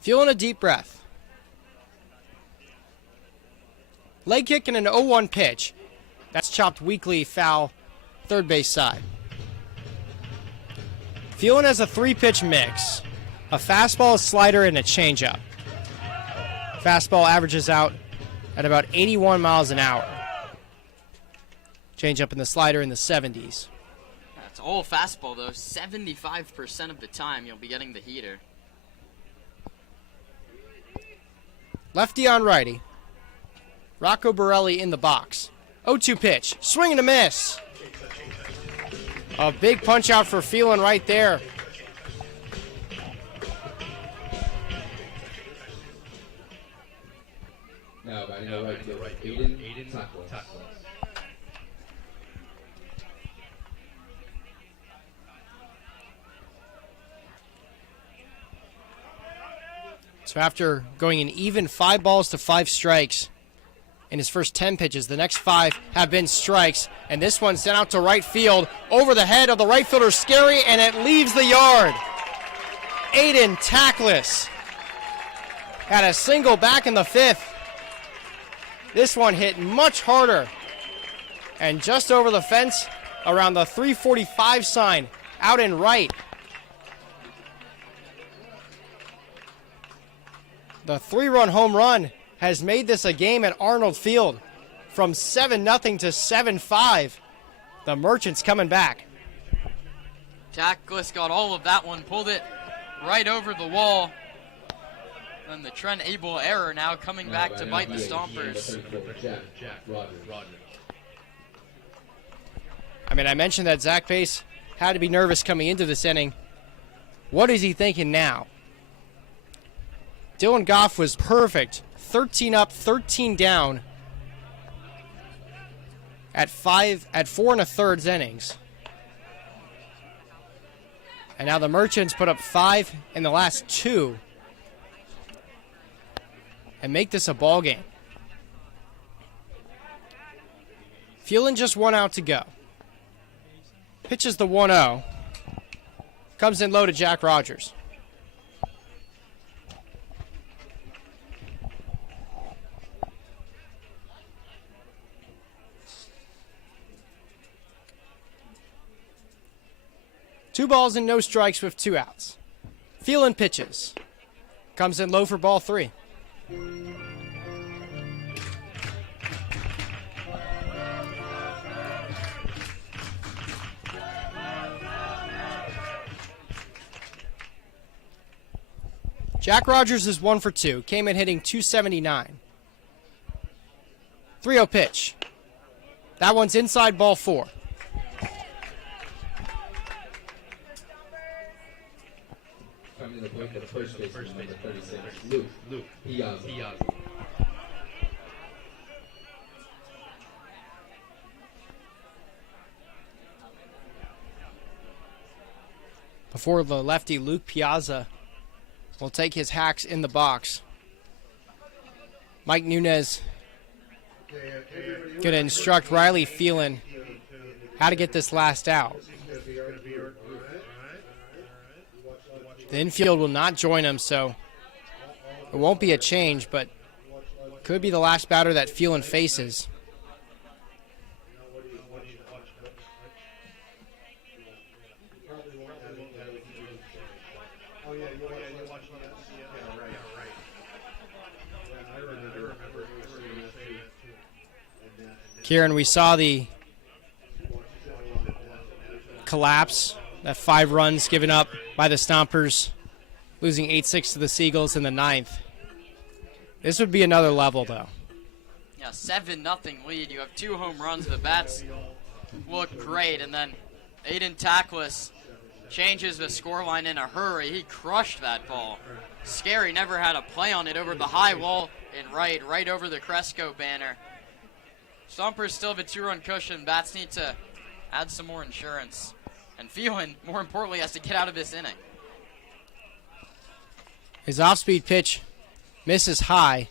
Feeling a deep breath. Leg kick and an 0-1 pitch. That's chopped weakly foul, third base side. Phelan has a 3-pitch mix. A fastball, a slider, and a changeup. Fastball averages out at about 81 miles an hour. Changeup and the slider in the 70s. That's all fastball, though. 75% of the time you'll be getting the heater. Lefty on righty. Rocco Borelli in the box. 0-2 pitch. Swing and a miss. A big punch out for Phelan right there. Now batting the right field, Aiden Tackles. So after going an even 5 balls to 5 strikes in his first 10 pitches, the next 5 have been strikes, and this one sent out to right field over the head of the right fielder, Scary, and it leaves the yard. Aiden Tackless had a single back in the 5th. This one hit much harder and just over the fence around the 345 sign out in right. The 3-run home run has made this a game at Arnold Field from 7-0 to 7-5. The Merchants coming back. Tackless got all of that one, pulled it right over the wall. And the Trent Abel error now coming back to bite the Stompers. I mean, I mentioned that Zach Pace had to be nervous coming into this inning. What is he thinking now? Dylan Goff was perfect. 13 up, 13 down at 4 1/3 innings. And now the Merchants put up 5 in the last 2 and make this a ball game. Phelan just 1 out to go. Pitches the 1-0. Comes in low to Jack Rogers. Two balls and no strikes with 2 outs. Phelan pitches. Comes in low for ball 3. Jack Rogers is 1 for 2. Came in hitting 279. 3-0 pitch. That one's inside ball 4. Coming to the point of the first baseman, number 36, Luke Piazza. Before the lefty, Luke Piazza will take his hacks in the box. Mike Nunez going to instruct Riley Phelan how to get this last out. The infield will not join him, so it won't be a change, but could be the last batter that Phelan faces. Kieran, we saw the collapse, that 5 runs given up by the Stompers, losing 8-6 to the Seagulls in the 9th. This would be another level, though. Yeah, 7-0 lead. You have 2 home runs. The bats look great, and then Aiden Tackless changes the scoreline in a hurry. He crushed that ball. Scary never had a play on it over the high wall and right over the Cresco banner. Stompers still have a 2-run cushion. Bats need to add some more insurance. And Phelan, more importantly, has to get out of this inning. His off-speed pitch misses high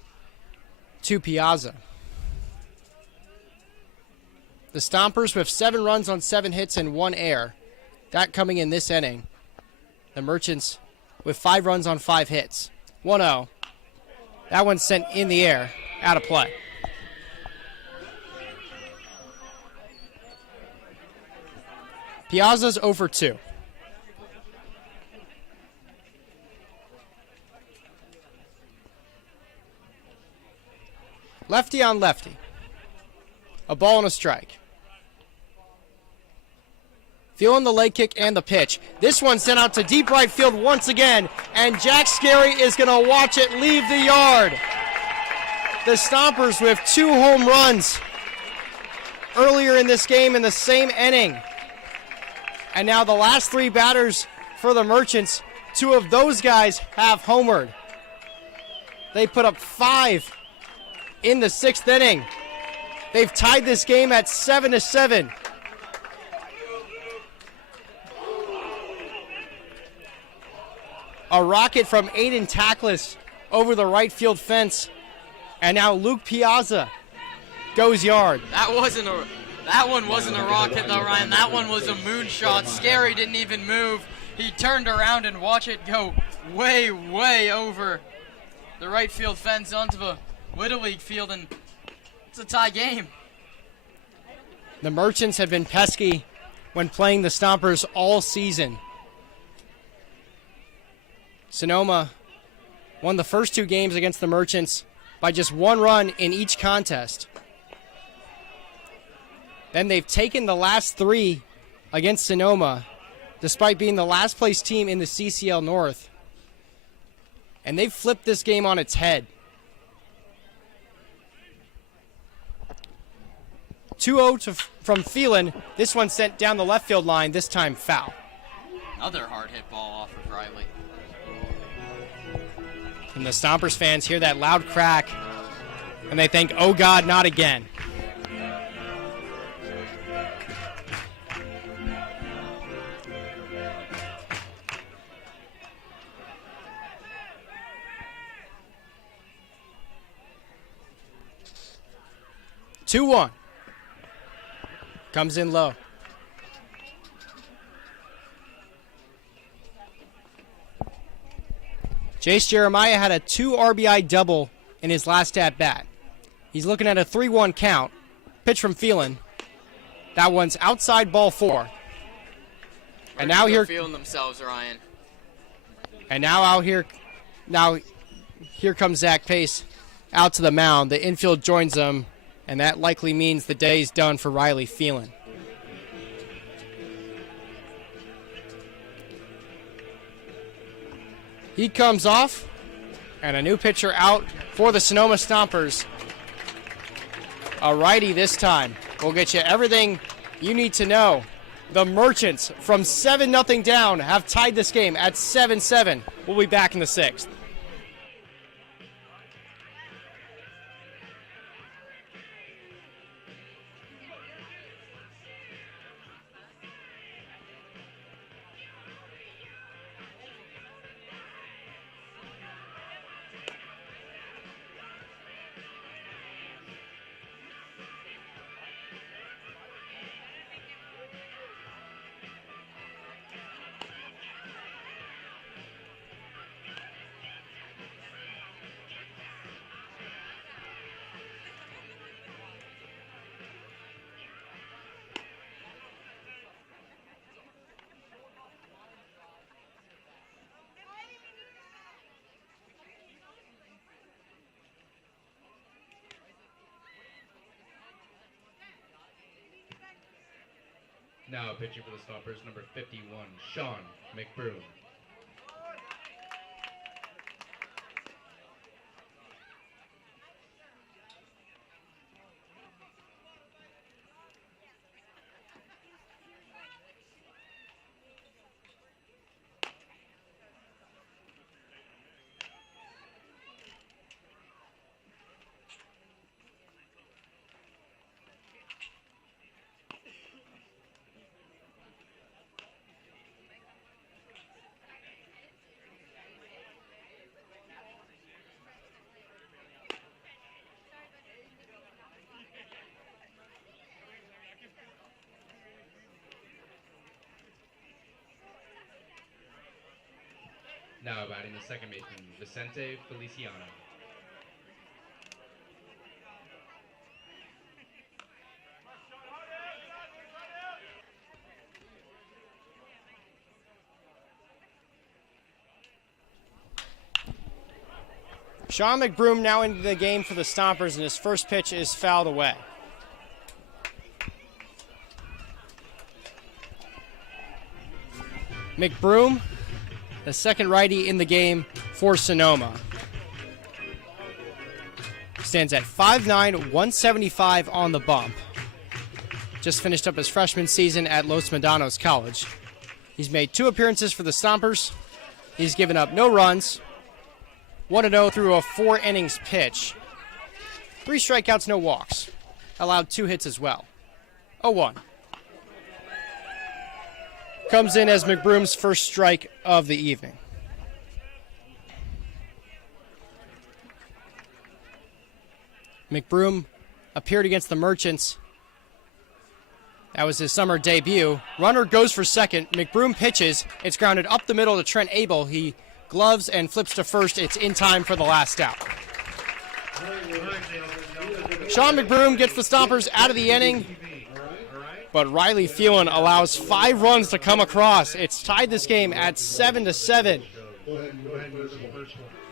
to Piazza. The Stompers with 7 runs on 7 hits and 1 error. That coming in this inning. The Merchants with 5 runs on 5 hits. 1-0. That one's sent in the air, out of play. Piazza's 0 for 2. Lefty on lefty. A ball and a strike. Feeling the leg kick and the pitch. This one sent out to deep right field once again, and Jack Scarry is going to watch it leave the yard. The Stompers with 2 home runs earlier in this game in the same inning. And now the last 3 batters for the Merchants, 2 of those guys have homered. They put up 5 in the 6th inning. They've tied this game at 7-7. A rocket from Aiden Tackless over the right field fence. And now Luke Piazza goes yard. That one wasn't a rocket though, Ryan. That one was a moonshot. Scary didn't even move. He turned around and watched it go way, way over the right field fence onto the Little League field, and it's a tie game. The Merchants have been pesky when playing the Stompers all season. Sonoma won the first 2 games against the Merchants by just 1 run in each contest. Then they've taken the last 3 against Sonoma, despite being the last place team in the CCL North. And they've flipped this game on its head. 2-0 from Phelan. This one sent down the left field line, this time foul. Another hard hit ball off of Riley. And the Stompers fans hear that loud crack, and they think, oh God, not again. Two-one. Comes in low. Jace Jeremiah had a 2 RBI double in his last at-bat. He's looking at a 3-1 count. Pitch from Phelan. That one's outside, ball 4. And now here, feeling themselves, Ryan. And now here comes Zach Pace out to the mound. The infield joins them, and that likely means the day's done for Riley Phelan. He comes off, and a new pitcher out for the Sonoma Stompers. A righty this time. We'll get you everything you need to know. The Merchants, from 7-0 down, have tied this game at 7-7. We'll be back in the 6th. Now pitching for the Stompers, number 51, Sean McBroom. Now batting the second baseman, Vicente Feliciano. Sean McBroom now into the game for the Stompers, and his first pitch is fouled away. McBroom, the second righty in the game for Sonoma. Stands at 5'9", 175 on the bump. Just finished up his freshman season at Los Medanos College. He's made 2 appearances for the Stompers. He's given up no runs. 1-0 through a 4 innings pitch. 3 strikeouts, no walks. Allowed 2 hits as well. 0-1. Comes in as McBroom's first strike of the evening. McBroom appeared against the Merchants. That was his summer debut. Runner goes for second. McBroom pitches. It's grounded up the middle to Trent Abel. He gloves and flips to first. It's in time for the last out. Sean McBroom gets the Stompers out of the inning, but Riley Phelan allows 5 runs to come across. It's tied this game at 7-7.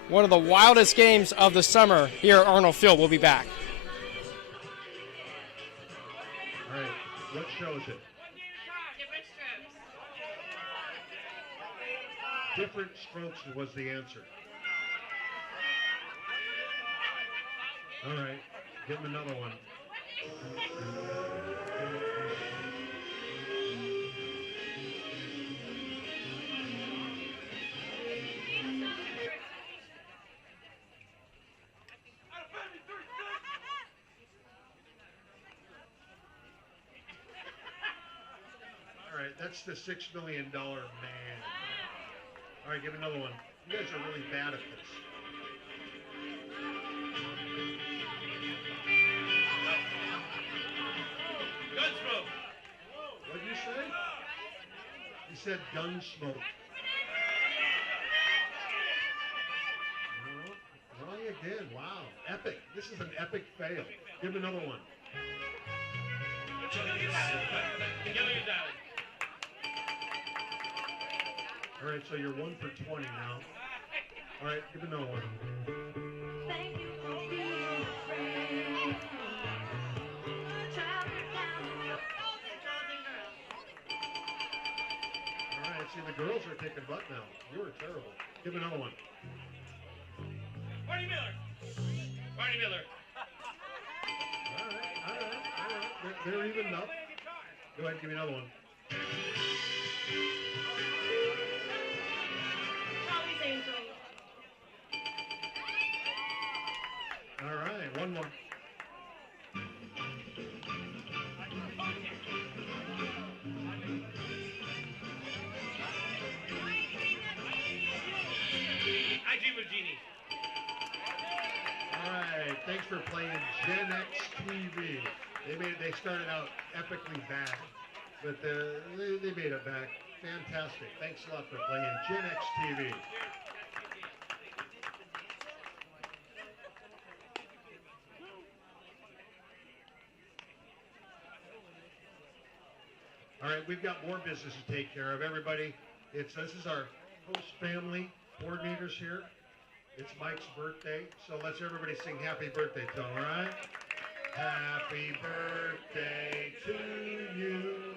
One of the wildest games of the summer here at Arnold Field. We'll be back. All right, what show is it? Different strokes was the answer. All right, give him another one. All right, that's the $6 million man. All right, give another one. You guys are really bad at this. Gunsmoke. What did you say? He said gun smoke. Wrong again. Wow. Epic. This is an epic fail. Give him another one. All right, so you're 1 for 20 now. All right, give another one. All right, see, the girls are kicking butt now. You were terrible. Give another one. Marty Miller. Marty Miller. All right. They're even up. Go ahead, give me another one. All right, one more. I dream of genies. All right, thanks for playing Gen X TV. They started out epically bad, but they made it back. Fantastic. Thanks a lot for playing Gen X TV. All right, we've got more business to take care of. Everybody, this is our host family coordinators here. It's Mike's birthday, so let's everybody sing happy birthday to him, all right? Happy birthday to you.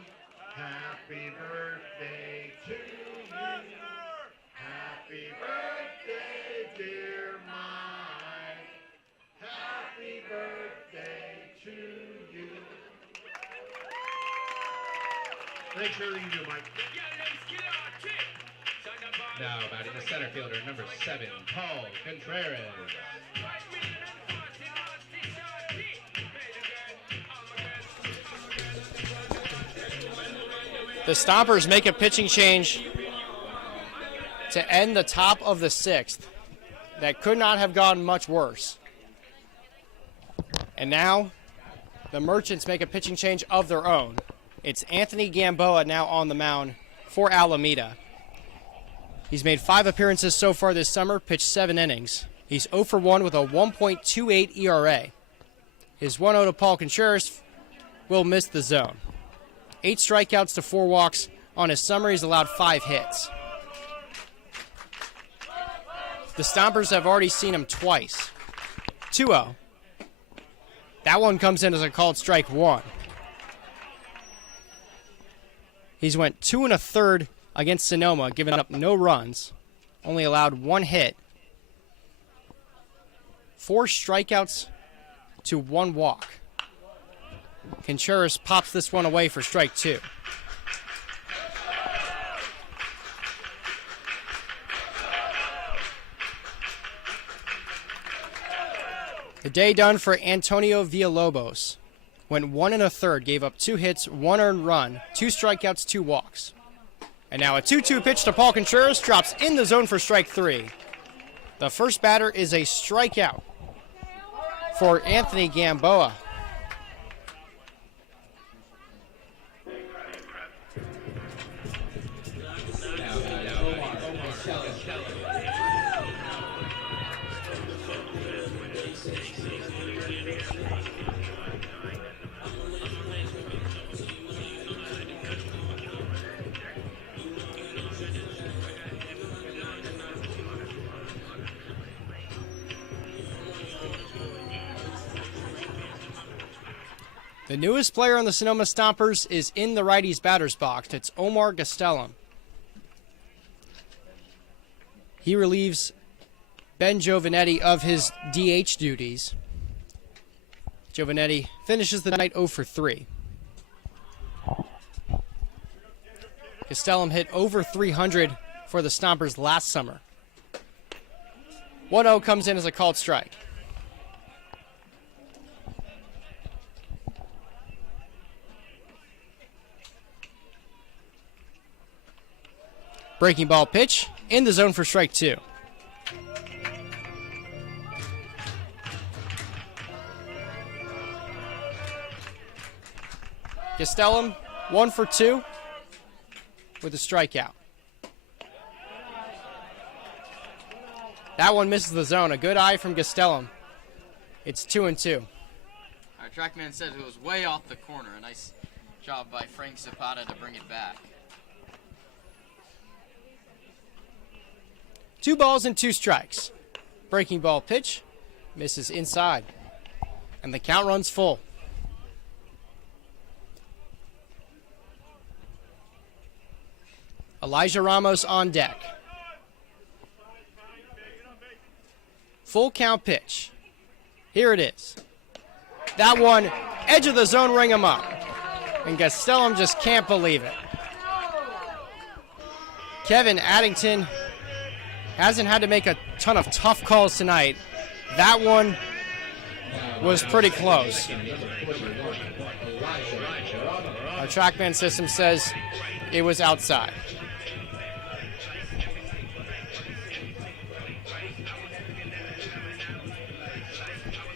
Happy birthday to you. Happy birthday, dear Mike. Happy birthday to you. Thanks for everything you do, Mike. Now batting the center fielder, number 7, Paul Contreras. The Stompers make a pitching change to end the top of the 6th. That could not have gone much worse. And now the Merchants make a pitching change of their own. It's Anthony Gamboa now on the mound for Alameda. He's made 5 appearances so far this summer, pitched 7 innings. He's 0 for 1 with a 1.28 ERA. His 1-0 to Paul Contreras will miss the zone. 8 strikeouts to 4 walks. On his summer, he's allowed 5 hits. The Stompers have already seen him twice. 2-0. That one comes in as a called strike 1. He's went 2 1/3 against Sonoma, giving up no runs, only allowed 1 hit, 4 strikeouts to 1 walk. Contreras pops this one away for strike 2. The day done for Antonio Villalobos. Went 1 1/3, gave up 2 hits, 1 earned run, 2 strikeouts, 2 walks. And now a 2-2 pitch to Paul Contreras, drops in the zone for strike 3. The first batter is a strikeout for Anthony Gamboa. The newest player on the Sonoma Stompers is in the righty's batter's box. It's Omar Gastelum. He relieves Ben Giovanetti of his DH duties. Giovanetti finishes the night 0 for 3. Gastelum hit over 300 for the Stompers last summer. 1-0 comes in as a called strike. Breaking ball pitch in the zone for strike 2. Gastelum 1 for 2 with a strikeout. That one misses the zone. A good eye from Gastelum. It's 2-2. Our trackman said it was way off the corner. A nice job by Frank Zapata to bring it back. 2 balls and 2 strikes. Breaking ball pitch misses inside. And the count runs full. Elijah Ramos on deck. Full count pitch. Here it is. That one, edge of the zone, ring him up. And Gastelum just can't believe it. Kevin Addington hasn't had to make a ton of tough calls tonight. That one was pretty close. Our TrackMan system says it was outside.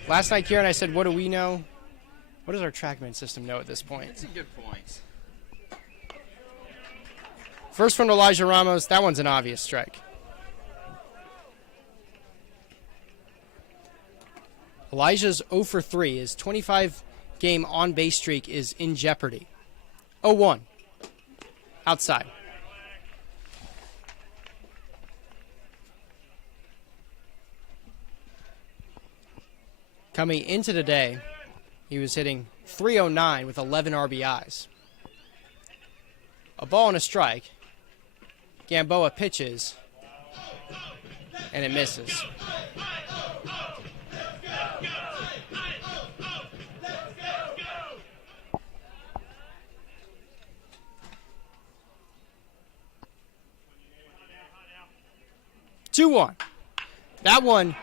Last night, Kieran, I said, what do we know? What does our TrackMan system know at this point? That's a good point. First one to Elijah Ramos. That one's an obvious strike. Elijah's 0 for 3. His 25-game on-base streak is in jeopardy. 0-1. Outside. Coming into the day, he was hitting .309 with 11 RBIs. A ball and a strike. Gamboa pitches, and it misses. Two-one. That one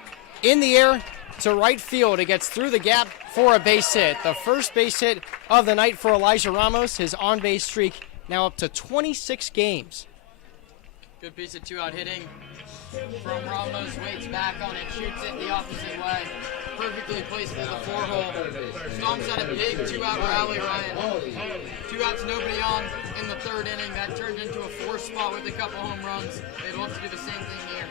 in the air to right field. It gets through the gap for a base hit. The first base hit of the night for Elijah Ramos. His on-base streak now up to 26 games. Good piece of 2-out hitting from Ramos. Waits back on it, shoots it the opposite way. Perfectly placed through the 4-hole. Stomps had a big 2-out rally, Ryan. 2 outs, nobody on in the 3rd inning. That turned into a 4 spot with a couple home runs. They'd love to do the same thing here.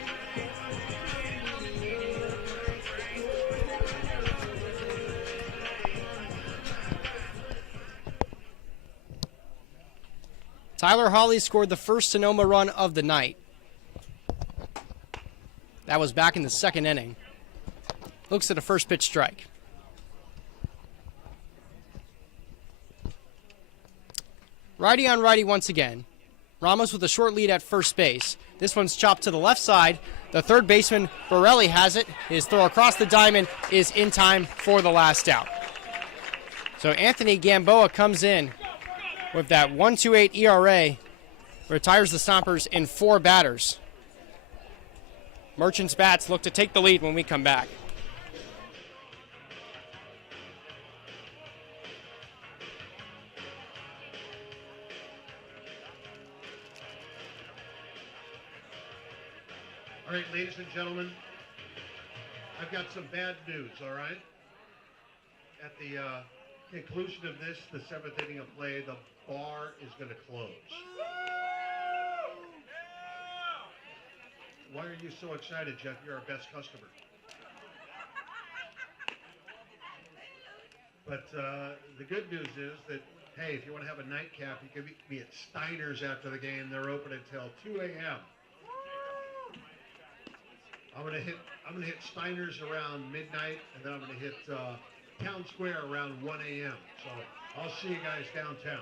Tyler Hawley scored the first Sonoma run of the night. That was back in the second inning. Looks at a first pitch strike. Righty on righty once again. Ramos with a short lead at first base. This one's chopped to the left side. The third baseman, Borelli, has it. His throw across the diamond is in time for the last out. So Anthony Gamboa comes in with that 1.28 ERA, retires the Stompers in 4 batters. Merchants bats look to take the lead when we come back. All right, ladies and gentlemen, I've got some bad news, all right? At the conclusion of this, the 7th inning of play, the bar is going to close. Why are you so excited, Jeff? You're our best customer. But the good news is that, hey, if you want to have a nightcap, you can be at Steiner's after the game. They're open until 2 a.m. I'm gonna hit Steiner's around midnight, and then I'm gonna hit Town Square around 1 a.m. So I'll see you guys downtown.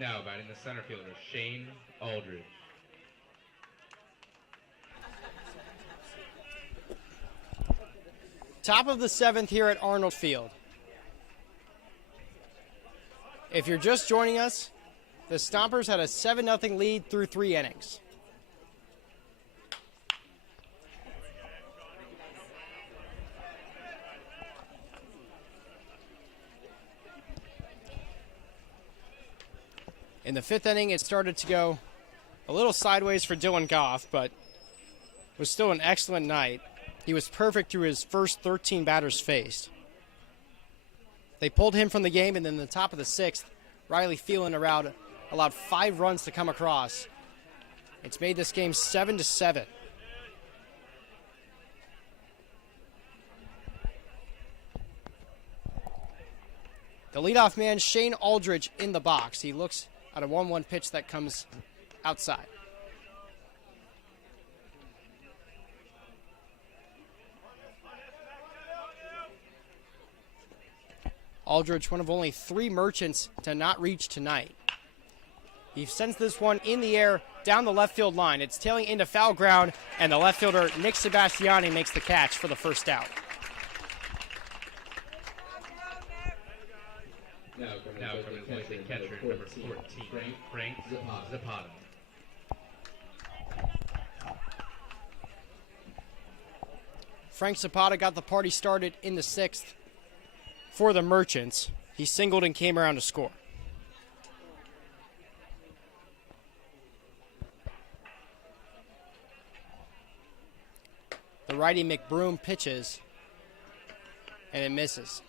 Now batting the center fielder, Shane Aldridge. Top of the 7th here at Arnold Field. If you're just joining us, the Stompers had a 7-0 lead through 3 innings. In the 5th inning, it started to go a little sideways for Dylan Goff, but was still an excellent night. He was perfect through his first 13 batters faced. They pulled him from the game, and then in the top of the 6th, Riley Phelan allowed 5 runs to come across. It's made this game 7-7. The leadoff man, Shane Aldridge, in the box. He looks at a 1-1 pitch that comes outside. Aldridge, one of only 3 Merchants to not reach tonight. He sends this one in the air down the left field line. It's tailing into foul ground, and the left fielder, Nick Sebastiani, makes the catch for the first out. Now coming to the catcher, number 14, Frank Zapata. Frank Zapata got the party started in the 6th for the Merchants. He singled and came around to score. The righty McBroom pitches, and it misses.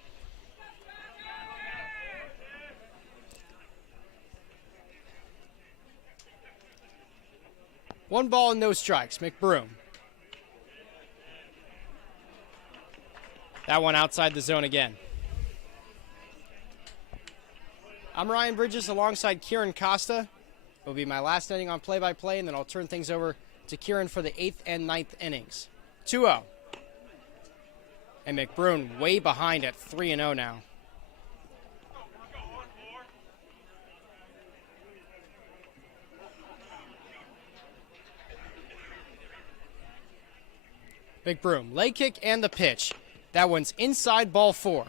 One ball and no strikes, McBroom. That one outside the zone again. I'm Ryan Bridges alongside Kieran Costa. It will be my last inning on play-by-play, and then I'll turn things over to Kieran for the 8th and 9th innings. 2-0. And McBroom way behind at 3-0 now. McBroom, leg kick and the pitch. That one's inside, ball 4.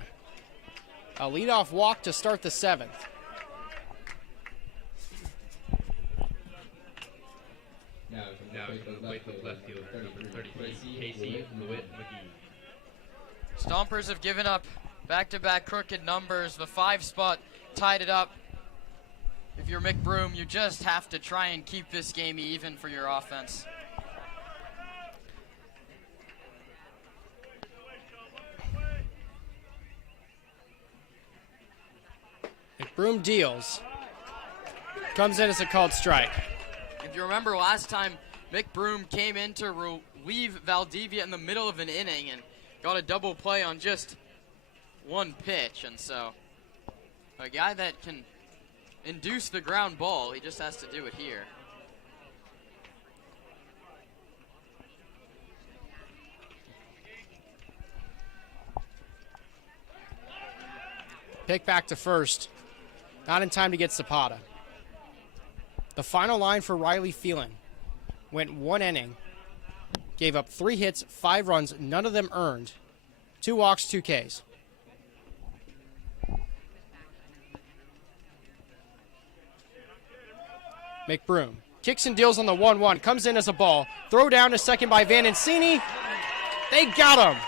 A leadoff walk to start the 7th. Now the left fielder, number 33, Casey Lewitt McGee. Stompers have given up back-to-back crooked numbers. The 5 spot tied it up. if you're Mick Broom, you just have to try and keep this game even for your offense. Broom deals. Comes in as a called strike. If you remember last time, Mick Broom came in to relieve Valdivia in the middle of an inning and got a double play on just one pitch. And so a guy that can induce the ground ball, he just has to do it here. Pick back to first. Not in time to get Zapata. The final line for Riley Phelan went 1 inning. Gave up 3 hits, 5 runs, none of them earned. 2 walks, 2 Ks. McBroom kicks and deals on the 1-1. Comes in as a ball. Throw down to second by Vanencini. They got him.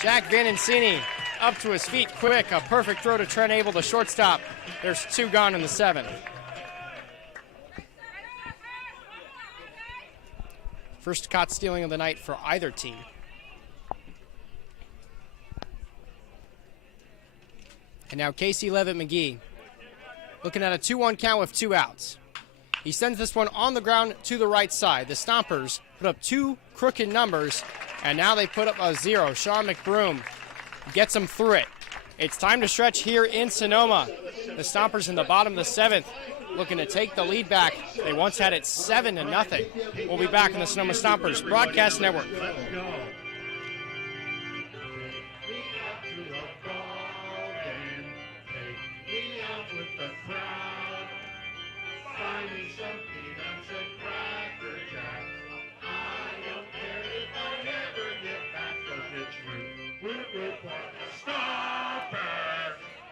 Jack Vanencini up to his feet quick. A perfect throw to Trent Abel, the shortstop. There's 2 gone in the 7th. First caught stealing of the night for either team. And now Casey Levitt McGee looking at a 2-1 count with 2 outs. He sends this one on the ground to the right side. The Stompers put up 2 crooked numbers, and now they put up a 0. Sean McBroom gets them through it. It's time to stretch here in Sonoma. The Stompers in the bottom of the 7th looking to take the lead back. They once had it 7-0. We'll be back in the Sonoma Stompers Broadcast Network. Let's go.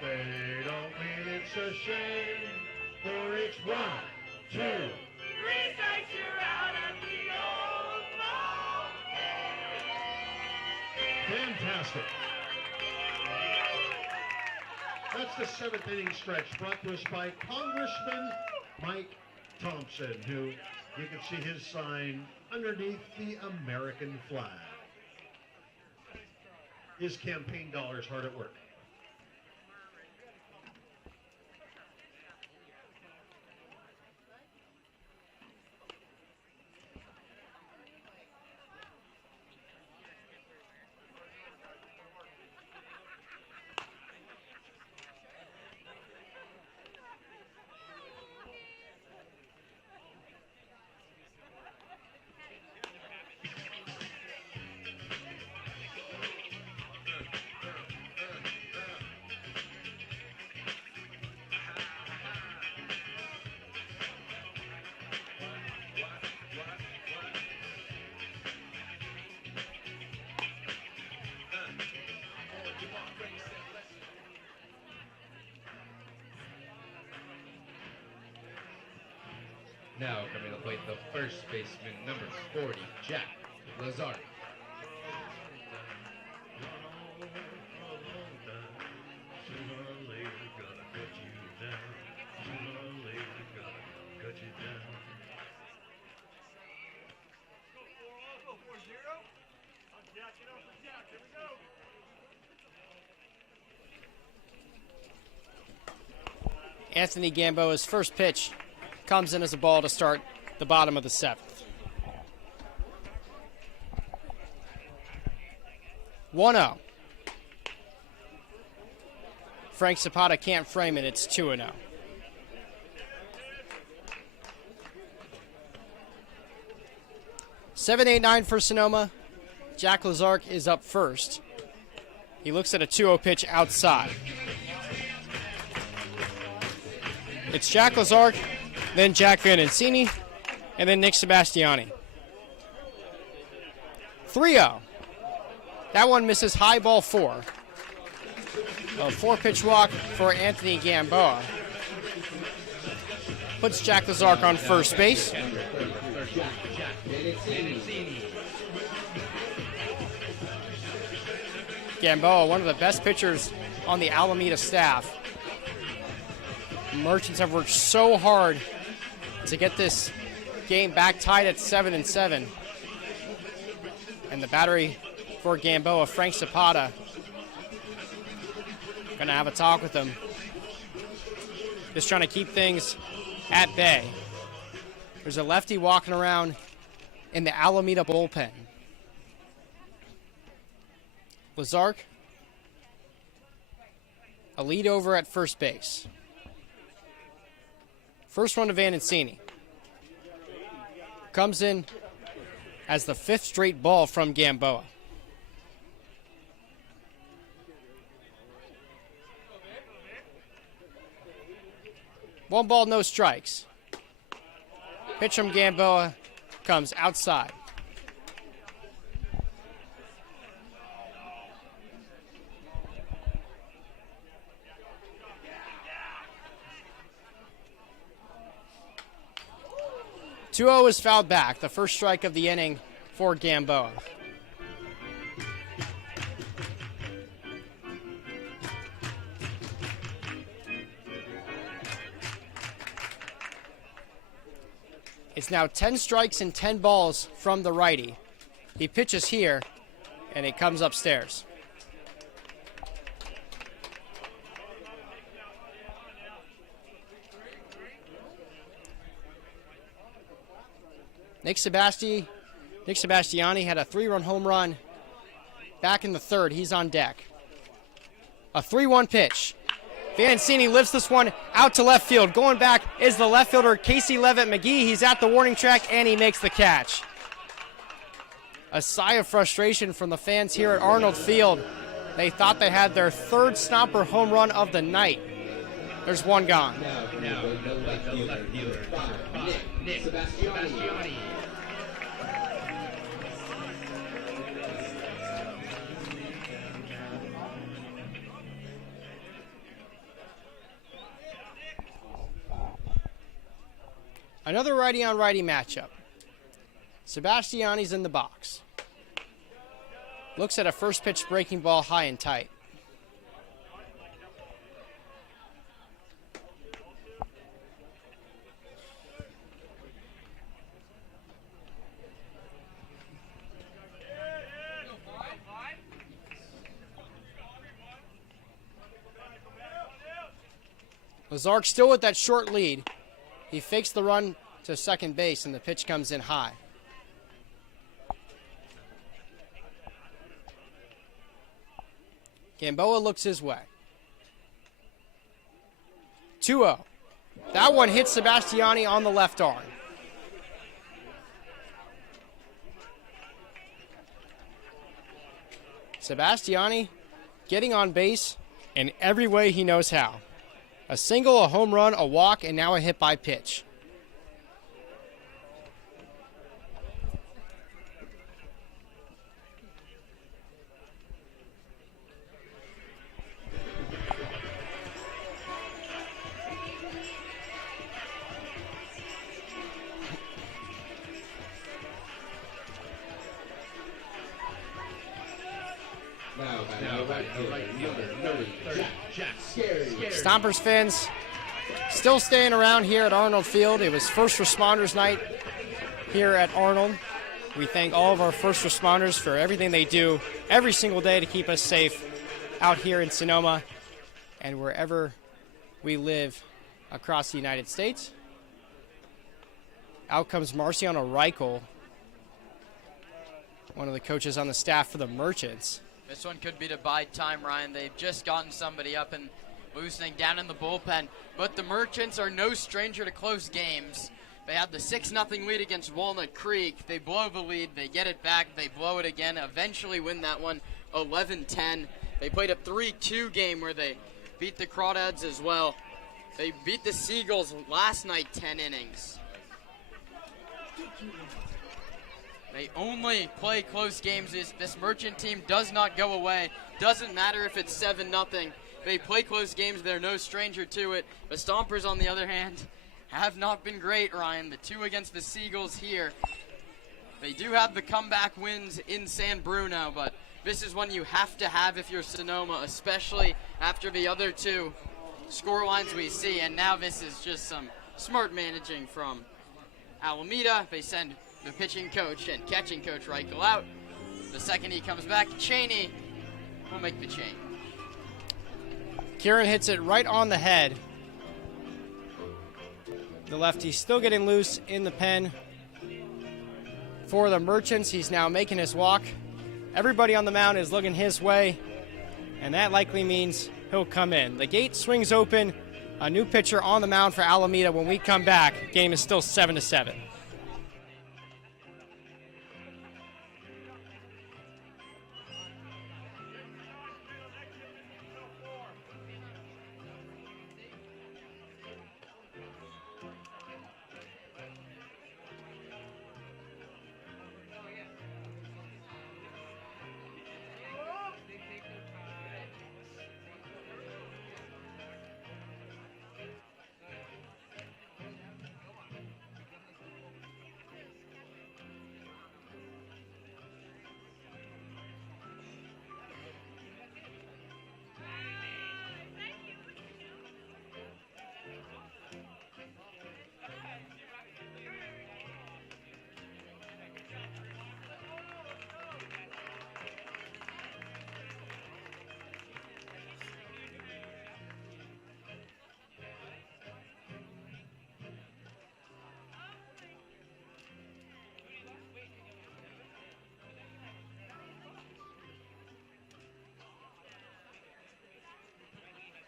They don't mean it's a shame, for it's 1, 2. Research you're out at the old ball. Fantastic. That's the 7th inning stretch brought to us by Congressman Mike Thompson, who you can see his sign underneath the American flag. His campaign dollars hard at work. Now coming to plate, the first baseman, number 40, Jack Lazar. Anthony Gamboa's first pitch comes in as a ball to start the bottom of the 7th. 1-0. Frank Zapata can't frame it. It's 2-0. Seven, 8, 9 for Sonoma. Jack Lazark is up first. He looks at a 2-0 pitch outside. It's Jack Lazark, then Jack Vanencini, and then Nick Sebastiani. 3-0. That one misses high ball 4. A 4-pitch walk for Anthony Gamboa. Puts Jack Lazark on first base. Gamboa, one of the best pitchers on the Alameda staff. Merchants have worked so hard to get this game back tied at 7-7. And the battery for Gamboa, Frank Zapata, gonna have a talk with him. Just trying to keep things at bay. There's a lefty walking around in the Alameda bullpen. Lazark, a lead over at first base. First one to Vannancini. Comes in as the 5th straight ball from Gamboa. One ball, no strikes. Pitch from Gamboa comes outside. Two-0 is fouled back, the first strike of the inning for Gamboa. It's now 10 strikes and 10 balls from the righty. He pitches here, and it comes upstairs. Nick Sebastiani had a 3-run home run back in the 3rd. He's on deck. A 3-1 pitch. Vannancini lifts this one out to left field. Going back is the left fielder, Casey Levitt-McGee. He's at the warning track, and he makes the catch. A sigh of frustration from the fans here at Arnold Field. They thought they had their 3rd Stomper home run of the night. There's one gone. Now, the left fielder, Nick Sebastiani. Another righty-on-righty matchup. Sebastiani's in the box. Looks at a first pitch breaking ball high and tight. Lazark still with that short lead. He fakes the run to second base, and the pitch comes in high. Gamboa looks his way. 2-0. That one hits Sebastiani on the left arm. Sebastiani getting on base in every way he knows how. A single, a home run, a walk, and now a hit by pitch. Stompers fans still staying around here at Arnold Field. It was First Responders Night here at Arnold. We thank all of our first responders for everything they do every single day to keep us safe out here in Sonoma and wherever we live across the United States. Out comes Marciano Reichel, one of the coaches on the staff for the Merchants. This one could be to bide time, Ryan. They've just gotten somebody up and loosening down in the bullpen. But the Merchants are no stranger to close games. They had the 6-0 lead against Walnut Creek. They blow the lead. They get it back. They blow it again. Eventually win that one 11-10. They played a 3-2 game where they beat the Crawdads as well. They beat the Seagulls last night 10 innings. They only play close games. This Merchant team does not go away. Doesn't matter if it's 7-0. They play close games. They're no stranger to it. The Stompers, on the other hand, have not been great, Ryan. The 2 against the Seagulls here. They do have the comeback wins in San Bruno, but This is one you have to have if you're Sonoma, especially after the other two score lines we see. And now this is just some smart managing from Alameda. They send the pitching coach and catching coach Reichel out. The second he comes back, Cheney will make the change. Kieran hits it right on the head. The lefty still getting loose in the pen. For the Merchants, he's now making his walk. Everybody on the mound is looking his way, and that likely means he'll come in. The gate swings open. A new pitcher on the mound for Alameda. When we come back, game is still 7-7.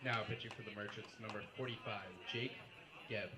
Now pitching for the Merchants, number 45, Jake Gebb.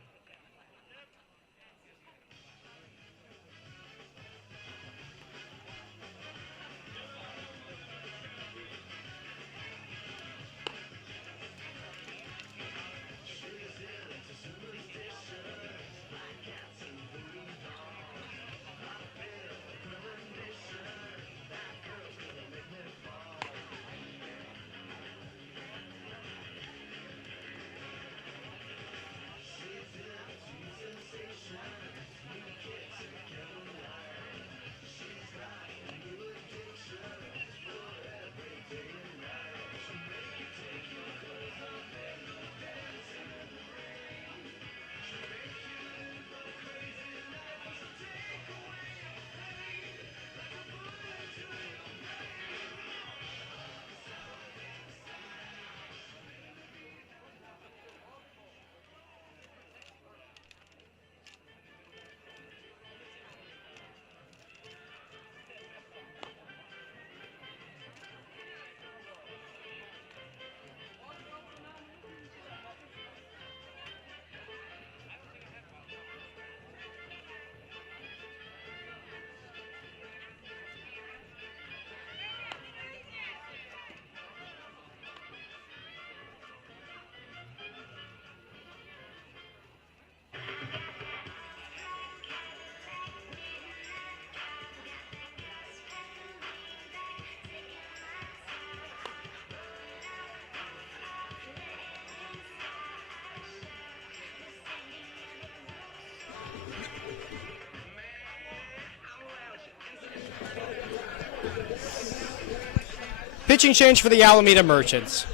Pitching change for the Alameda Merchants.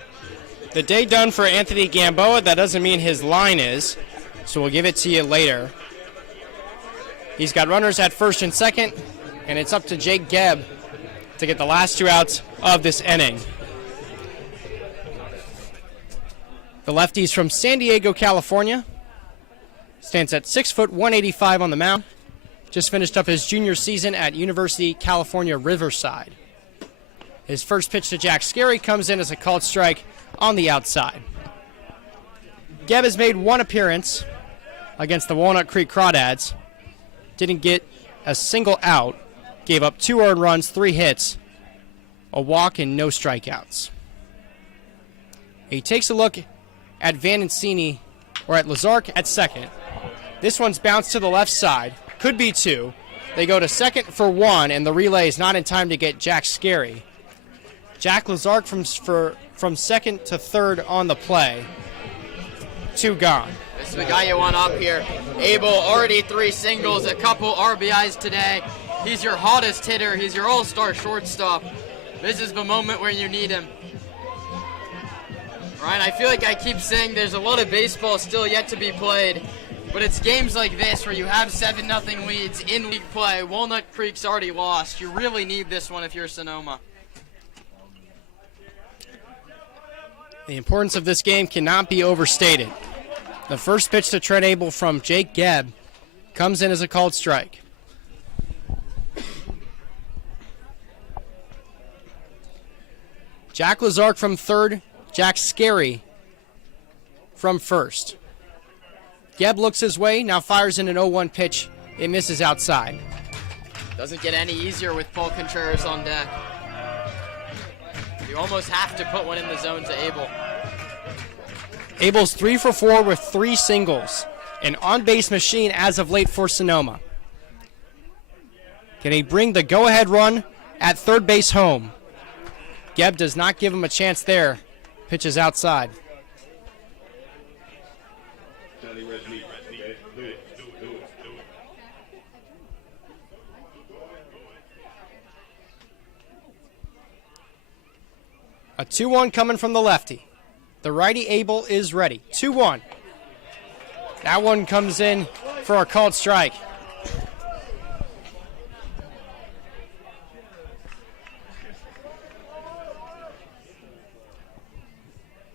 The day done for Anthony Gamboa. That doesn't mean his line is, so we'll give it to you later. He's got runners at first and second, and it's up to Jake Gebb to get the last two outs of this inning. The lefty's from San Diego, California. Stands at 6 foot 185 on the mound. Just finished up his junior season at University California Riverside. His first pitch to Jack Scary comes in as a called strike on the outside. Gebb has made one appearance against the Walnut Creek Crawdads. Didn't get a single out. Gave up 2 earned runs, 3 hits, a walk, and no strikeouts. He takes a look at Vanencini, or at Lazark at second. This one's bounced to the left side. Could be 2. They go to second for 1, and the relay is not in time to get Jack Scary. Jack Lazark from second to third on the play. 2 gone. This is the guy you want up here. Abel, already 3 singles, a couple RBIs today. He's your hottest hitter. He's your all-star shortstop. This is the moment where you need him. Ryan, I feel like I keep saying there's a lot of baseball still yet to be played, but it's games like this where you have 7-0 leads in league play. Walnut Creek's already lost. You really need this one if you're Sonoma. The importance of this game cannot be overstated. The first pitch to Trent Abel from Jake Gebb comes in as a called strike. Jack Lazark from third, Jack Scary from first. Gebb looks his way, now fires in an 0-1 pitch. It misses outside. Doesn't get any easier with Paul Contreras on deck. You almost have to put one in the zone to Abel. Abel's 3 for 4 with 3 singles. An on-base machine as of late for Sonoma. Can he bring the go-ahead run at third base home? Gebb does not give him a chance there. Pitches outside. A 2-1 coming from the lefty. The righty Abel is ready. 2-1. That one comes in for a called strike.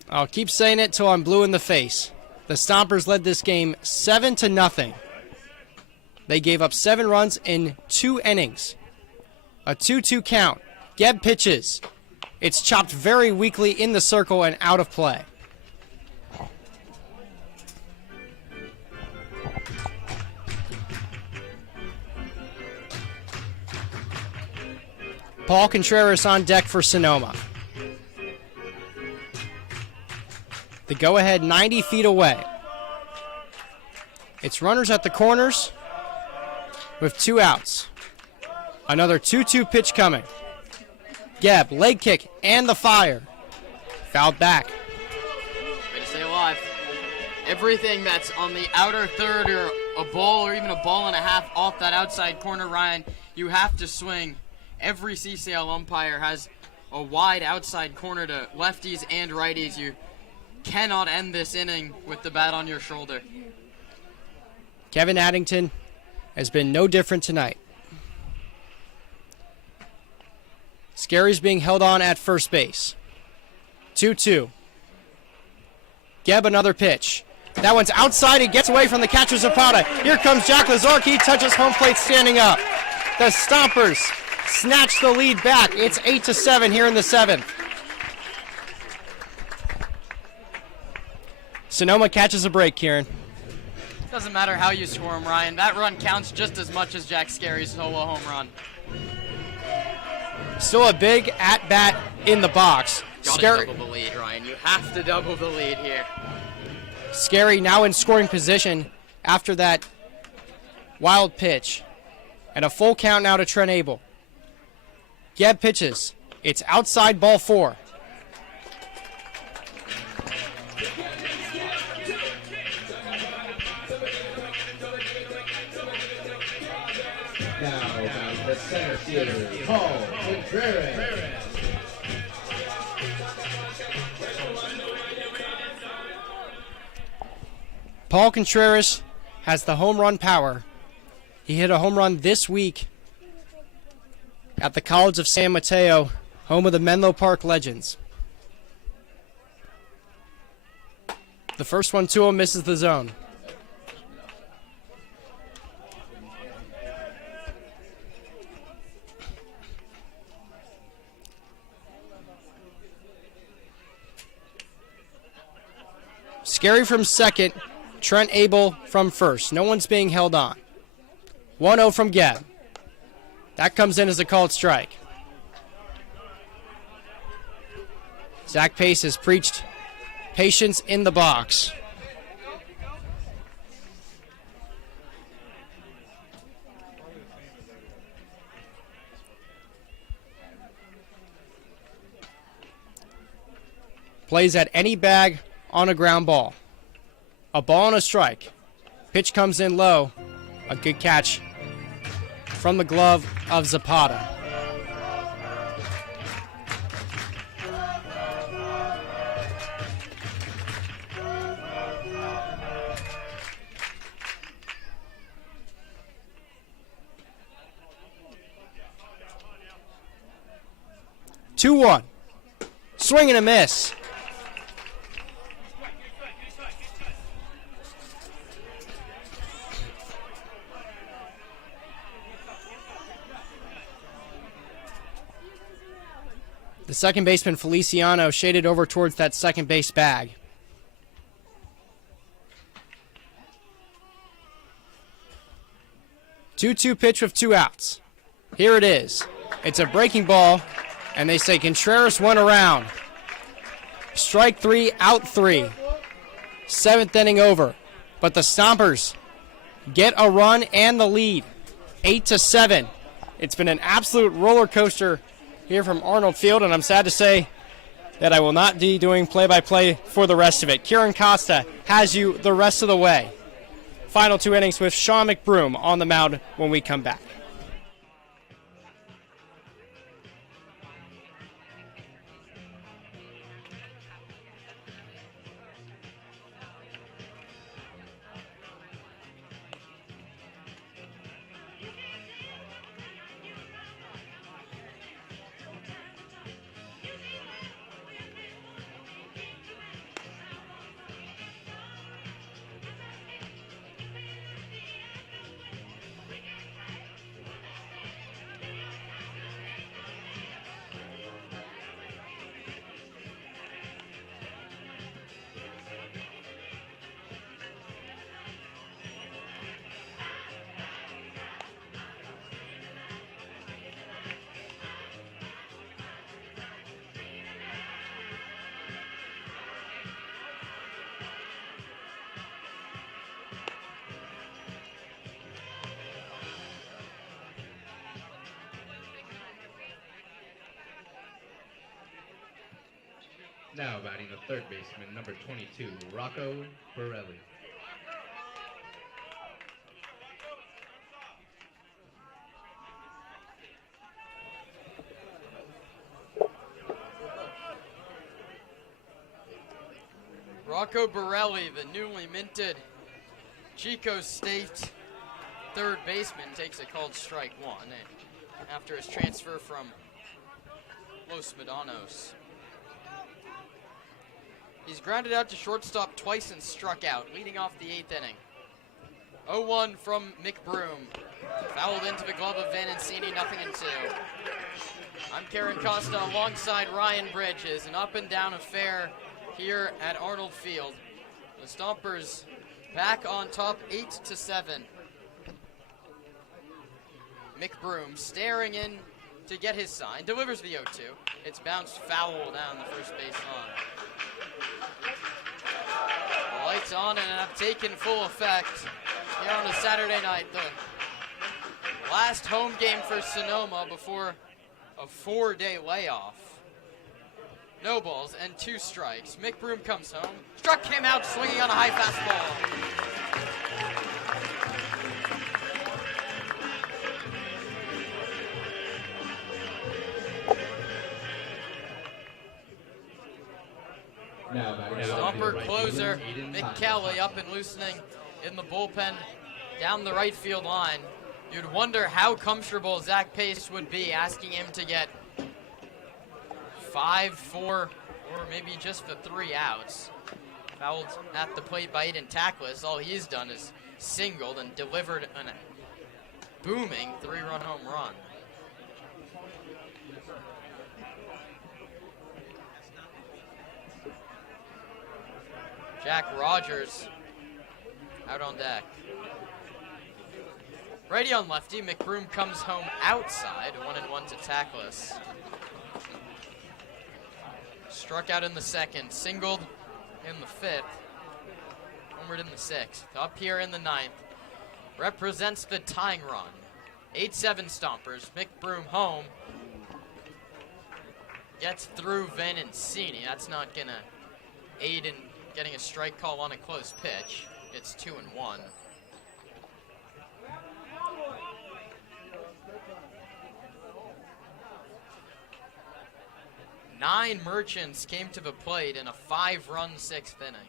I'll keep saying it till I'm blue in the face. The Stompers led this game 7-0. They gave up 7 runs in 2 innings. A 2-2 count. Gebb pitches. It's chopped very weakly in the circle and out of play. Paul Contreras on deck for Sonoma. The go-ahead 90 feet away. It's runners at the corners with 2 outs. Another 2-2 pitch coming. Gebb, leg kick, and the fire. Fouled back. Way to stay alive. Everything that's on the outer third or a ball or even a ball and a half off that outside corner, Ryan, you have to swing. Every CCL umpire has a wide outside corner to lefties and righties. You cannot end this inning with the bat on your shoulder. Kevin Addington has been no different tonight. Scary's being held on at first base. 2-2. Gebb, another pitch. That one's outside. He gets away from the catcher Zapata. Here comes Jack Lazark. He touches home plate standing up. The Stompers snatch the lead back. It's 8-7 here in the 7th. Sonoma catches a break, Kieran. Doesn't matter how you score him, Ryan. That run counts just as much as Jack Scary's solo home run. Still a big at-bat in the box. Gotta double the lead, Ryan. You have to double the lead here. Scary now in scoring position after that wild pitch. And a full count now to Trent Abel. Gebb pitches. It's outside, ball 4. Now, the center fielder, Paul Contreras. Paul Contreras has the home run power. He hit a home run this week at the College of San Mateo, home of the Menlo Park Legends. The first one to him misses the zone. Scary from second, Trent Abel from first. No one's being held on. 1-0 from Gebb. That comes in as a called strike. Zach Pace has preached patience in the box. Plays at any bag on a ground ball. A ball and a strike. Pitch comes in low. A good catch from the glove of Zapata. 2-1. Swing and a miss. The second baseman, Feliciano, shaded over towards that second base bag. 2-2 pitch with 2 outs. Here it is. It's a breaking ball, and they say Contreras went around. Strike 3, out 3. 7th inning over. But the Stompers get a run and the lead. 8-7. It's been an absolute roller coaster here from Arnold Field, and I'm sad to say that I will not be doing play-by-play for the rest of it. Kieran Costa has you the rest of the way. Final 2 innings with Sean McBroom on the mound when we come back. Now batting the third baseman, number 22, Rocco Borelli. Rocco Borelli, the newly minted Chico State third baseman, takes a called strike 1 after his transfer from Los Medanos. He's grounded out to shortstop twice and struck out, leading off the 8th inning. 0-1 from McBroom. Fouled into the glove of Vanencini, 0-2. I'm Karen Costa alongside Ryan Bridges. An up and down affair here at Arnold Field. The Stompers back on top 8-7. McBroom staring in to get his sign. Delivers the 0-2. It's bounced foul down the first base line. The lights on and have taken full effect here on a Saturday night. The last home game for Sonoma before a 4-day layoff. No balls and 2 strikes. McBroom comes home. Struck him out swinging on a high fastball. Stomper closer, Mick Kelly up and loosening in the bullpen down the right field line. You'd wonder how comfortable Zach Pace would be asking him to get 5, 4, or maybe just the 3 outs. Fouled at the plate by Aiden Tackless. All he's done is singled and delivered a booming 3-run home run. Jack Rogers out on deck. Righty on lefty, McBroom comes home outside, 1-1 to Tackless. Struck out in the 2nd, singled in the 5th, homered in the 6th. Up here in the 9th, represents the tying run. 8-7 Stompers, McBroom home. Gets through Vanencini. That's not gonna aid in getting a strike call on a close pitch. It's 2-1. Nine Merchants came to the plate in a 5-run 6th inning.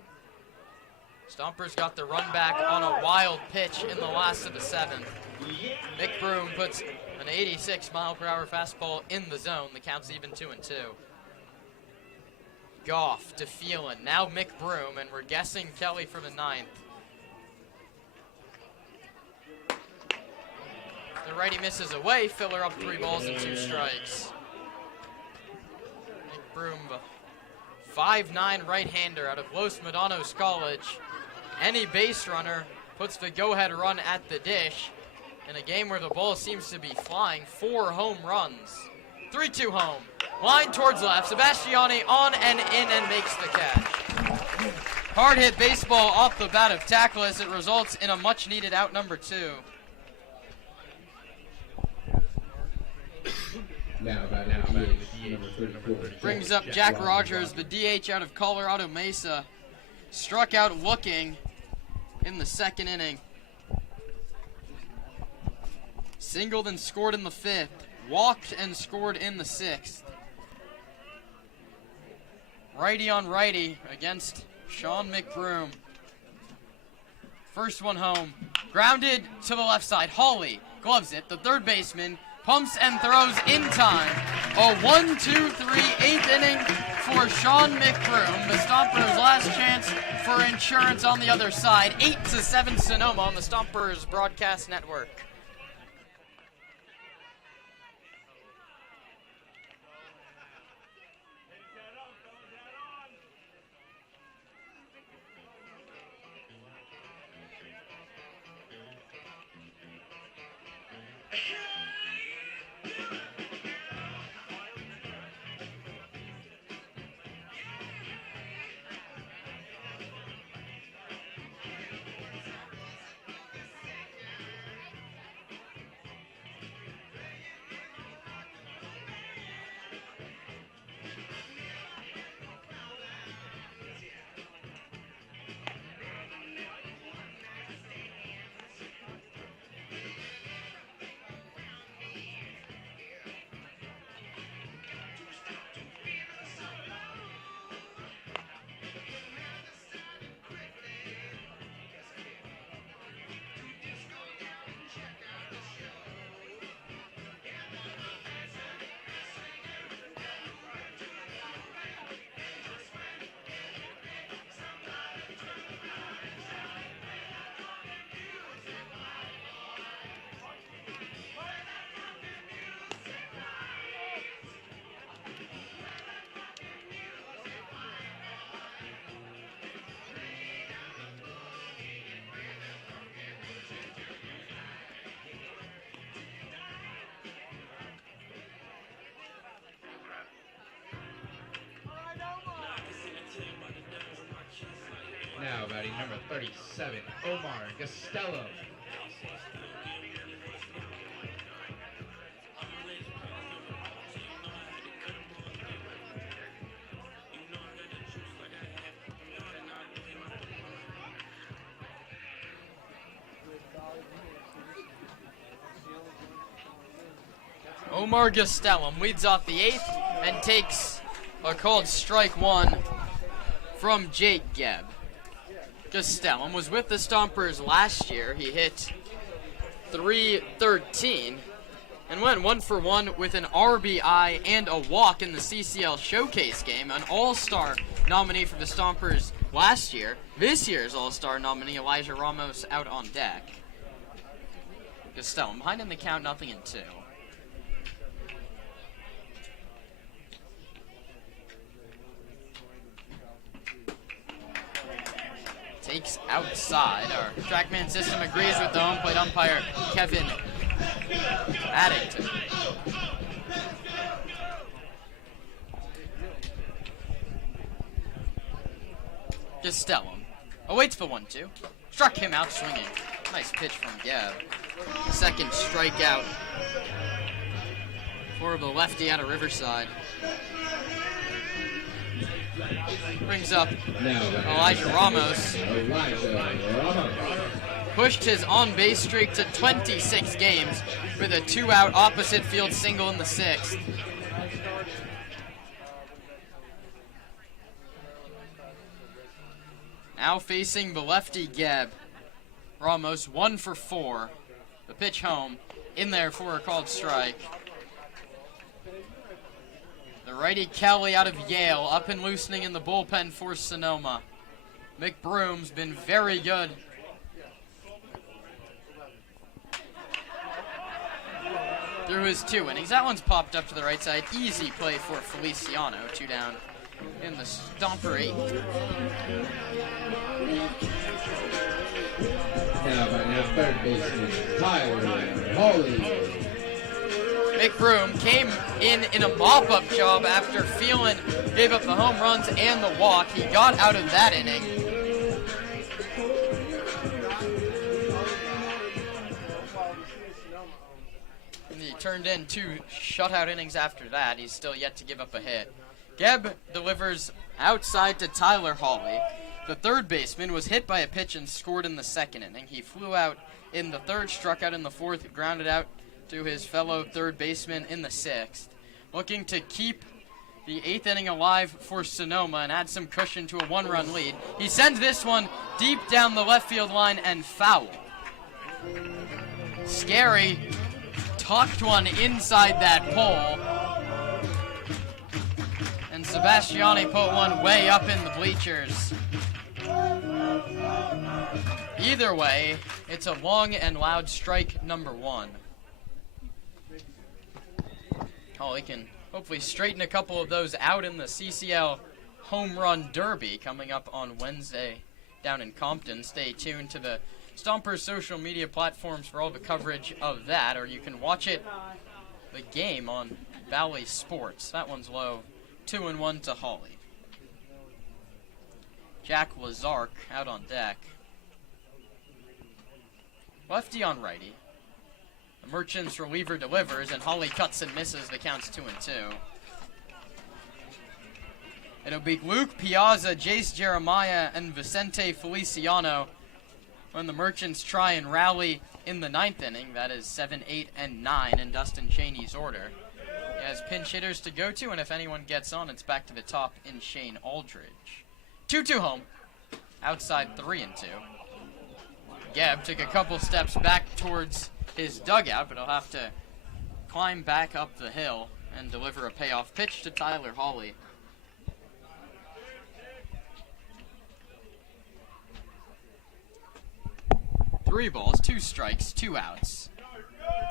Stompers got the run back on a wild pitch in the last of the 7th. Mick Broom puts an 86-mile-per-hour fastball in the zone. The count's even 2-2. Goff to Phelan. Now Mick Broom, and we're guessing Kelly for the 9th. The righty misses away. Filler up 3 balls and 2 strikes. Mick Broom, 5'9" right-hander out of Los Medanos College. Any base runner puts the go-ahead run at the dish. In a game where the ball seems to be flying, 4 home runs. 3-2 home. Line towards left. Sebastiani on and in and makes the catch. Hard hit baseball off the bat of Tackless. It results in a much needed out number 2. Now, Brings up Jack Rogers, the DH out of Colorado Mesa. Struck out looking in the 2nd inning. Singled and scored in the 5th. Walked and scored in the 6th. Righty on righty against Sean McBroom. First one home. Grounded to the left side. Hawley gloves it. The third baseman pumps and throws in time. A 1-2-3 8th inning for Sean McBroom. The Stompers' last chance for insurance on the other side. 8-7 Sonoma on the Stompers Broadcast Network. Now batting number 37, Omar Costello. Omar Gastelum leads off the 8th and takes a called strike 1 from Jake Gebb. Gastelum was with the Stompers last year. He hit .313 and went 1 for 1 with an RBI and a walk in the CCL Showcase game. An All-Star nominee for the Stompers last year. This year's All-Star nominee, Elijah Ramos, out on deck. Gastelum behind in the count, 0-2. Takes outside. Our TrackMan system agrees with the home plate umpire, Kevin Addington. Gastelum awaits for 1-2. Struck him out swinging. Nice pitch from Gebb. Second strikeout for the lefty out of Riverside. Brings up Elijah Ramos. Pushed his on-base streak to 26 games with a 2-out opposite field single in the 6th. Now facing the lefty Gebb. Ramos 1 for 4 The pitch home, in there for a called strike. The righty Kelly out of Yale, up and loosening in the bullpen for Sonoma. Mick Broom's been very good. Through his 2 innings. That one's popped up to the right side. Easy play for Feliciano. 2 down in the Stomper 8. Now third baseman Tyler Hawley. Mick Broom came in a mop-up job after Phelan gave up the home runs and the walk. He got out of that inning. And he turned in 2 shutout innings after that. He's still yet to give up a hit. Gebb delivers outside to Tyler Hawley. The third baseman was hit by a pitch and scored in the 2nd inning. He flew out in the 3rd, struck out in the 4th, grounded out to his fellow third baseman in the 6th. Looking to keep the 8th inning alive for Sonoma and add some cushion to a 1-run lead. He sends this one deep down the left field line and foul. Scary tucked one inside that pole. And Sebastiani put one way up in the bleachers. Either way, it's a long and loud strike number 1. Hawley can hopefully straighten a couple of those out in the CCL Home Run Derby coming up on Wednesday down in Compton. Stay tuned to the Stompers social media platforms for all the coverage of that, or you can watch it, the game, on Valley Sports. That one's low. 2-1 to Hawley. Jack Lazark out on deck. Lefty on righty. The Merchants reliever delivers, and Hawley cuts and misses. The count's 2-2. It'll be Luke Piazza, Jace Jeremiah, and Vicente Feliciano when the Merchants try and rally in the 9th inning. That is 7, 8, and 9 in Dustin Cheney's order. He has pinch hitters to go to, and if anyone gets on, it's back to the top in Shane Aldridge. 2-2 home. Outside 3-2. Gebb took a couple steps back towards his dugout, but he'll have to climb back up the hill and deliver a payoff pitch to Tyler Hawley. Three balls, 2 strikes, 2 outs.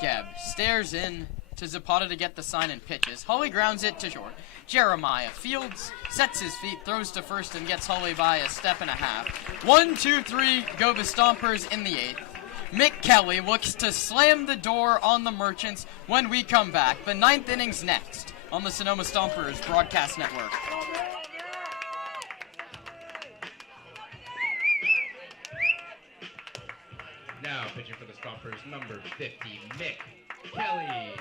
Gebb stares in to Zapata to get the sign and pitches. Hawley grounds it to short. Jeremiah fields, sets his feet, throws to first, and gets Hawley by a step and a half. 1, 2, 3 go the Stompers in the 8th. Mick Kelly looks to slam the door on the Merchants when we come back. The 9th inning's next on the Sonoma Stompers Broadcast Network. Now pitching for the Stompers, number 50, Mick Kelly.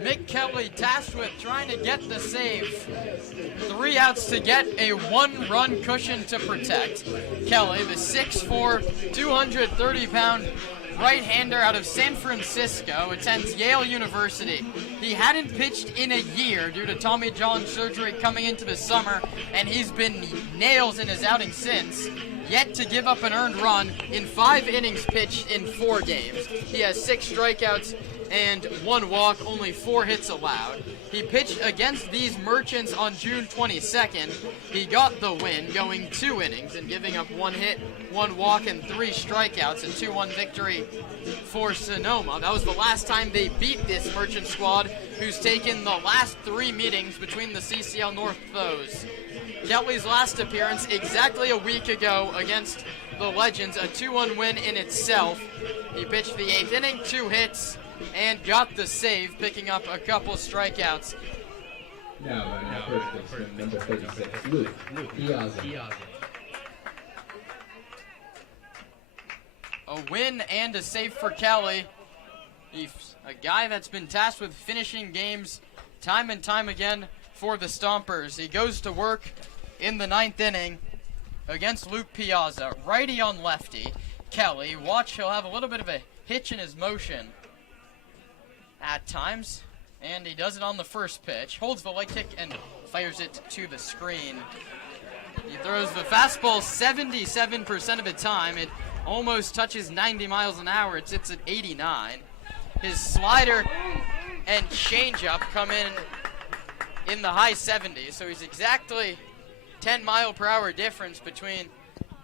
Mick Kelly tasked with trying to get the save. 3 outs to get a 1-run cushion to protect. Kelly, the 6'4", 230-pound right-hander out of San Francisco, attends Yale University. He hadn't pitched in a year due to Tommy John surgery coming into the summer, and he's been nails in his outing since. yet to give up an earned run in 5 innings pitched in 4 games. He has 6 strikeouts and 1 walk, only 4 hits allowed. He pitched against these Merchants on June 22nd. He got the win, going 2 innings and giving up 1 hit, 1 walk, and 3 strikeouts. A 2-1 victory for Sonoma. That was the last time they beat this Merchant squad, who's taken the last 3 meetings between the CCL North foes. Kelly's last appearance exactly a week ago against the Legends, a 2-1 win in itself. He pitched the 8th inning, 2 hits, and got the save, picking up a couple strikeouts. Now, first baseman, number 36, Luke Piazza. A win and a save for Kelly. He's a guy that's been tasked with finishing games time and time again for the Stompers. He goes to work in the 9th inning against Luke Piazza. Righty on lefty. Kelly, watch, he'll have a little bit of a hitch in his motion at times, and he does it on the first pitch. Holds the leg kick and fires it to the screen. He throws the fastball 77% of the time. It almost touches 90 miles an hour. It sits at 89. His slider and changeup come in the high 70s, so he's exactly 10 mile per hour difference between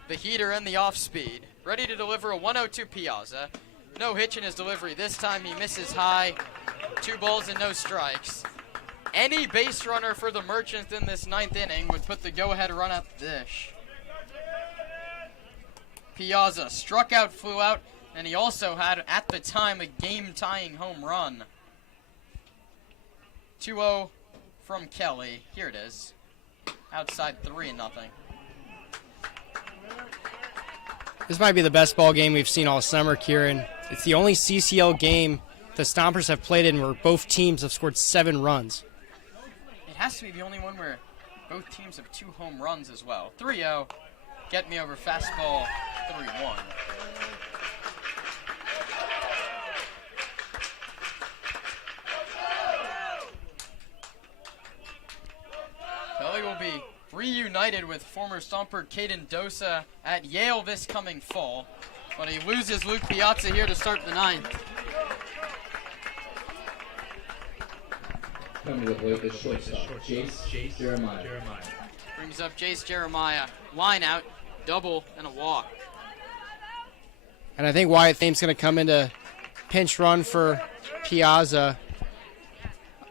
the heater and the off speed. Ready to deliver a 1-0 Piazza. No hitch in his delivery. This time he misses high. 2 balls and no strikes. Any base runner for the Merchants in this 9th inning would put the go-ahead run at the dish. Piazza struck out, flew out, and he also had, at the time, a game-tying home run. 2-0 from Kelly. Here it is. Outside 3-0. This might be the best ball game we've seen all summer, Kieran. It's the only CCL game the Stompers have played in where both teams have scored 7 runs. It has to be the only one where both teams have 2 home runs as well. 3-0. Get me over fastball 3-1. Kelly will be reunited with former Stomper Caden Dosa at Yale this coming fall, but he loses Luke Piazza here to start the 9th. Coming to the plate, the shortstop, Jace Jeremiah. Brings up Jace Jeremiah. Line out, double, and a walk. And I think Wyatt Thame's going to come into pinch run for Piazza.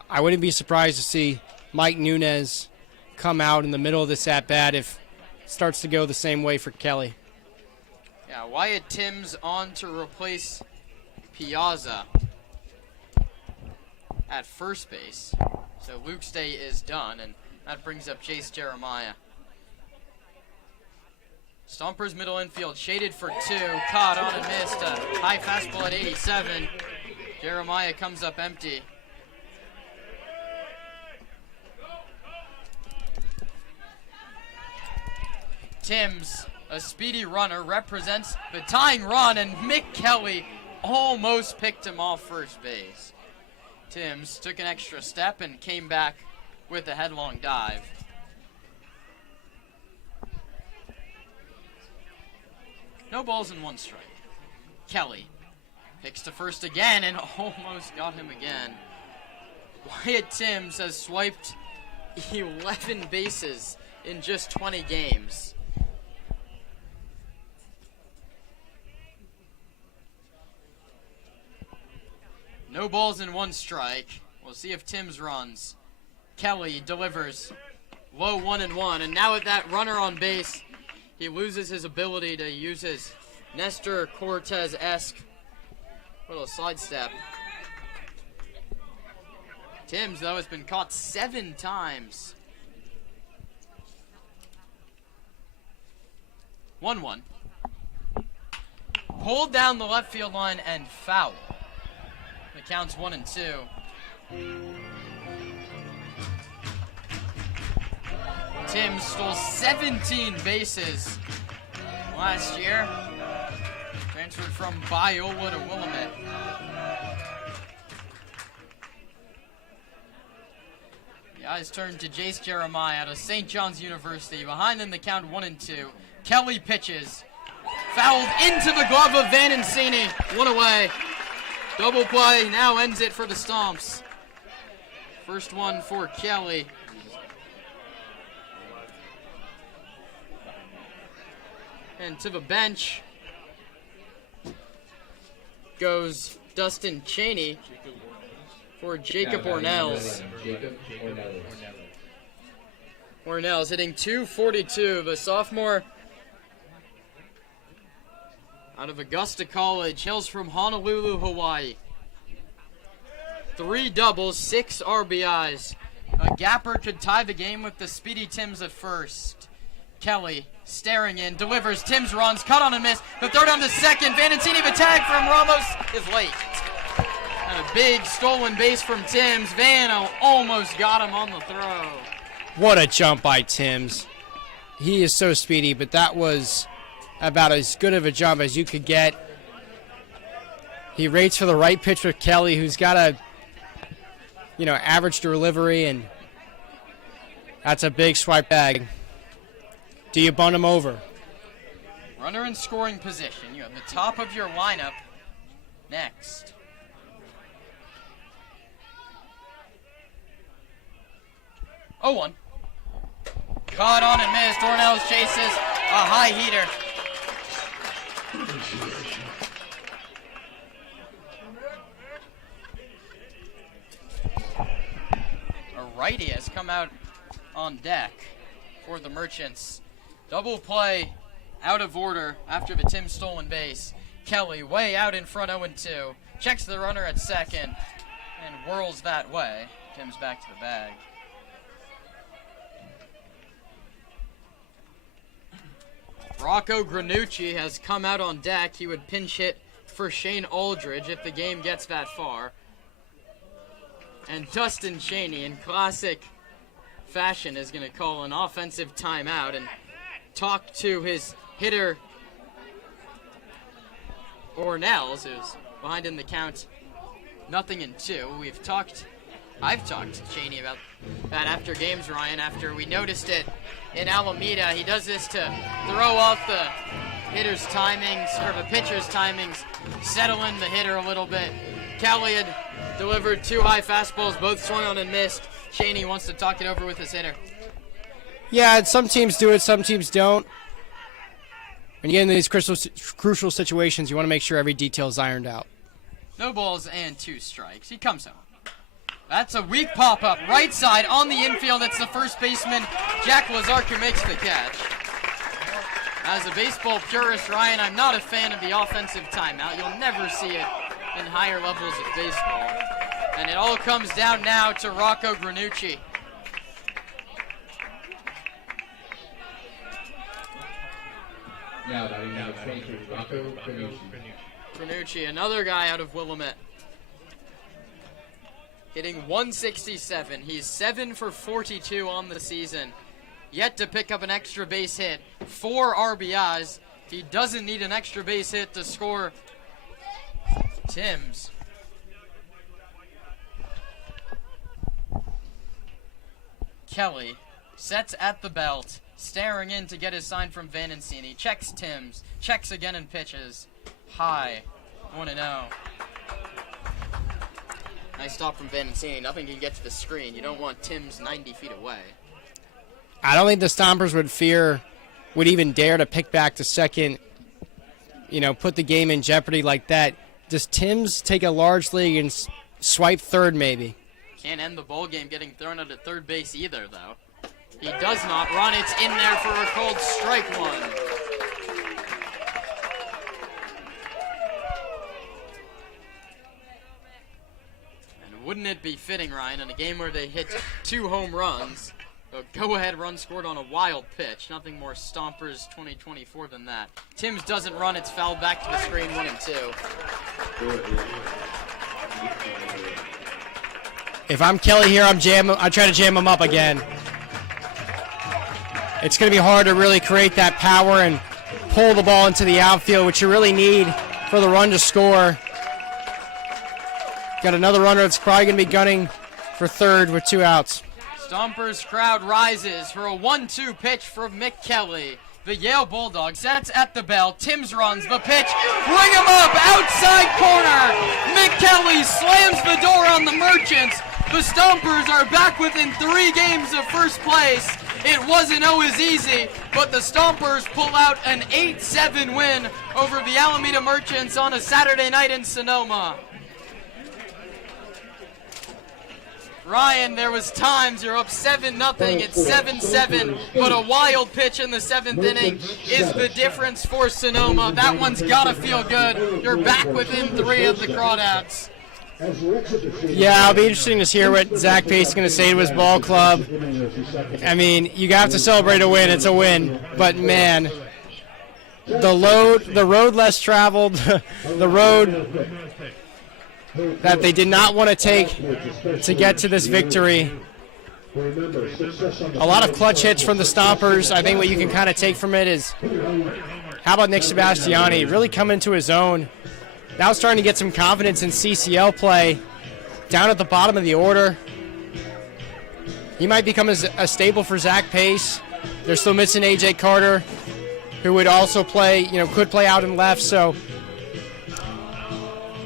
I wouldn't be surprised to see Mike Nunez come out in the middle of this at-bat if it starts to go the same way for Kelly. Yeah, Wyatt Timms on to replace Piazza at first base. So Luke's day is done, and that brings up Jace Jeremiah. Stompers middle infield, shaded for 2, caught on and missed. A high fastball at 87. Jeremiah comes up empty. Timms, a speedy runner, represents the tying run, and Mick Kelly almost picked him off first base. Timms took an extra step and came back with a headlong dive. No balls and 1 strike. Kelly picks to first again and almost got him again. Wyatt Timms has swiped 11 bases in just 20 games. No balls and 1 strike. We'll see if Timms runs. Kelly delivers low 1-1, and now with that runner on base, he loses his ability to use his Nestor Cortez-esque little slide step. Timms, though, has been caught 7 times. 1-1. Pulled down the left field line and foul. The count's 1-2. Timms stole 17 bases last year. Transferred from Biola to Willamette. The eyes turn to Jace Jeremiah out of St. John's University. Behind in the count 1-2. Kelly pitches. Fouled into the glove of Vanencini. One away. Double play now ends it for the Stomps. First one for Kelly. And to the bench goes Dustin Cheney for Jacob Ornells. Ornells hitting .242. The sophomore out of Augusta College, hails from Honolulu, Hawaii. 3 doubles, 6 RBIs. A gapper could tie the game with the speedy Timms at first. Kelly staring in, delivers. Timms runs, cut on a miss. The throw down to second. Vanencini, the tag from Ramos is late. And a big stolen base from Timms. Van almost got him on the throw. What a jump by Timms. He is so speedy, but that was about as good of a jump as you could get. He waits for the right pitch with Kelly, who's got a, average delivery, and that's a big swipe bag. Do you bunt him over? Runner in scoring position. You have the top of your lineup next. Oh, 1. Caught on and missed. Ornells chases a high heater. A righty has come out on deck for the Merchants. Double play out of order after the Timms stolen base. Kelly way out in front 0-2. Checks the runner at second and whirls that way. Timms back to the bag. Rocco Granucci has come out on deck. He would pinch hit for Shane Aldridge if the game gets that far. And Dustin Cheney, in classic fashion, is going to call an offensive timeout and talk to his hitter, Ornells, who's behind in the count 0-2. I've talked to Cheney about that after games, Ryan, after we noticed it in Alameda. He does this to throw off the hitter's timings, or the pitcher's timings, settle in the hitter a little bit. Kelly had delivered 2 high fastballs, both swung on and missed. Cheney wants to talk it over with his hitter. Yeah, some teams do it, some teams don't. When you get into these crucial situations, you want to make sure every detail is ironed out. No balls and 2 strikes. He comes home. That's a weak pop-up. Right side on the infield. It's the first baseman, Jack Lazark, who makes the catch. As a baseball purist, Ryan, I'm not a fan of the offensive timeout. You'll never see it in higher levels of baseball. And it all comes down now to Rocco Granucci. Now, Rocco Granucci. Granucci, another guy out of Willamette. Hitting .167. He's 7 for 42 on the season. Yet to pick up an extra base hit. 4 RBIs. He doesn't need an extra base hit to score. Timms. Kelly sets at the belt, staring in to get his sign from Vanencini. Checks Timms. Checks again and pitches. High. 1-0. Nice stop from Vanencini. Nothing can get to the screen. You don't want Timms 90 feet away. I don't think the Stompers would even dare to pick back to second, put the game in jeopardy like that. Does Timms take a large league and swipe third maybe? Can't end the ball game getting thrown out at third base either, though. He does not run. It's in there for a called strike 1. Wouldn't it be fitting, Ryan, in a game where they hit 2 home runs, a go-ahead run scored on a wild pitch, nothing more Stompers 2024 than that. Timms doesn't run, it's fouled back to the screen, 1-2. If I'm Kelly here, I try to jam him up again. It's going to be hard to really create that power and pull the ball into the outfield, which you really need for the run to score. Got another runner that's probably going to be gunning for third with 2 outs. Stompers crowd rises for a 1-2 pitch from Mick Kelly. The Yale Bulldogs, that's at the bell. Timms runs the pitch. Bring him up, outside corner. Mick Kelly slams the door on the Merchants. The Stompers are back within 3 games of first place. It wasn't always easy, but the Stompers pull out an 8-7 win over the Alameda Merchants on a Saturday night in Sonoma. Ryan, there was times you're up 7-0, it's 7-7, but a wild pitch in the 7th inning is the difference for Sonoma. That one's gotta feel good. You're back within 3 of the Crawdads. Yeah, it'll be interesting to hear what Zach Pace is going to say to his ball club. I mean, you have to celebrate a win. It's a win. But, man, the road less traveled, the road that they did not want to take to get to this victory. A lot of clutch hits from the Stompers. I think what you can kind of take from it is, how about Nick Sebastiani really coming into his own? Now starting to get some confidence in CCL play down at the bottom of the order. He might become a staple for Zach Pace. They're still missing A.J. Carter, who would also play, could play out in left. So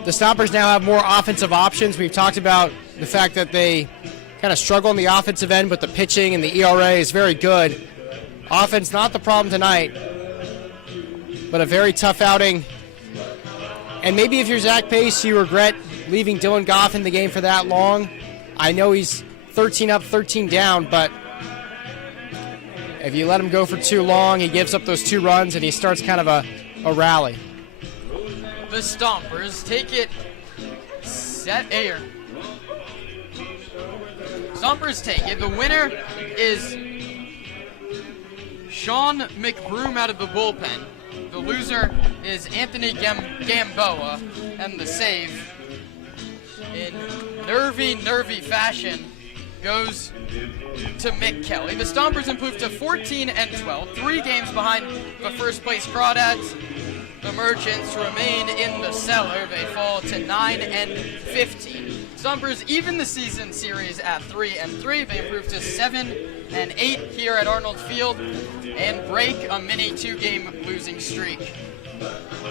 the Stompers now have more offensive options. We've talked about the fact that they kind of struggle on the offensive end, but the pitching and the ERA is very good. Offense, not the problem tonight, but a very tough outing. And maybe if you're Zach Pace, you regret leaving Dylan Goff in the game for that long. I know he's 13 up, 13 down, but if you let him go for too long, he gives up those 2 runs and he starts kind of a rally. The Stompers take it set air. Stompers take it. The winner is Sean McBroom out of the bullpen. The loser is Anthony Gamboa, and the save, in nervy fashion, goes to Mick Kelly. The Stompers improved to 14-12, 3 games behind the first place Crawdads. The Merchants remain in the cellar. They fall to 9-15. Stompers even the season series at 3-3. They improve to 7-8 here at Arnold Field and break a mini 2-game losing streak.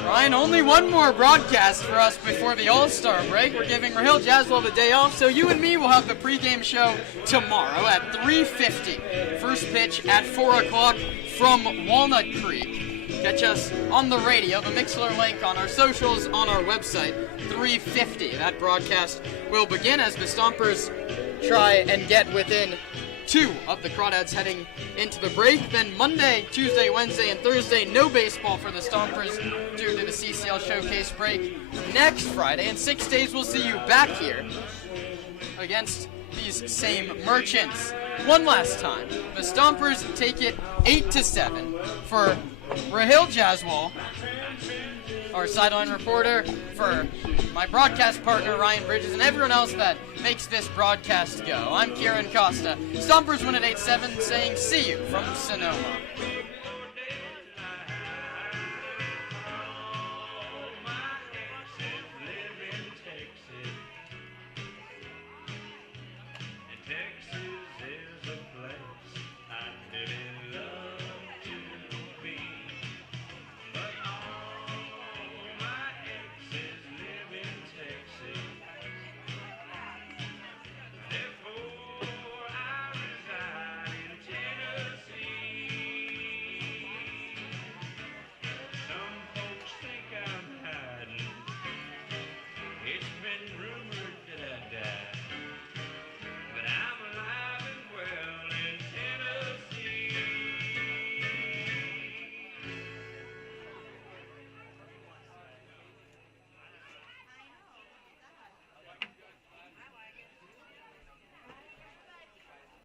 Ryan, only one more broadcast for us before the All-Star break. We're giving Rahil Jaswell the day off, so you and me will have the pregame show tomorrow at 3:50. First pitch at 4 o'clock from Walnut Creek. Catch us on the radio, the Mixler link on our socials, on our website, 3:50. That broadcast will begin as the Stompers try and get within 2 of the Crawdads heading into the break. Then Monday, Tuesday, Wednesday, and Thursday, no baseball for the Stompers due to the CCL Showcase break. Next Friday, in 6 days, we'll see you back here against these same Merchants. One last time, the Stompers take it 8-7 for Rahil Jaswell, our sideline reporter, for my broadcast partner Ryan Bridges, and everyone else that makes this broadcast go. I'm Kieran Costa. Stompers win at 8-7, saying see you from Sonoma.